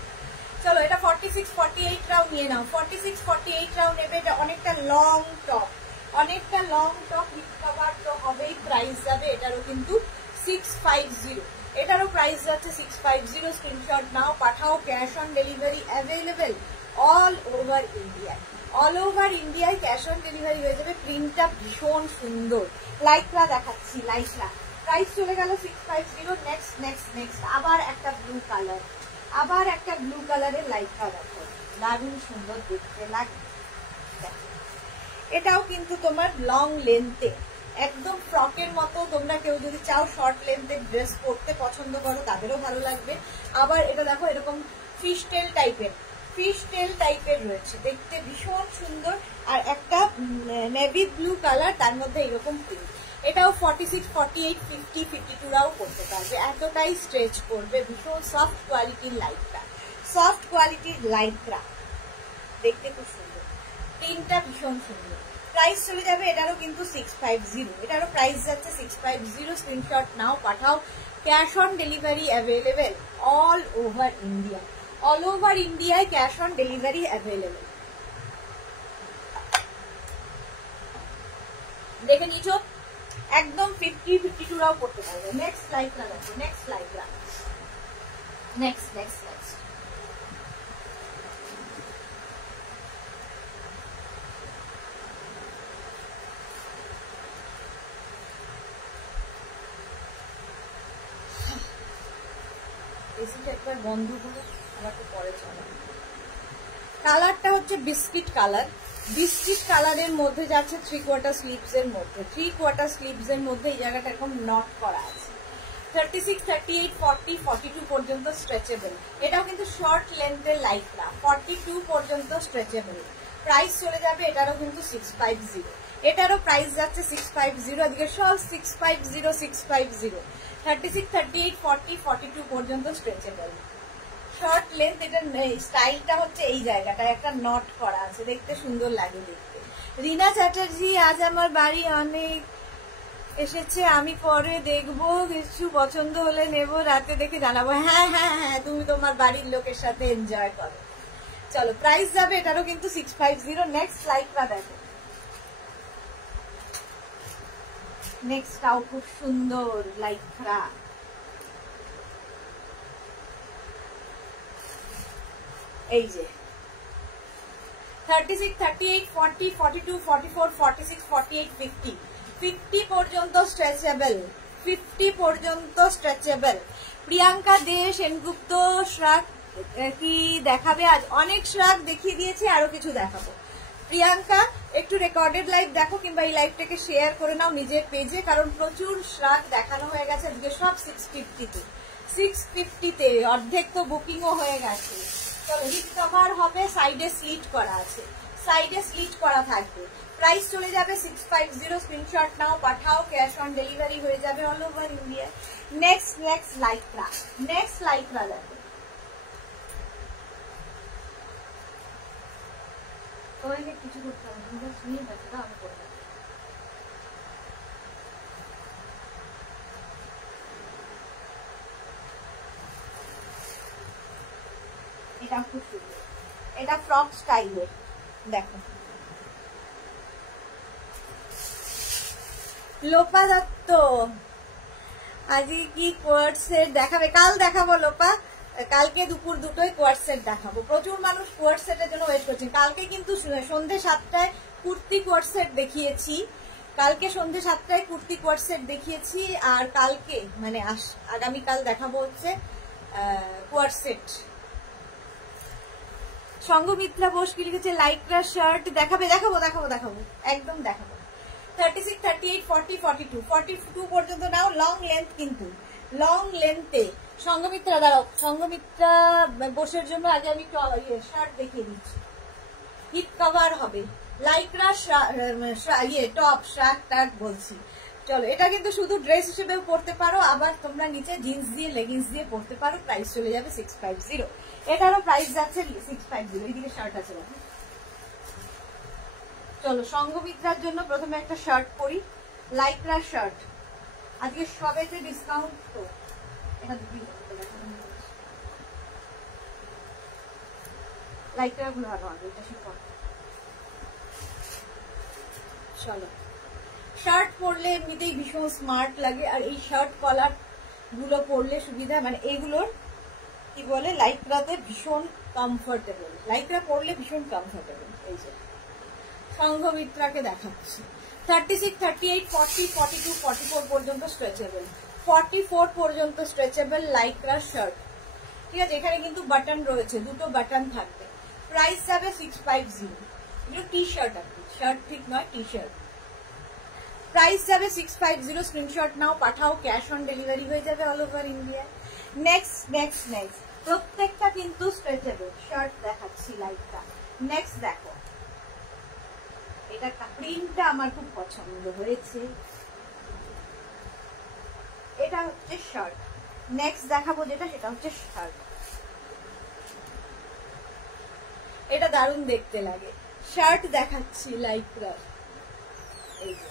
চলো এটা 46, 48 রাও নিয়ে নাও। 46, 48 রাও নেবে। এটা অনেকটা লং টপ, হিপ কভার তো হবেই। প্রাইস যাবে এটারও কিন্তু 650। এটারও প্রাইস যাচ্ছে 650। স্ক্রিনশট নাও, পাঠাও। Cash on delivery available all over India. All over ইন্ডিয়ায় ক্যাশ অন ডেলিভারি হয়ে যাবে। প্রিন্টটা ভীষণ সুন্দর। লাইক্রা দেখাচ্ছি, লাইক্রা। প্রাইস চলে গেল 650। নেক্সট আবার একটা ব্লু কালারের লাইক্রা দেখো, দারুণ সুন্দর দেখতে লাগে। এটাও কিন্তু তোমার লং লেন্থে, একদম ফ্রকের মতো। তোমরা কেউ যদি চাও শর্ট লেন্থের ড্রেস পরতে পছন্দ করো তাদেরও ভালো লাগবে। আবার এটা দেখো এরকম ফিশ টেল টাইপের রয়েছে, দেখতে ভীষণ সুন্দর। আর একটা নেভি ব্লু কালার, তার মধ্যে এরকম প্রিন্ট। এটাও 46, 48, 50, 52রাও করতে পারবে, এতটাই স্ট্রেচ করবে। ভীষণ সফট কোয়ালিটির লাইক্রা, দেখতে খুব সুন্দর, প্রিন্টটা ভীষণ সুন্দর। প্রাইস চলে যাবে এটারও কিন্তু 650, এটারও প্রাইস যাচ্ছে 650। স্ক্রিনশট নাও, পাঠাও। Cash on delivery available all over ইন্ডিয়ায় ক্যাশ অন ডেলিভারি অ্যাভেলেবেল। দেখে নিছো, একদম 50, 52রাও করতে পারবে। নেক্সট লাইক্রা দেখো, নেক্সট এসিটা একবার বন্ধ করে আমাকে পরে চালাবো। কালারটা হচ্ছে বিস্কিট কালারের মধ্যে যাচ্ছে 3/4 স্লিভস এর মধ্যে। 3/4 স্লিভস এর মধ্যে এই জায়গাটা এরকম নট করা আছে। 36, 38, 40, 42 পর্যন্ত স্ট্রেচেবল। এটাও কিন্তু শর্ট লেন্থের লাইক্রা, 42 পর্যন্ত স্ট্রেচেবল। প্রাইস চলে যাবে এটারও কিন্তু 650, এটারও প্রাইস যাচ্ছে 650। এদিকে সব 650। 36, 38, 40, 42 পর্যন্ত স্ট্রেচেবল শর্ট লেন্থ। এটার স্টাইলটা হচ্ছে এই জায়গাটা একটা নট করা আছে, দেখতে সুন্দর লাগে দেখতে। রিনা চ্যাটার্জি, আজ আমার বাড়ি অনেক এসেছে, আমি পরে দেখবো, কিছু পছন্দ হলে নেবো, রাতে দেখে জানাবো। হ্যাঁ, তুমি তোমার বাড়ির লোকের সাথে এনজয় করো। চলো, প্রাইস যাবে এটারও কিন্তু 650। নেক্সট লাইক্রা দেখো, নেক্সটটাও খুব সুন্দর লাইক্রা। এই যে 36, 38, 40, 42, 44, 46, 48, 50, 50 পর্যন্ত স্ট্রেচেবল, 50 পর্যন্ত স্ট্রেচেবল। প্রিয়াঙ্কা দে সেনগুপ্ত, শ্রাক কি দেখাবে আজ? অনেক শ্রাক দেখিয়ে দিয়েছে, আরো কিছু দেখাবো। প্রিয়াঙ্কা, একটু রেকর্ডেড লাইভ দেখো, কিংবা এই লাইভটাকে শেয়ার করে নাও নিজের পেজে, কারণ প্রচুর শ্রাক দেখানো হয়ে গেছে আজকে, সব 650তে, অর্ধেক তো বুকিংও হয়ে গেছে। চলো, হিপ কভার হবে, সাইডে স্লিট করা আছে, সাইডে স্লিট করা থাকবে। প্রাইস চলে যাবে 650। স্ক্রিনশট নাও, পাঠাও, ক্যাশ অন ডেলিভারি হয়ে যাবে all over India. Next Lycra দেখো, তোমাকে কিছু করতে হবে, তুমি শুনিয়ে দেখো, আমি করে দেবো। এটা খুব সুন্দর, এটা ফ্রক স্টাইলের দেখো। লোপা দত্ত, আজকে কি কোয়ার্ড সেট দেখাবে? কাল দেখাবো লোপা, কালকে দুপুর 2টোয় কোয়ার্ড সেট দেখাবো। প্রচুর মানুষ কোয়ার্ড সেটের জন্য ওয়েট করছেন। কালকে কিন্তু সন্ধ্যে 7টায় কুর্তি কোয়ার্ড সেট দেখিয়েছি, আর কালকে মানে আগামীকাল দেখাবো হচ্ছে কোয়ার্ড সেট। সঙ্গমিত্রা বোস কি লিখেছে? লাইক্রা শার্ট দেখাবে? দেখাবো, একদম দেখাবো। 36, 38, 40, 42, 42 পর্যন্ত নাও, লং লেন্থ কিন্তু, লং লেন্থে। সঙ্গমিত্রা দাঁড়াও, সঙ্গমিত্রা বোসের জন্য আগে আমি শার্ট দেখিয়ে দিচ্ছি। হিপ কভার হবে, লাইক্রা টপ শার্ট বলছি। চলো, এটা কিন্তু শুধু ড্রেস হিসেবেও পরতে পারো, আবার তোমরা নিচে জিন্স দিয়ে লেগিংস দিয়ে পরতে পারো। প্রাইস চলে যাবে 650, এটারও প্রাইস যাচ্ছে 650। এইদিকে শার্ট আছে দেখো। চলো, সঙ্গমিত্রার জন্য প্রথমে একটা শার্ট পরি, লাইক্রা শার্ট। আজকে সবেতে ডিসকাউন্ট, তো এটা লাইক্রা গুলো ভালো হবে, এটা শিফন। চলো, শার্ট পরলে এমনিতেই ভীষণ স্মার্ট লাগে, আর এই শার্ট কলার গুলো পরলে সুবিধা, মানে এগুলোর কি বলে, লাইক্রাতে ভীষণ কমফোর্টেবল, লাইক্রা পরলে ভীষণ কমফোর্টেবল। এই যে সঙ্গমিত্রাকে দেখাচ্ছি, 36, 38, 40, 42, 44 পর্যন্ত স্ট্রেচেবল, 44 পর্যন্ত স্ট্রেচেবল লাইক্রা শার্ট। ঠিক আছে, এখানে কিন্তু বাটন রয়েছে, দুটো বাটন থাকবে। প্রাইস যাবে 650, এগুলো টি শার্ট, আর কি শার্ট ঠিক নয়, টি শার্ট। প্রাইস যাবে 650, স্ক্রিনশট নাও, পাঠাও, ক্যাশ অন ডেলিভারি হয়ে যাবে all over India. Next next next, প্রত্যেকটা কিন্তু স্ট্রেচেবল শার্ট দেখাচ্ছি লাইটটা। নেক্সট দেখো, এটা প্রিন্টটা আমার খুব পছন্দ হয়েছে, এটা হচ্ছে শার্ট। নেক্সট দেখাবো যেটা, সেটা হচ্ছে শার্ট। এটা দারুণ দেখতে লাগে। শার্ট দেখাচ্ছি লাইক্রার, এই যে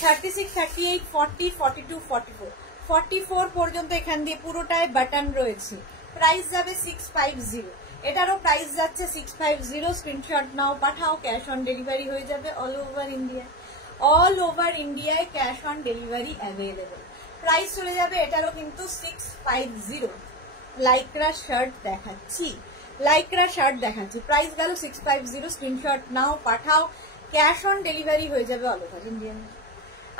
36, 38, 40, 42, 44, 44 পর্যন্ত এখান দিয়ে পুরোটায় বাটন রয়েছে। প্রাইস যাবে 650, এটারও প্রাইস যাচ্ছে 650। স্ক্রিনশট নাও, পাঠাও, ক্যাশ অন ডেলিভারি হয়ে যাবে all over India. All over ইন্ডিয়ায় cash on delivery available. Price চলে যাবে এটারও কিন্তু 650। লাইক্রা শার্ট দেখাচ্ছি, লাইক্রা শার্ট দেখাচ্ছি, প্রাইস গেল 650। স্ক্রিনশট নাও, পাঠাও, ক্যাশ অন ডেলিভারি হয়ে যাবে অল ওভার ইন্ডিয়া।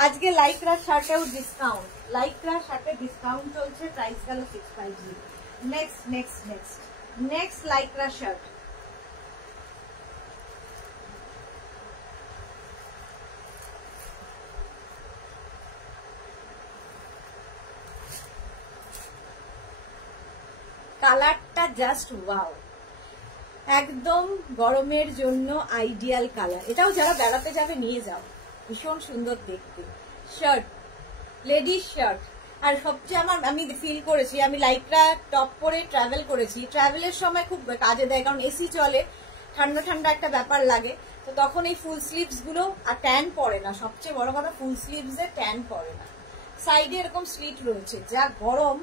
আজকে লাইক্রা শার্টেও ডিসকাউন্ট, লাইক্রা শার্টে ডিসকাউন্ট চলছে, প্রাইস গেল 650। Next next next next Lycra shirt. কালারটা জাস্ট ওয়াও, একদম গরমের জন্য আইডিয়াল কালার। এটাও যারা বেড়াতে যাবে নিয়ে যাও, ভীষণ সুন্দর দেখতে। Shirt, ladies shirt. আর সবচেয়ে আমি ফিল করেছি, আমি লাইক্রা টপ পরে ট্রাভেল করেছি, ট্রাভেলের সময় খুব কাজে দেয়, কারণ এসি চলে, ঠান্ডা ঠান্ডা একটা ব্যাপার লাগে, তো তখন এই ফুল স্লিভস গুলো আর ট্যান পড়ে না। সবচেয়ে বড় কথা, ফুল স্লিভস এ ট্যান পড়ে না। সাইডে এরকম স্লিট রয়েছে, যা গরম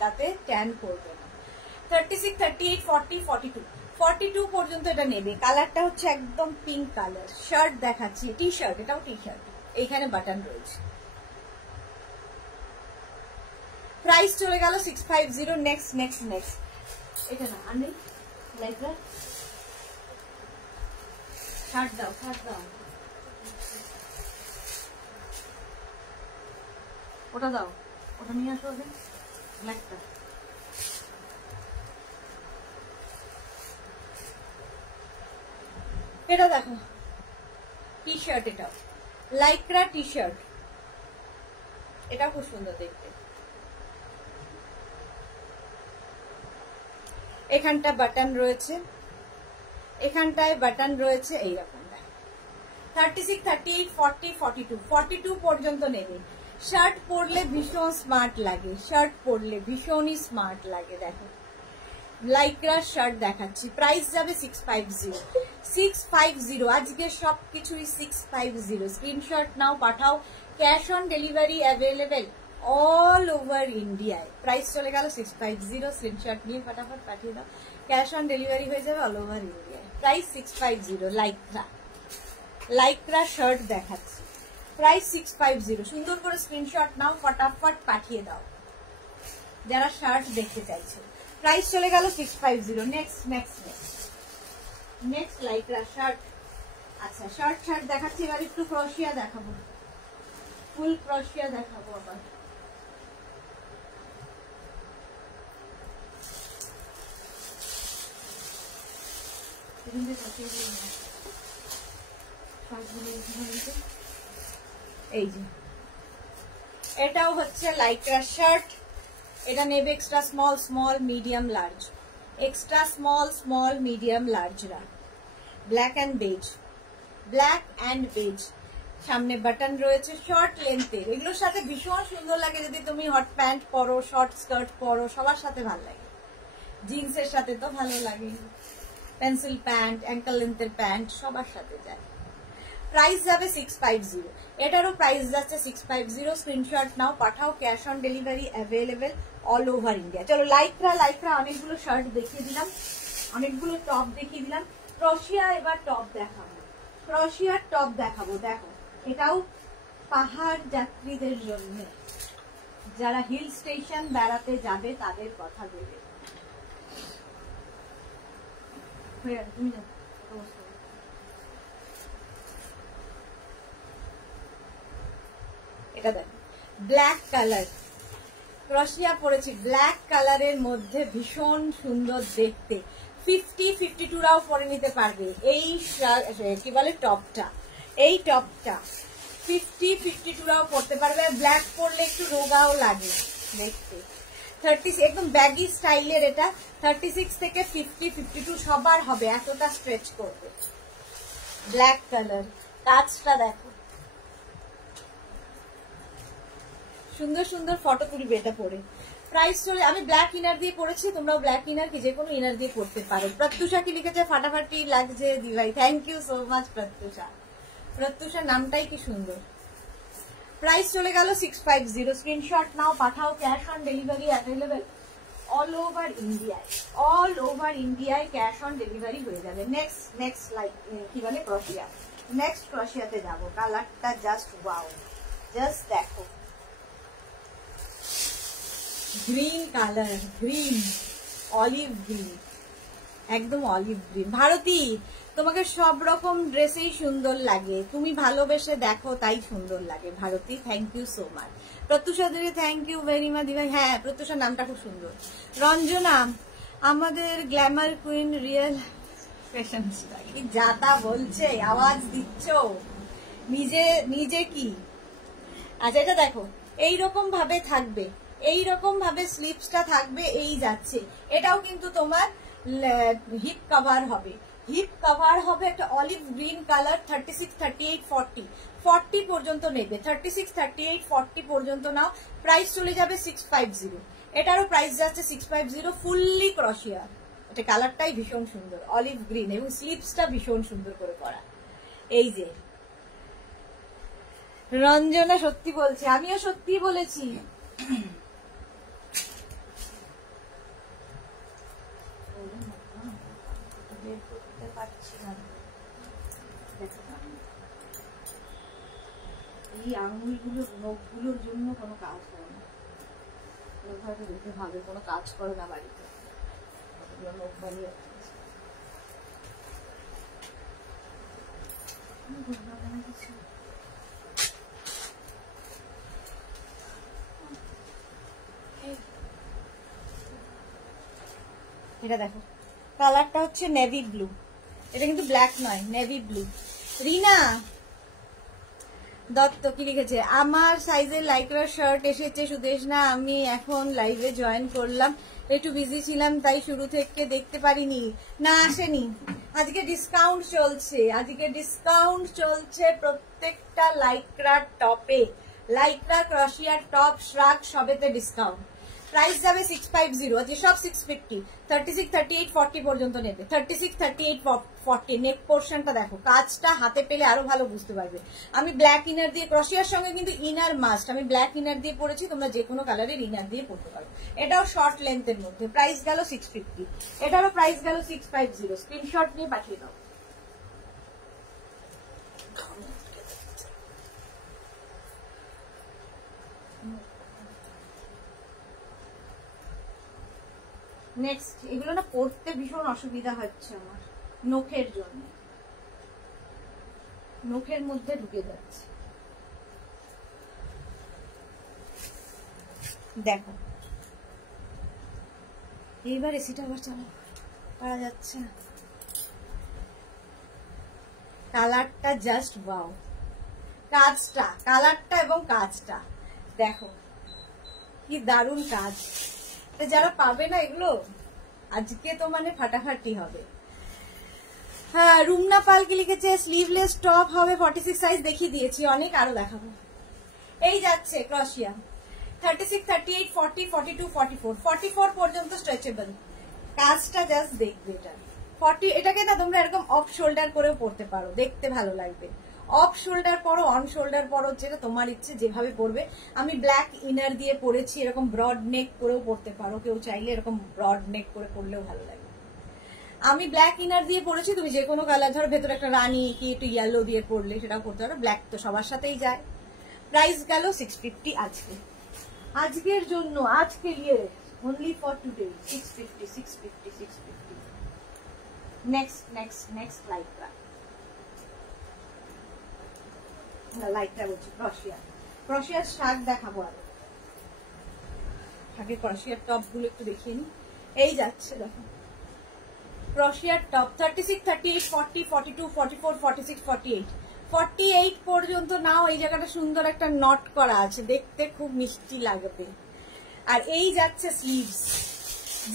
তাতে ট্যান পড়বে না। 36, 38, 40, 42, 42 পর্যন্ত এটা নেবে। কালারটা হচ্ছে একদম পিঙ্ক কালার। শার্ট দেখাচ্ছি, টি শার্ট, এটাও টি শার্ট, এইখানে বাটন রয়েছে। প্রাইস চলে গেল 650। নেক্সট নেক্সট নেক্সট, এটা না আনি লাইক্রা শার্ট দাও, শার্ট দাও, ওটা দাও, ওটা নিয়ে আসো আগে, ব্ল্যাকটা। এটা দেখো টি শার্ট, এটা লাইক্রা টি শার্ট, এটা খুব সুন্দর দেখতে। এখানটা বাটন রয়েছে, এখানটায় বাটন রয়েছে এইরকম। 36, 38, 40, 42, 42 পর্যন্ত নেবে। শার্ট পরলে ভীষণ স্মার্ট লাগে, শার্ট পরলে ভীষণই স্মার্ট লাগে। দেখো লাইক্রা শার্ট দেখাচ্ছি, প্রাইস যাবে 650। 650 আজকে সবকিছুই 650। স্ক্রিনশট নাও, পাঠাও, cash on delivery available all over ইন্ডিয়ায়। প্রাইস চলে গেল 650। স্ক্রিনশট নিয়ে ফটাফট পাঠিয়ে দাও, ক্যাশ অন ডেলিভারি হয়ে যাবে অল ওভার ইন্ডিয়ায়। প্রাইস 650। লাইক্রা, লাইক্রা শার্ট দেখাচ্ছি, প্রাইস 650। সুন্দর করে স্ক্রিনশট নাও, ফটাফট পাঠিয়ে দাও যারা শার্ট দেখতে চাইছে। প্রাইস চলে গেল 650। Next next next next Lycra shirt. আচ্ছা শার্ট শার্ট দেখাচ্ছি, এবার একটু ক্রোশিয়া দেখাবো, ফুল ক্রোশিয়া দেখাবো আবার। এই যে এটাও হচ্ছে লাইক্রা শার্ট, এটা নেবে extra small, small, medium, large, extra small, small, medium, লার্জরা। Black and beige, black and beige, সামনে বাটন রয়েছে, শর্ট লেন্থের। এগুলোর সাথে ভীষণ সুন্দর লাগে যদি তুমি হট প্যান্ট পরো, শর্ট স্কার্ট পরো, সবার সাথে ভালো লাগে। জিন্সের সাথে তো ভালো লাগে, পেন্সিল প্যান্ট, অ্যাঙ্কেল লেন্থের প্যান্ট সবার সাথে যায়। প্রাইস যাবে 650। এটারও প্রাইস যাচ্ছে 650। স্ক্রিনশট নাও, পাঠাও, cash on delivery available all over India. চলো লাইক্রা, লাইক্রা অনেকগুলো শার্ট দেখিয়ে দিলাম, অনেকগুলো টপ দেখিয়ে দিলাম। ক্রোশিয়া এবার টপ দেখাবো, ক্রোশিয়ার টপ দেখাবো। দেখো এটাও পাহাড় যাত্রীদের জন্য, যারা হিল স্টেশন বেড়াতে যাবে তাদের কথা ভেবে। তুমি যাও, এটা দেখো ব্ল্যাক কালার, ক্রশিয়া পরেছি ব্ল্যাক কালারের মধ্যে, ভীষণ সুন্দর দেখতে। 50-52রাও পরে নিতে পারবে। এই কি বলে টপটা, এই টপটা 50-52রাও পরতে পারবে। ব্ল্যাক পরলে একটু রোগাও লাগে দেখতে। 30 একদম ব্যাগি স্টাইলের এটা। 36 থেকে 50-52 সবার হবে, এতটা স্ট্রেচ করবে। ব্ল্যাক কালার, কাজটা দেখো, সুন্দর সুন্দর ফটো তুলবে এটা পরে। প্রাইস চলে, আমি ব্ল্যাক ইনার দিয়ে পরেছি, তোমরাও ব্ল্যাক ইনার কি যে কোনো ইনার দিয়ে পরতে পারো। প্রত্যুষা কি লিখেছে, ফাটাফাটি লাগছে দিভাই, thank you so much Pratyusha. প্রত্যুষার নামটাই কি সুন্দর। প্রাইস চলে গেল 650। স্ক্রিনশট নাও, পাঠাও। Cash on delivery available all over ইন্ডিয়ায়, অল ওভার ইন্ডিয়ায় ক্যাশ অন ডেলিভারি হয়ে যাবে। নেক্সট লাইক কি বলে ক্রশিয়া, নেক্সট ক্রশিয়াতে যাবো। কালারটা জাস্ট ওয়াও, জাস্ট দেখো, green colour, green olive green, একদম অলিভ গ্রিন। ভারতী, তোমাকে সব রকম ড্রেসেই সুন্দর লাগে, তুমি ভালোবেসে দেখো তাই সুন্দর লাগে। Bharati, thank you so much. Pratyusha দিদি, থ্যাংক ইউ ভেরি মাচ দিভাই। হ্যাঁ, প্রত্যুষার নামটা খুব সুন্দর। রঞ্জনা, আমাদের glamour queen real fashion style, কি যাতা বলছে, আওয়াজ দিচ্ছ নিজে কি। আচ্ছা, এটা দেখো, এইরকম ভাবে থাকবে, এইরকম ভাবে স্লিপসটা থাকবে, এই যাচ্ছে। এটাও কিন্তু তোমার হিপ কভার হবে, হিপ কভার হবে একটা অলিভ গ্রিন কালার। 36, 38, 40 পর্যন্ত নেবে। 36, 38, 40 পর্যন্ত নাও। প্রাইস চলে যাবে 650। এটারও প্রাইস যাচ্ছে 650। ফুললি ক্রশিয়া, এটা কালারটাই ভীষণ সুন্দর, অলিভ গ্রিন, এবং স্লিপসটা ভীষণ সুন্দর করে করা। এই যে রঞ্জনা সত্যি বলছে, আমিও সত্যি বলেছি। এই আঙুলগুলোর নখগুলোর জন্য কোনো কাজ হয় না, ওভাবে দেখে ভাবে কোনো কাজ করে না বাড়িতে, নখ বানিয়ে এটা দেখো, কালারটা হচ্ছে নেভি ব্লু, এটা কিন্তু ব্ল্যাক নয়, নেভি ব্লু। রিনা দত্ত কি লিখেছে, আমার সাইজের লাইক্রা শার্ট এসেছে সুদেশ না, আমি এখন লাইভে জয়েন করলাম, একটু বিজি ছিলাম তাই শুরু থেকে দেখতে পারিনি। না, আসেনি, আজকে ডিসকাউন্ট চলছে, আজকে ডিসকাউন্ট চলছে প্রত্যেকটা লাইক্রা টপে, লাইক্রা ক্রশিয়ার টপ শ্রাগ সবেতে ডিসকাউন্ট। প্রাইস যাবে 650, আজকে সব 650। 36, 38, 40 পর্যন্ত নেবে। 36, 38, 40 নেক পোর্শনটা দেখো, কাজটা হাতে পেলে আরো ভালো বুঝতে পারবে। আমি ব্ল্যাক ইনার দিয়ে, ক্রশিয়ার সঙ্গে কিন্তু ইনার মাস্ট, আমি ব্ল্যাক ইনার দিয়ে পরেছি, তোমরা যে কোনো কালারের ইনার দিয়ে পরতে পারো। এটাও শর্ট লেন্থের মধ্যে। প্রাইস গেল 650, এটারও প্রাইস গেল 650। স্ক্রিনশট নিয়ে পাঠিয়ে দাও। নেক্সট, এগুলো না পড়তে ভীষণ অসুবিধা হচ্ছে আমার, নখের জন্য, নখের মধ্যে ঢুকে যাচ্ছে। দেখো, এইবার এসিটা আবার চালাও, পারা যাচ্ছে না। কালারটা জাস্ট ওয়াও, কাজটা, কালারটা এবং কাজটা দেখো কি দারুণ কাজ। যারা পাবে না এগুলো, আজকে তো মানে ফাটাফাটি হবে। হ্যাঁ, রুমনা পাল কি লিখেছে, স্লিভলেস টপ হবে 46 সাইজ, দেখিয়ে দিয়েছি অনেক, আরো দেখাবো। এই যাচ্ছে ক্রশিয়া 36, 38, 40, 42, 44, 44 পর্যন্ত স্ট্রেচেবল। কাজটা জাস্ট দেখবে, এটা 40, এটাকে না তোমরা এরকম অফ শোল্ডার করেও পরতে পারো, দেখতে ভালো লাগবে। অফ শোল্ডার পরো, অন শোল্ডার পরো, যেটা তোমার ইচ্ছে, যেভাবে পরবে। আমি ব্ল্যাক ইনার দিয়ে পরেছি, এরকম ব্রড নেক করেও পরতে পারো, কেউ চাইলে এরকম ব্রড নেক করে পরলেও ভালো লাগে। আমি ব্ল্যাক ইনার দিয়ে পরেছি, তুমি যে কোনো কালার, ধরো ভেতরে একটা রানী কি একটু ইয়েলো দিয়ে পরলে সেটাও করতে পারো, ব্ল্যাক তো সবার সাথেই যায়। প্রাইস গেল 650 আজকে, আজকের জন্য, আজকে লিয়ে only for today 650, 650, 650। নেক্সট লাইকরা, লাইকরা বলছি ক্রশিয়া, ক্রশিয়ার শার্ট দেখাবো। আর আগে ক্রশিয়ার টপ গুলো একটু দেখিয়ে নি। এই যাচ্ছে দেখো ক্রশিয়ার টপ 36, 38, 40, 42, 44, 46, 48, 48 পর্যন্ত নাও। এই জায়গাটা সুন্দর একটা নট করা আছে, দেখতে খুব মিষ্টি লাগবে। আর এই যাচ্ছে স্লিভস।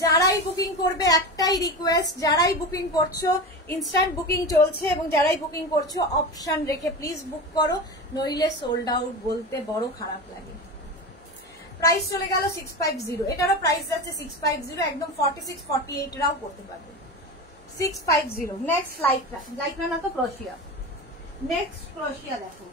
যারাই বুকিং করবে একটাই রিকোয়েস্ট, যারাই বুকিং করছো ইনস্ট্যান্ট বুকিং চলছে, এবং যারাই বুকিং করছো অপশন রেখে প্লিজ বুক করো, নইলে সোল্ড আউট বলতে বড় খারাপ লাগে। প্রাইস চলে গেল 650, এটারও প্রাইস যাচ্ছে 650, একদম 46, 48 রাও করতে পারবে 650। নেক্সট লাইকরা না তো ক্রোশিয়া। নেক্সট ক্রোশিয়া দেখো,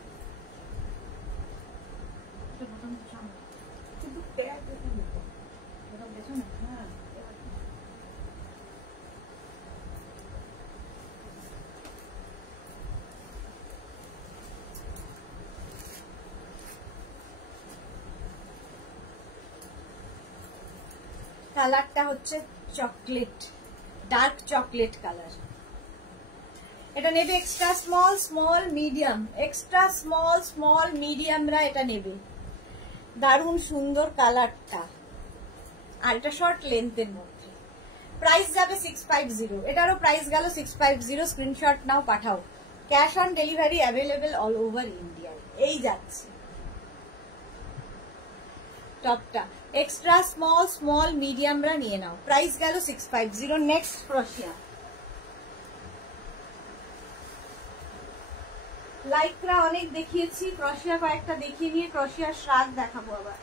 কালারটা হচ্ছে চকলেট, ডার্ক চকলেট কালার। এটা নেবে extra small, small, medium, extra small, small, মিডিয়ামরা এটা নেবে। দারুণ সুন্দর কালারটা, আর এটা শর্ট লেন্থের মধ্যে। প্রাইস যাবে 650, এটারও প্রাইস গেল 650। স্ক্রিনশট নাও, পাঠাও। Cash on delivery available all over ইন্ডিয়ায়। এই যাচ্ছে টপটা, এক্সট্রা স্মল, স্মল, মিডিয়ামরা নিয়ে নাও। প্রাইস গেল 650। নেক্সট ক্রোশিয়া লাইকরা অনেক দেখিয়েছি, ক্রোশিয়া কয়েকটা দেখিয়ে নিয়ে ক্রোশিয়ার শ্রাগ দেখাবো আবার।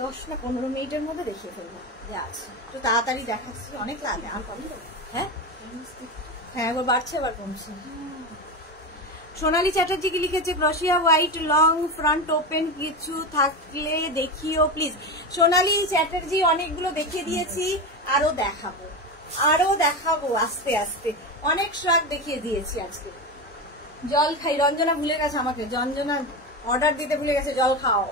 দশ না 15 মিনিটের মধ্যে দেখিয়ে ফেলবো যে আছে, তো তাড়াতাড়ি দেখাচ্ছি, অনেক লাগে। আর কম? হ্যাঁ হ্যাঁ, এবার বাড়ছে আবার কমছে। সোনালী চ্যাটার্জি কি লিখেছে, ক্রোশিয়া হোয়াইট লং ফ্রন্ট ওপেন কিছু থাকলে দেখিও প্লিজ। সোনালী চ্যাটার্জি অনেকগুলো দেখিয়ে দিয়েছি, আরো দেখাবো আস্তে আস্তে। অনেক শ্রাগ দেখিয়ে দিয়েছি আজকে। জল খাই, রঞ্জনা ভুলে গেছে আমাকে, রঞ্জনা অর্ডার দিতে ভুলে গেছে, জল খাও।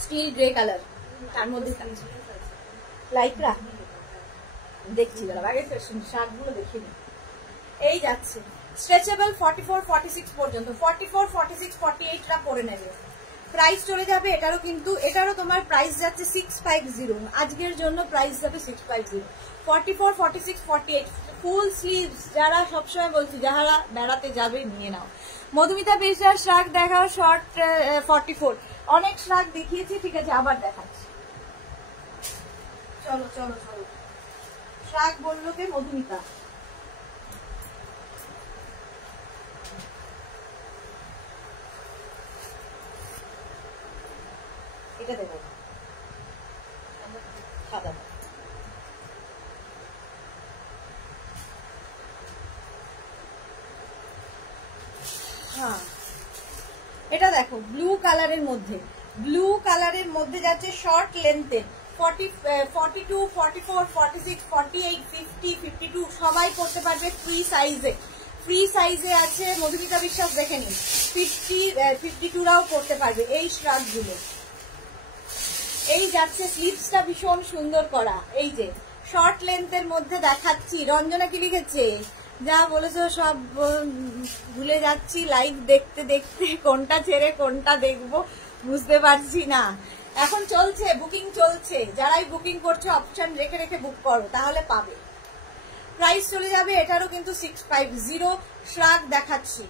স্টিল গ্রে কালার, তার মধ্যে লাইকরা দেখছি, আগে শার্টগুলো দেখিনি। এই যাচ্ছে স্ট্রেচেবল 44, 46 পর্যন্ত, 44, 46, 48 রা পরে নেবে। প্রাইস চলে যাবে এটারও, কিন্তু এটারও তোমার প্রাইস যাচ্ছে 650। আজকের জন্য প্রাইস যাবে 650। 44, 46, 48 ফুল স্লিভস। যারা সবসময় বলছি যারা বেড়াতে যাবে নিয়ে নাও। মধুমিতা বেশার শ্রাগ দেখাও, শর্ট 44। অনেক শ্রাগ দেখিয়েছি, ঠিক আছে আবার দেখাচ্ছি। চলো চলো চলো, শ্রাগ বললো কে? মধুমিতা। এটা দেবো সাদা। হ্যাঁ, এটা দেখো ব্লু কালারের মধ্যে যাচ্ছে শর্ট লেন্থে। 42, 44, 46, 48, 50, 52 সবাই পড়তে পারবে ফ্রি সাইজে আছে। মধুমিতা বিশ্বাস দেখে নিন, 50, 52 রাও পড়তে পারবে এই শ্রাগগুলো। এই যাচ্ছে স্লিভসটা ভীষণ সুন্দর করা। এই যে শর্ট লেন্থের মধ্যে দেখাচ্ছি। রঞ্জনা কি লিখেছে, যা বলেছো সব ভুলে যাচ্ছি, লাইভ দেখতে দেখতে কোনটা ছেড়ে কোনটা দেখবো বুঝতে পারছি না। এখন চলছে, বুকিং চলছে, যারাই বুকিং করছো অপশন রেখে রেখে বুক করো, তাহলে পাবে। প্রাইস চলে যাবে এটারও কিন্তু 650। শ্রাগ দেখাচ্ছি,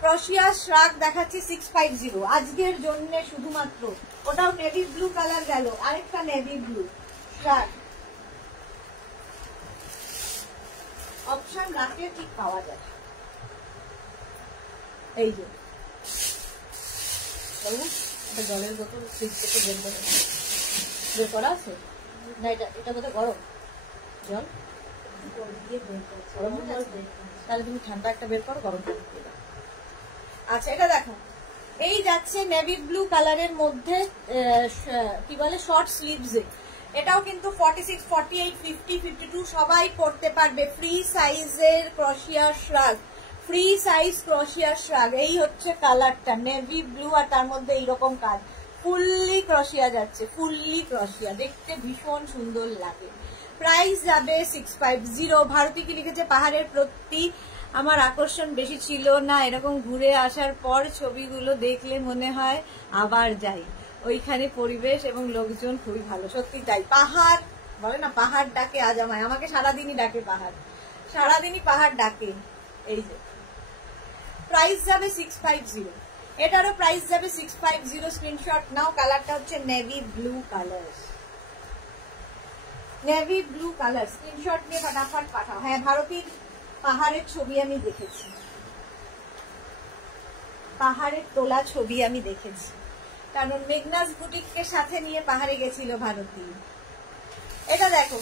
ক্রোশিয়া শ্রাগ দেখাচ্ছি 650 আজকের জন্য শুধুমাত্র। ওটাও নেভি ব্লু কালার গেল, আরেকটা নেভি ব্লু শ্রাগ। অপশন রাখলে ঠিক পাওয়া যায়। এই যে জলের বোতল ফ্রিজ থেকে বের করা আছে না, এটা বোধহয় গরম জল, তাহলে তুমি ঠান্ডা একটা বের করো, গরম করে দিয়ে দাও। আচ্ছা, এটা দেখো, এই যাচ্ছে নেভি ব্লু কালারের মধ্যে কি বলে শর্ট স্লিভসে। এটাও কিন্তু 46, 48, 50, 52 সবাই পড়তে পারবে। ফ্রি সাইজের ক্রোশিয়া শ্রাগ, ফ্রি সাইজ ক্রোশিয়া শ্রাগ। এই হচ্ছে কালারটা নেভি ব্লু, আর তার মধ্যে এইরকম কাজ। ফুললি ক্রশিয়া যাচ্ছে, ফুললি ক্রশিয়া, দেখতে ভীষণ সুন্দর লাগে। প্রাইস যাবে 650। ভারতী কি লিখেছে, পাহাড়ের প্রতি আমার আকর্ষণ বেশি ছিল না, এরকম ঘুরে আসার পর ছবিগুলো দেখলে মনে হয় আবার যাই, ওইখানে পরিবেশ এবং লোকজন খুবই ভালো। সত্যি তাই, পাহাড় বলে না, পাহাড় ডাকে আজ আমায়, আমাকে সারাদিনই ডাকে পাহাড়, সারাদিনই পাহাড় ডাকে। এই যে প্রাইস যাবে 650, এটারও প্রাইস যাবে 650। স্ক্রিনশট নাও। কালারটা হচ্ছে navy blue colour, navy blue colour. Screenshot নিয়ে ফটাফট পাঠাও। হ্যাঁ, ভারতীর পাহাড়ের ছবি আমি দেখেছি, পাহাড়ের তোলা ছবি আমি দেখেছি, কারণ মেঘনাজ বুটিককে সাথে নিয়ে পাহাড়ে গেছিল ভারতী। এটা দেখো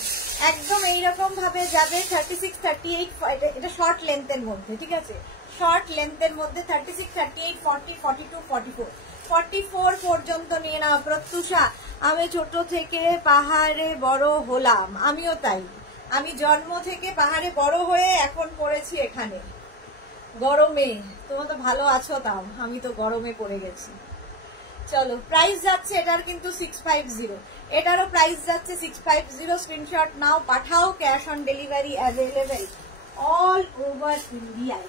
একদম এইরকম ভাবে যাবে 36, 38, এটা শর্ট লেন্থের মধ্যে, ঠিক আছে, শর্ট লেন্থের মধ্যে 36, 38, 40, 42, 44, 44 পর্যন্ত নিয়ে নাও। প্রত্যুষা, আমি ছোট থেকে পাহাড়ে বড় হলাম, আমিও তাই, আমি জন্ম থেকে পাহাড়ে বড় হয়ে এখন পড়েছি এখানে গরমে। তোমরা তো ভালো আছো, তাও আমি তো গরমে পড়ে গেছি। চলো, প্রাইস যাচ্ছে এটার কিন্তু 650, এটারও প্রাইস যাচ্ছে 650। স্ক্রিনশট নাও, পাঠাও। Cash on delivery available all over ইন্ডিয়ায়,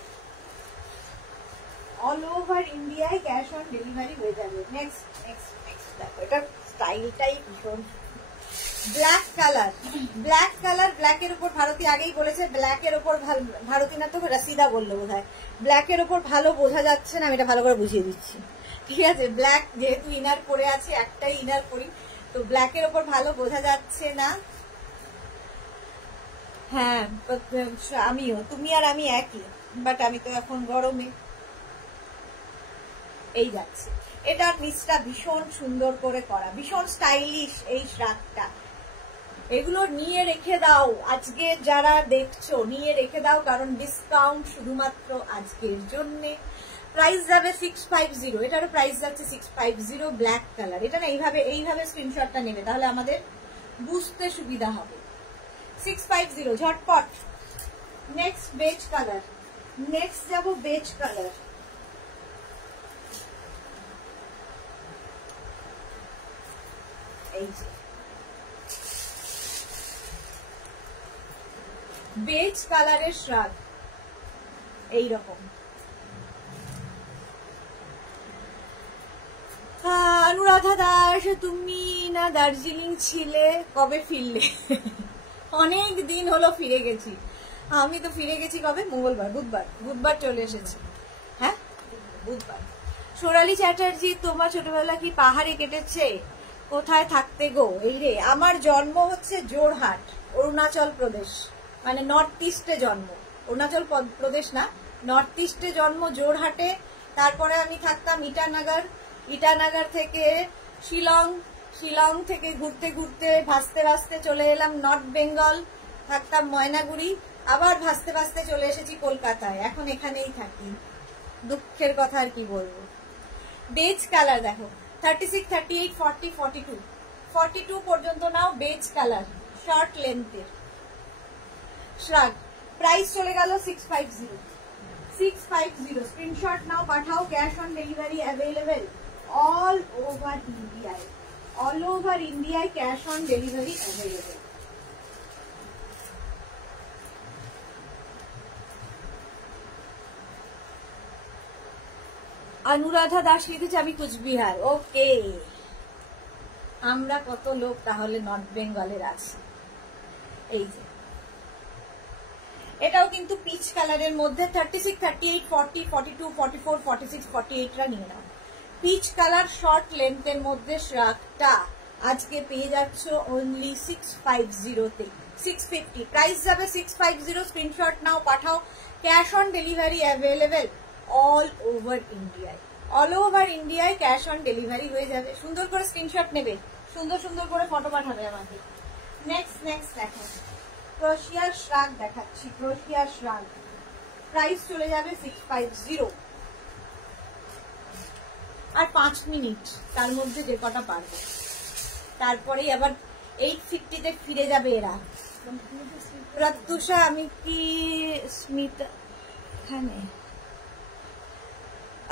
অল ওভার ইন্ডিয়ায় ক্যাশ অন ডেলিভারি হয়ে যাবে। নেক্সট নেক্সট নেক্সট দেখো, এটার স্টাইলটাই ভীষণ। ব্ল্যাক কালার, ব্ল্যাক কালার, ব্ল্যাকের উপর ভারতী আগেই বলেছে, ব্ল্যাকের উপর ভারতী না তো রাসিদা বললো বোধহয়, ব্ল্যাকের উপর ভালো বোঝা যাচ্ছে না, আমি এটা ভালো করে বুঝিয়ে দিচ্ছি, ঠিক আছে। ব্ল্যাক যেহেতু ইনার পরে আছে, একটাই ইনার পরি, তো ব্ল্যাকের উপর ভালো বোঝা যাচ্ছে না। হ্যাঁ, আমিও, তুমি আর আমি একই, বাট আমি তো এখন গরমে। এই যাচ্ছে, এটার নিচটা ভীষণ সুন্দর করে করা, ভীষণ স্টাইলিশ এই শ্রাগটা। এগুলো নিয়ে রেখে দাও, আজকে যারা দেখছো নিয়ে রেখে দাও, কারণ ডিসকাউন্ট শুধুমাত্র আজকের জন্যে। প্রাইস যাবে 650, এটারও প্রাইস যাচ্ছে 650। ব্ল্যাক কালার, এটা না এইভাবে স্ক্রিনশটটা নেবে, তাহলে আমাদের বুঝতে সুবিধা হবে। 650 ঝটপট। নেক্সট বেজ কালার, নেক্সট যাবো বেজ কালার। এই যে বেজ কালারের শ্রাগ, এইরকম। অনুরাধা দাস, তুমি না দার্জিলিং ছিলে, কবে ফিরলে? অনেক দিন হলো ফিরে গেছি, আমি তো ফিরে গেছি কবে, মঙ্গলবার, বুধবার চলে এসেছি। হ্যাঁ, বুধবার। সোনালী চ্যাটার্জি, তোমার ছোটবেলা কি পাহাড়ে কেটেছে? কোথায় থাকতে গো? এই রে, আমার জন্ম হচ্ছে জোরহাট, অরুণাচল প্রদেশ, মানে নর্থ ইস্টে জন্ম, অরুণাচল প্রদেশ না, নর্থ ইস্টে জন্ম, জোরহাটে। তারপরে আমি থাকতাম ইটানগর, ইটানগর থেকে শিলং, শিলং থেকে ঘুরতে ঘুরতে ভাসতে ভাসতে চলে এলাম নর্থ বেঙ্গল, থাকতাম ময়নাগুড়ি, আবার ভাসতে ভাসতে চলে এসেছি কলকাতায়, এখন এখানেই থাকি। দুঃখের কথা আর কি বলবো। বেজ কালার দেখো, 36, 38, 40, 42, 42 পর্যন্ত নাও। বেজ কালার, শর্ট লেন্থের শ্রাগ। প্রাইস চলে গেল 650, 650। স্ক্রিনশট নাও, পাঠাও। Cash on delivery available all over ইন্ডিয়ায়, অল ওভার ইন্ডিয়ায় cash on delivery available. Anuradha Das লিখেছে আমি কুচবিহার। ওকে, আমরা কত লোক তাহলে নর্থ বেঙ্গলের আছি। এই যে এটাও কিন্তু পিচ কালারের মধ্যে 36, 38, 40, 42, 44, 46, 48টা নিয়ে নাও। পিচ কালার শর্ট লেন্থের মধ্যে শ্রাগটা আজকে পেয়ে যাচ্ছ অনলি 650-তে, 650। প্রাইস যাবে 650। স্ক্রিনশট নাও, পাঠাও। Cash on delivery available all over ইন্ডিয়ায়, অল ওভার ইন্ডিয়ায় ক্যাশ অন ডেলিভারি হয়ে যাবে। সুন্দর করে স্ক্রিনশট নেবে, সুন্দর সুন্দর করে ফটো পাঠাবে আমাকে। নেক্সট নেক্সট দেখো, ক্রোশিয়ার শ্রাগ দেখাচ্ছি, ক্রোশিয়ার শ্রাগ। প্রাইস চলে যাবে 650। আর 5 মিনিট, তার মধ্যে যে কটা পারবো, তারপরেই আবার 850-তে ফিরে যাবে এরা। প্রত্যুষা, আমি কি স্মিতা এখানে?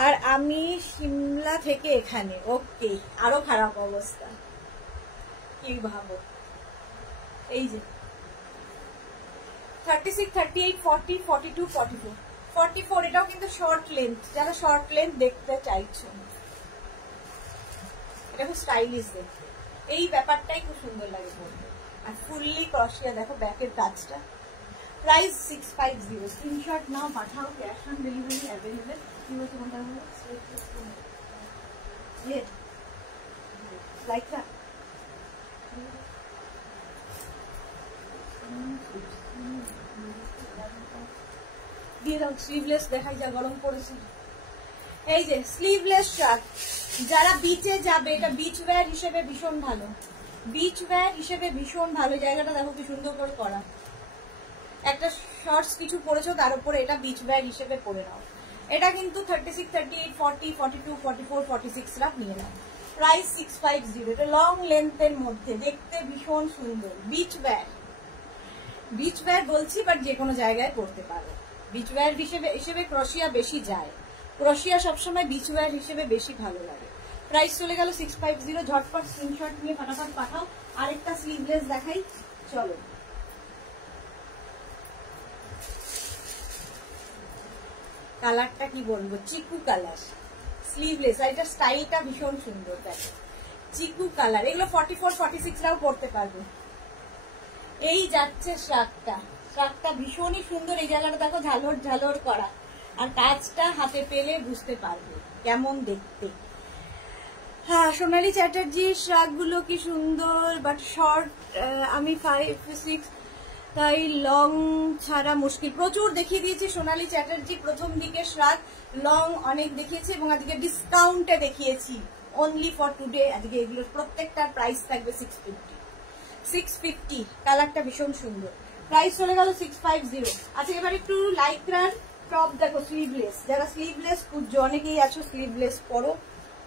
আর আমি সিমলা থেকে এখানে। ওকে, আরো খারাপ অবস্থা, কি ভাবো। এই যে 36, 38, 40, 42, 44, 44, এটাও কিন্তু শর্ট লেন্থ, যারা শর্ট লেন্থ দেখতে চাইছো, এটা খুব স্টাইলিশ দেখতে। এই ব্যাপারটাই খুব সুন্দর লাগে পরতে। আর ফুললি ক্রশিয়া, দেখো ব্যাকের কাজটা। প্রাইস 650। স্ক্রিনশট নাও, পাঠাও, ক্যাশ অন ডেলিভারি অ্যাভেলেবেল। কি বলছো কোনটা হলো? লাইকটা দিয়ে দাও। স্লিভলেস দেখাই, যা গরম পড়েছে। এই যে স্লিভলেস শার্ট, যারা বিচে যাবে, এটা বিচ ওয়্যার হিসেবে ভীষণ ভালো। বিচ ওয়্যার হিসেবে ভীষণ ভালো। জায়গাটা দেখো কি সুন্দর করে করা। একটা শর্টস কিছু পরেছো, তার উপরে এটা বিচ ওয়্যার হিসেবে পরে নাও। এটা কিন্তু 36, 38, 40, 42, 44, 46 রাখ নিয়ে নাও। প্রাইস 650। এটা লং লেন্থের মধ্যে, দেখতে ভীষণ সুন্দর। বিচ ওয়্যার, বিচ ওয়্যার বলছি, বাট যে কোনো জায়গায় পরতে পারো। বিচ ওয়্যার হিসেবে ক্রশিয়া বেশি যায়। ক্রশিয়া সবসময় বিচ ওয়্যার হিসেবে বেশি ভালো লাগে। প্রাইস চলে গেল 650। ঝটপট স্ক্রিনশট নিয়ে ফটাফট পাঠাও। আরেকটা স্লিভলেস দেখাই, চলো। কালারটা কি বলবো, চিকু কালার, স্লিভলেস। আর এটা স্টাইলটা ভীষণ সুন্দর, দেখো চিকু কালার। এগুলো 44, 46 রাও পরতে পারবে। এই যাচ্ছে শার্টটা ভীষণই সুন্দর। এই জায়গাটা দেখো ঝালর ঝালর করা, আর কাজটা হাতে পেলে বুঝতে পারবে কেমন দেখতে। হ্যাঁ, সোনালী চ্যাটার্জির শার্টগুলো কি সুন্দর, বাট শর্ট। আমি 5, 6, তাই লং ছাড়া মুশকিল। প্রচুর দেখিয়ে দিয়েছি সোনালী চ্যাটার্জি, প্রথম দিকে শার্ট লং অনেক দেখিয়েছি, এবং আজকে ডিসকাউন্টে দেখিয়েছি অনলি ফর টুডে। আজকে এগুলোর প্রত্যেকটার প্রাইস থাকবে 650। কালারটা ভীষণ সুন্দর। প্রাইস চলে গেল 650। আচ্ছা, এবার একটু লাইক্রার টপ দেখো, স্লিভলেস। যারা স্লিভলেস খুঁজছো, অনেকেই আছো স্লিভলেস পরো,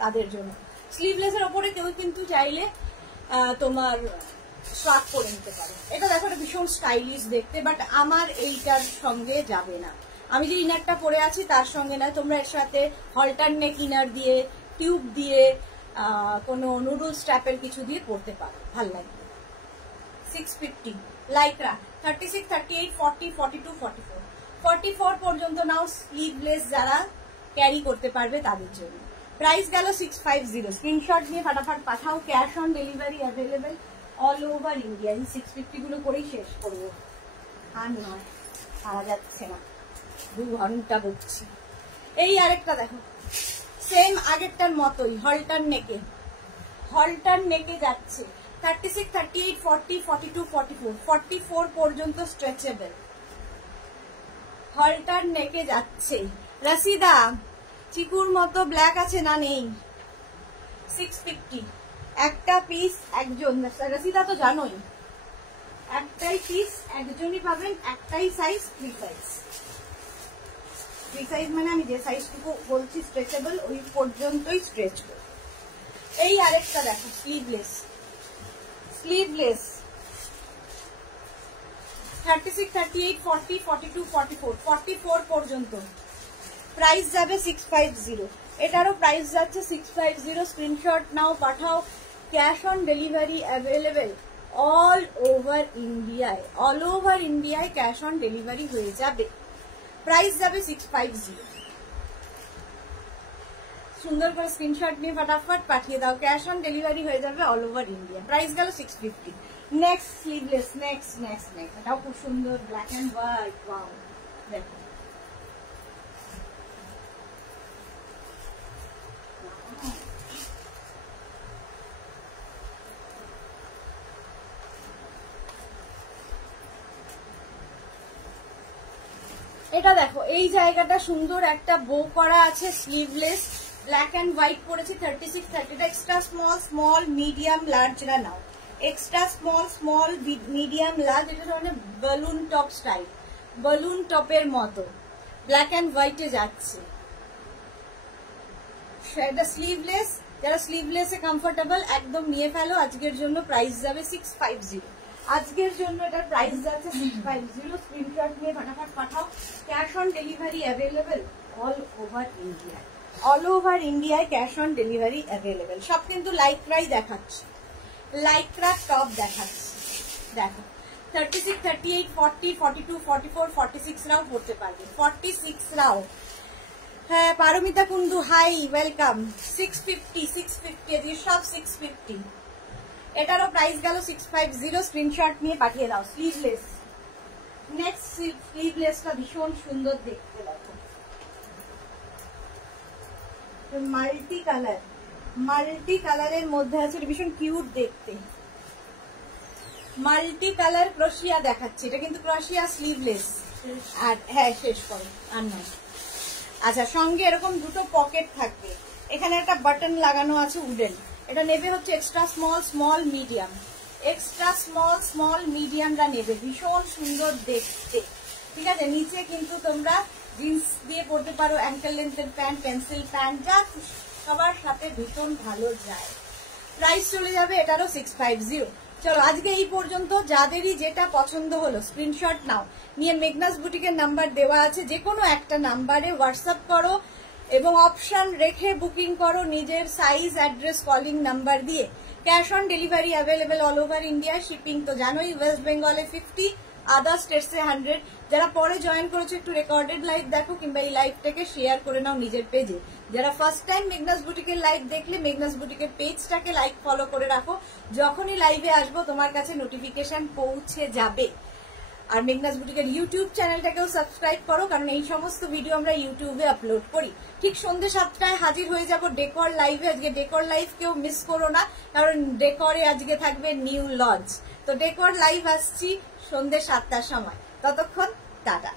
তাদের জন্য। স্লিভলেসের ওপরে কেউ কিন্তু চাইলে তোমার শার্ট পরে নিতে পারো। এটা দেখো, এটা ভীষণ স্টাইলিশ দেখতে, বাট আমার এইটার সঙ্গে যাবে না। আমি যে ইনারটা পরে আছি তার সঙ্গে না। তোমরা এর সাথে হলটার নেক ইনার দিয়ে, টিউব দিয়ে, কোনো নুডলস টাইপের কিছু দিয়ে পরতে পারো, ভাল লাগবে। 650 লাইক্রা। 36, 38, 40, 42, 44, 44 পর্যন্ত নাও। স্লিভলেস যারা ক্যারি করতে পারবে তাদের জন্য। প্রাইস গেল 650। স্ক্রিনশট নিয়ে ফটাফট পাঠাও। Cash on delivery available all over India. এই 650 গুলো করেই শেষ করবো, আর নয়, পারা যাচ্ছে না, 2 ঘন্টা বকছি। এই আরেকটা দেখো, সেম আগেরটার মতোই, হলটার নেকে যাচ্ছে। 36, 38, 40, 42, 44, 44 পর্যন্ত স্ট্রেচেবল, হলটার নেকে যাচ্ছে। রাশিদা, চিকুর মতো ব্ল্যাক আছে না? নেই। 650 একটা পিস একজন। রাশিদা তো জানোই, একটাই পিস একজনই পাবেন, একটাই সাইজ, 3 সাইজ। 3 সাইজ মানে আমি যে সাইজটুকু বলছি স্ট্রেচেবল, ওই পর্যন্তই স্ট্রেচ করব। এই আরেকটা দেখো, স্লিভলেস 36, 38, 40, 42, 44, 44 পর্যন্ত। প্রাইস যাবে 650। এটারও প্রাইস যাচ্ছে 650। স্ক্রিনশট নাও, পাঠাও। Cash on delivery available all over ইন্ডিয়ায় ক্যাশ অন ডেলিভারি হয়ে যাবে। প্রাইস যাবে 650। সুন্দর করে স্ক্রিনশট নিয়ে ফটাফট পাঠিয়ে দাও। ক্যাশ অন ডেলিভারি হয়ে যাবে অল ওভার ইন্ডিয়া। প্রাইস গেল 650। নেক্সট স্লিভলেস, নেক্সট এটাও খুব সুন্দর, ব্ল্যাক অ্যান্ড হোয়াইট। ওয়াও, দেখো এটা, দেখো এই জায়গাটা সুন্দর, একটা বো করা আছে। স্লিভলেস, ব্ল্যাক অ্যান্ড হোয়াইট পরেছে। 36, 30। এটা এক্সট্রা স্মল, মিডিয়াম, লার্জরা নাও। Extra small, medium, large. এটা মানে বালুন টপ স্টাইল, বালুন টপের মতো ব্ল্যাক অ্যান্ড হোয়াইটে যাচ্ছে। এটা স্লিভলেস, যারা স্লিভলেসে কমফোর্টেবল একদম নিয়ে ফেলো। আজকের জন্য প্রাইস যাবে 650। আজকের জন্য এটার প্রাইস যাচ্ছে 650। স্ক্রিনশট নিয়ে ফটাফট পাঠাও। Cash on delivery available all over India. All over ইন্ডিয়ায় ক্যাশ অন ডেলিভারি অ্যাভেলেবেল। সব কিন্তু লাইক্রাই দেখাচ্ছে, লাইক্রা টপ দেখাচ্ছে। দেখো 36, 38, 40, 42, 44, 46 রাও পড়তে পারবে। 46 রাও। হ্যাঁ পারমিতা কুন্ডু হাই ওয়েলকাম। 650 650 এটি সব 650। এটারও প্রাইস গেল 650। স্ক্রিনশট নিয়ে পাঠিয়ে দাও। স্লিভলেস, নেক্সট স্লিভলেসটা ভীষণ সুন্দর দেখতে। দেখো মাল্টি কালার, মাল্টি কালারের মধ্যে আছে, ভীষণ কিউট দেখতে। মাল্টি কালার ক্রোশিয়া দেখাচ্ছে, এটা কিন্তু ক্রোশিয়া স্লিভলেস। আর হ্যাঁ শেষ করো আর নয়। আচ্ছা সঙ্গে এরকম দুটো পকেট থাকবে, এখানে একটা বাটন লাগানো আছে উডেন। এটা নেবে হচ্ছে extra small, small, medium. Extra small, small, মিডিয়ামরা নেবে, ভীষণ সুন্দর দেখতে। ঠিক আছে, নিচে কিন্তু তোমরা জিন্স দিয়ে পরতে পারো, অ্যাঙ্কেল লেন্থের প্যান্ট, পেন্সিল প্যান্ট, যা সবার সাথে ভীষণ ভালো যায়। প্রাইস চলে যাবে এটারও 650। চলো আজকে এই পর্যন্ত। যাদেরই যেটা পছন্দ হলো স্ক্রিনশট নাও, নিয়ে মেঘনাস বুটিকের নাম্বার দেওয়া আছে, যে কোনো একটা নাম্বারে হোয়াটসঅ্যাপ করো এবং অপশন রেখে বুকিং করো নিজের সাইজ, অ্যাড্রেস, কলিং নাম্বার দিয়ে। Cash on delivery available all over India. Shipping তো জানোই, ওয়েস্ট বেঙ্গলে 50, আদার স্টেটসে 100। যারা পরে জয়েন করেছো একটু রেকর্ডেড লাইভ দেখো, কিংবা এই লাইভটাকে শেয়ার করে নাও নিজের পেজে। যারা ফার্স্ট টাইম মেঘনাস বুটিকের লাইভ দেখলে মেঘনাস বুটিকের পেজটাকে লাইক ফলো করে রাখো, যখনই লাইভে আসবো তোমার কাছে নোটিফিকেশন পৌঁছে যাবে। আর মেঘনাস বুটিকের ইউটিউব চ্যানেলটাকেও সাবস্ক্রাইব করো, কারণ এই সমস্ত ভিডিও আমরা ইউটিউবে আপলোড করি। ঠিক সন্ধ্যে 7টায় হাজির হয়ে যাব ডেকর লাইভে। আজকে ডেকর লাইভ কেউ মিস করো না, কারণ ডেকরে আজকে থাকবে নিউ লঞ্চ। তো ডেকর লাইভ আসছি সন্ধ্যে 7টার সময়। ততক্ষণ টাটা।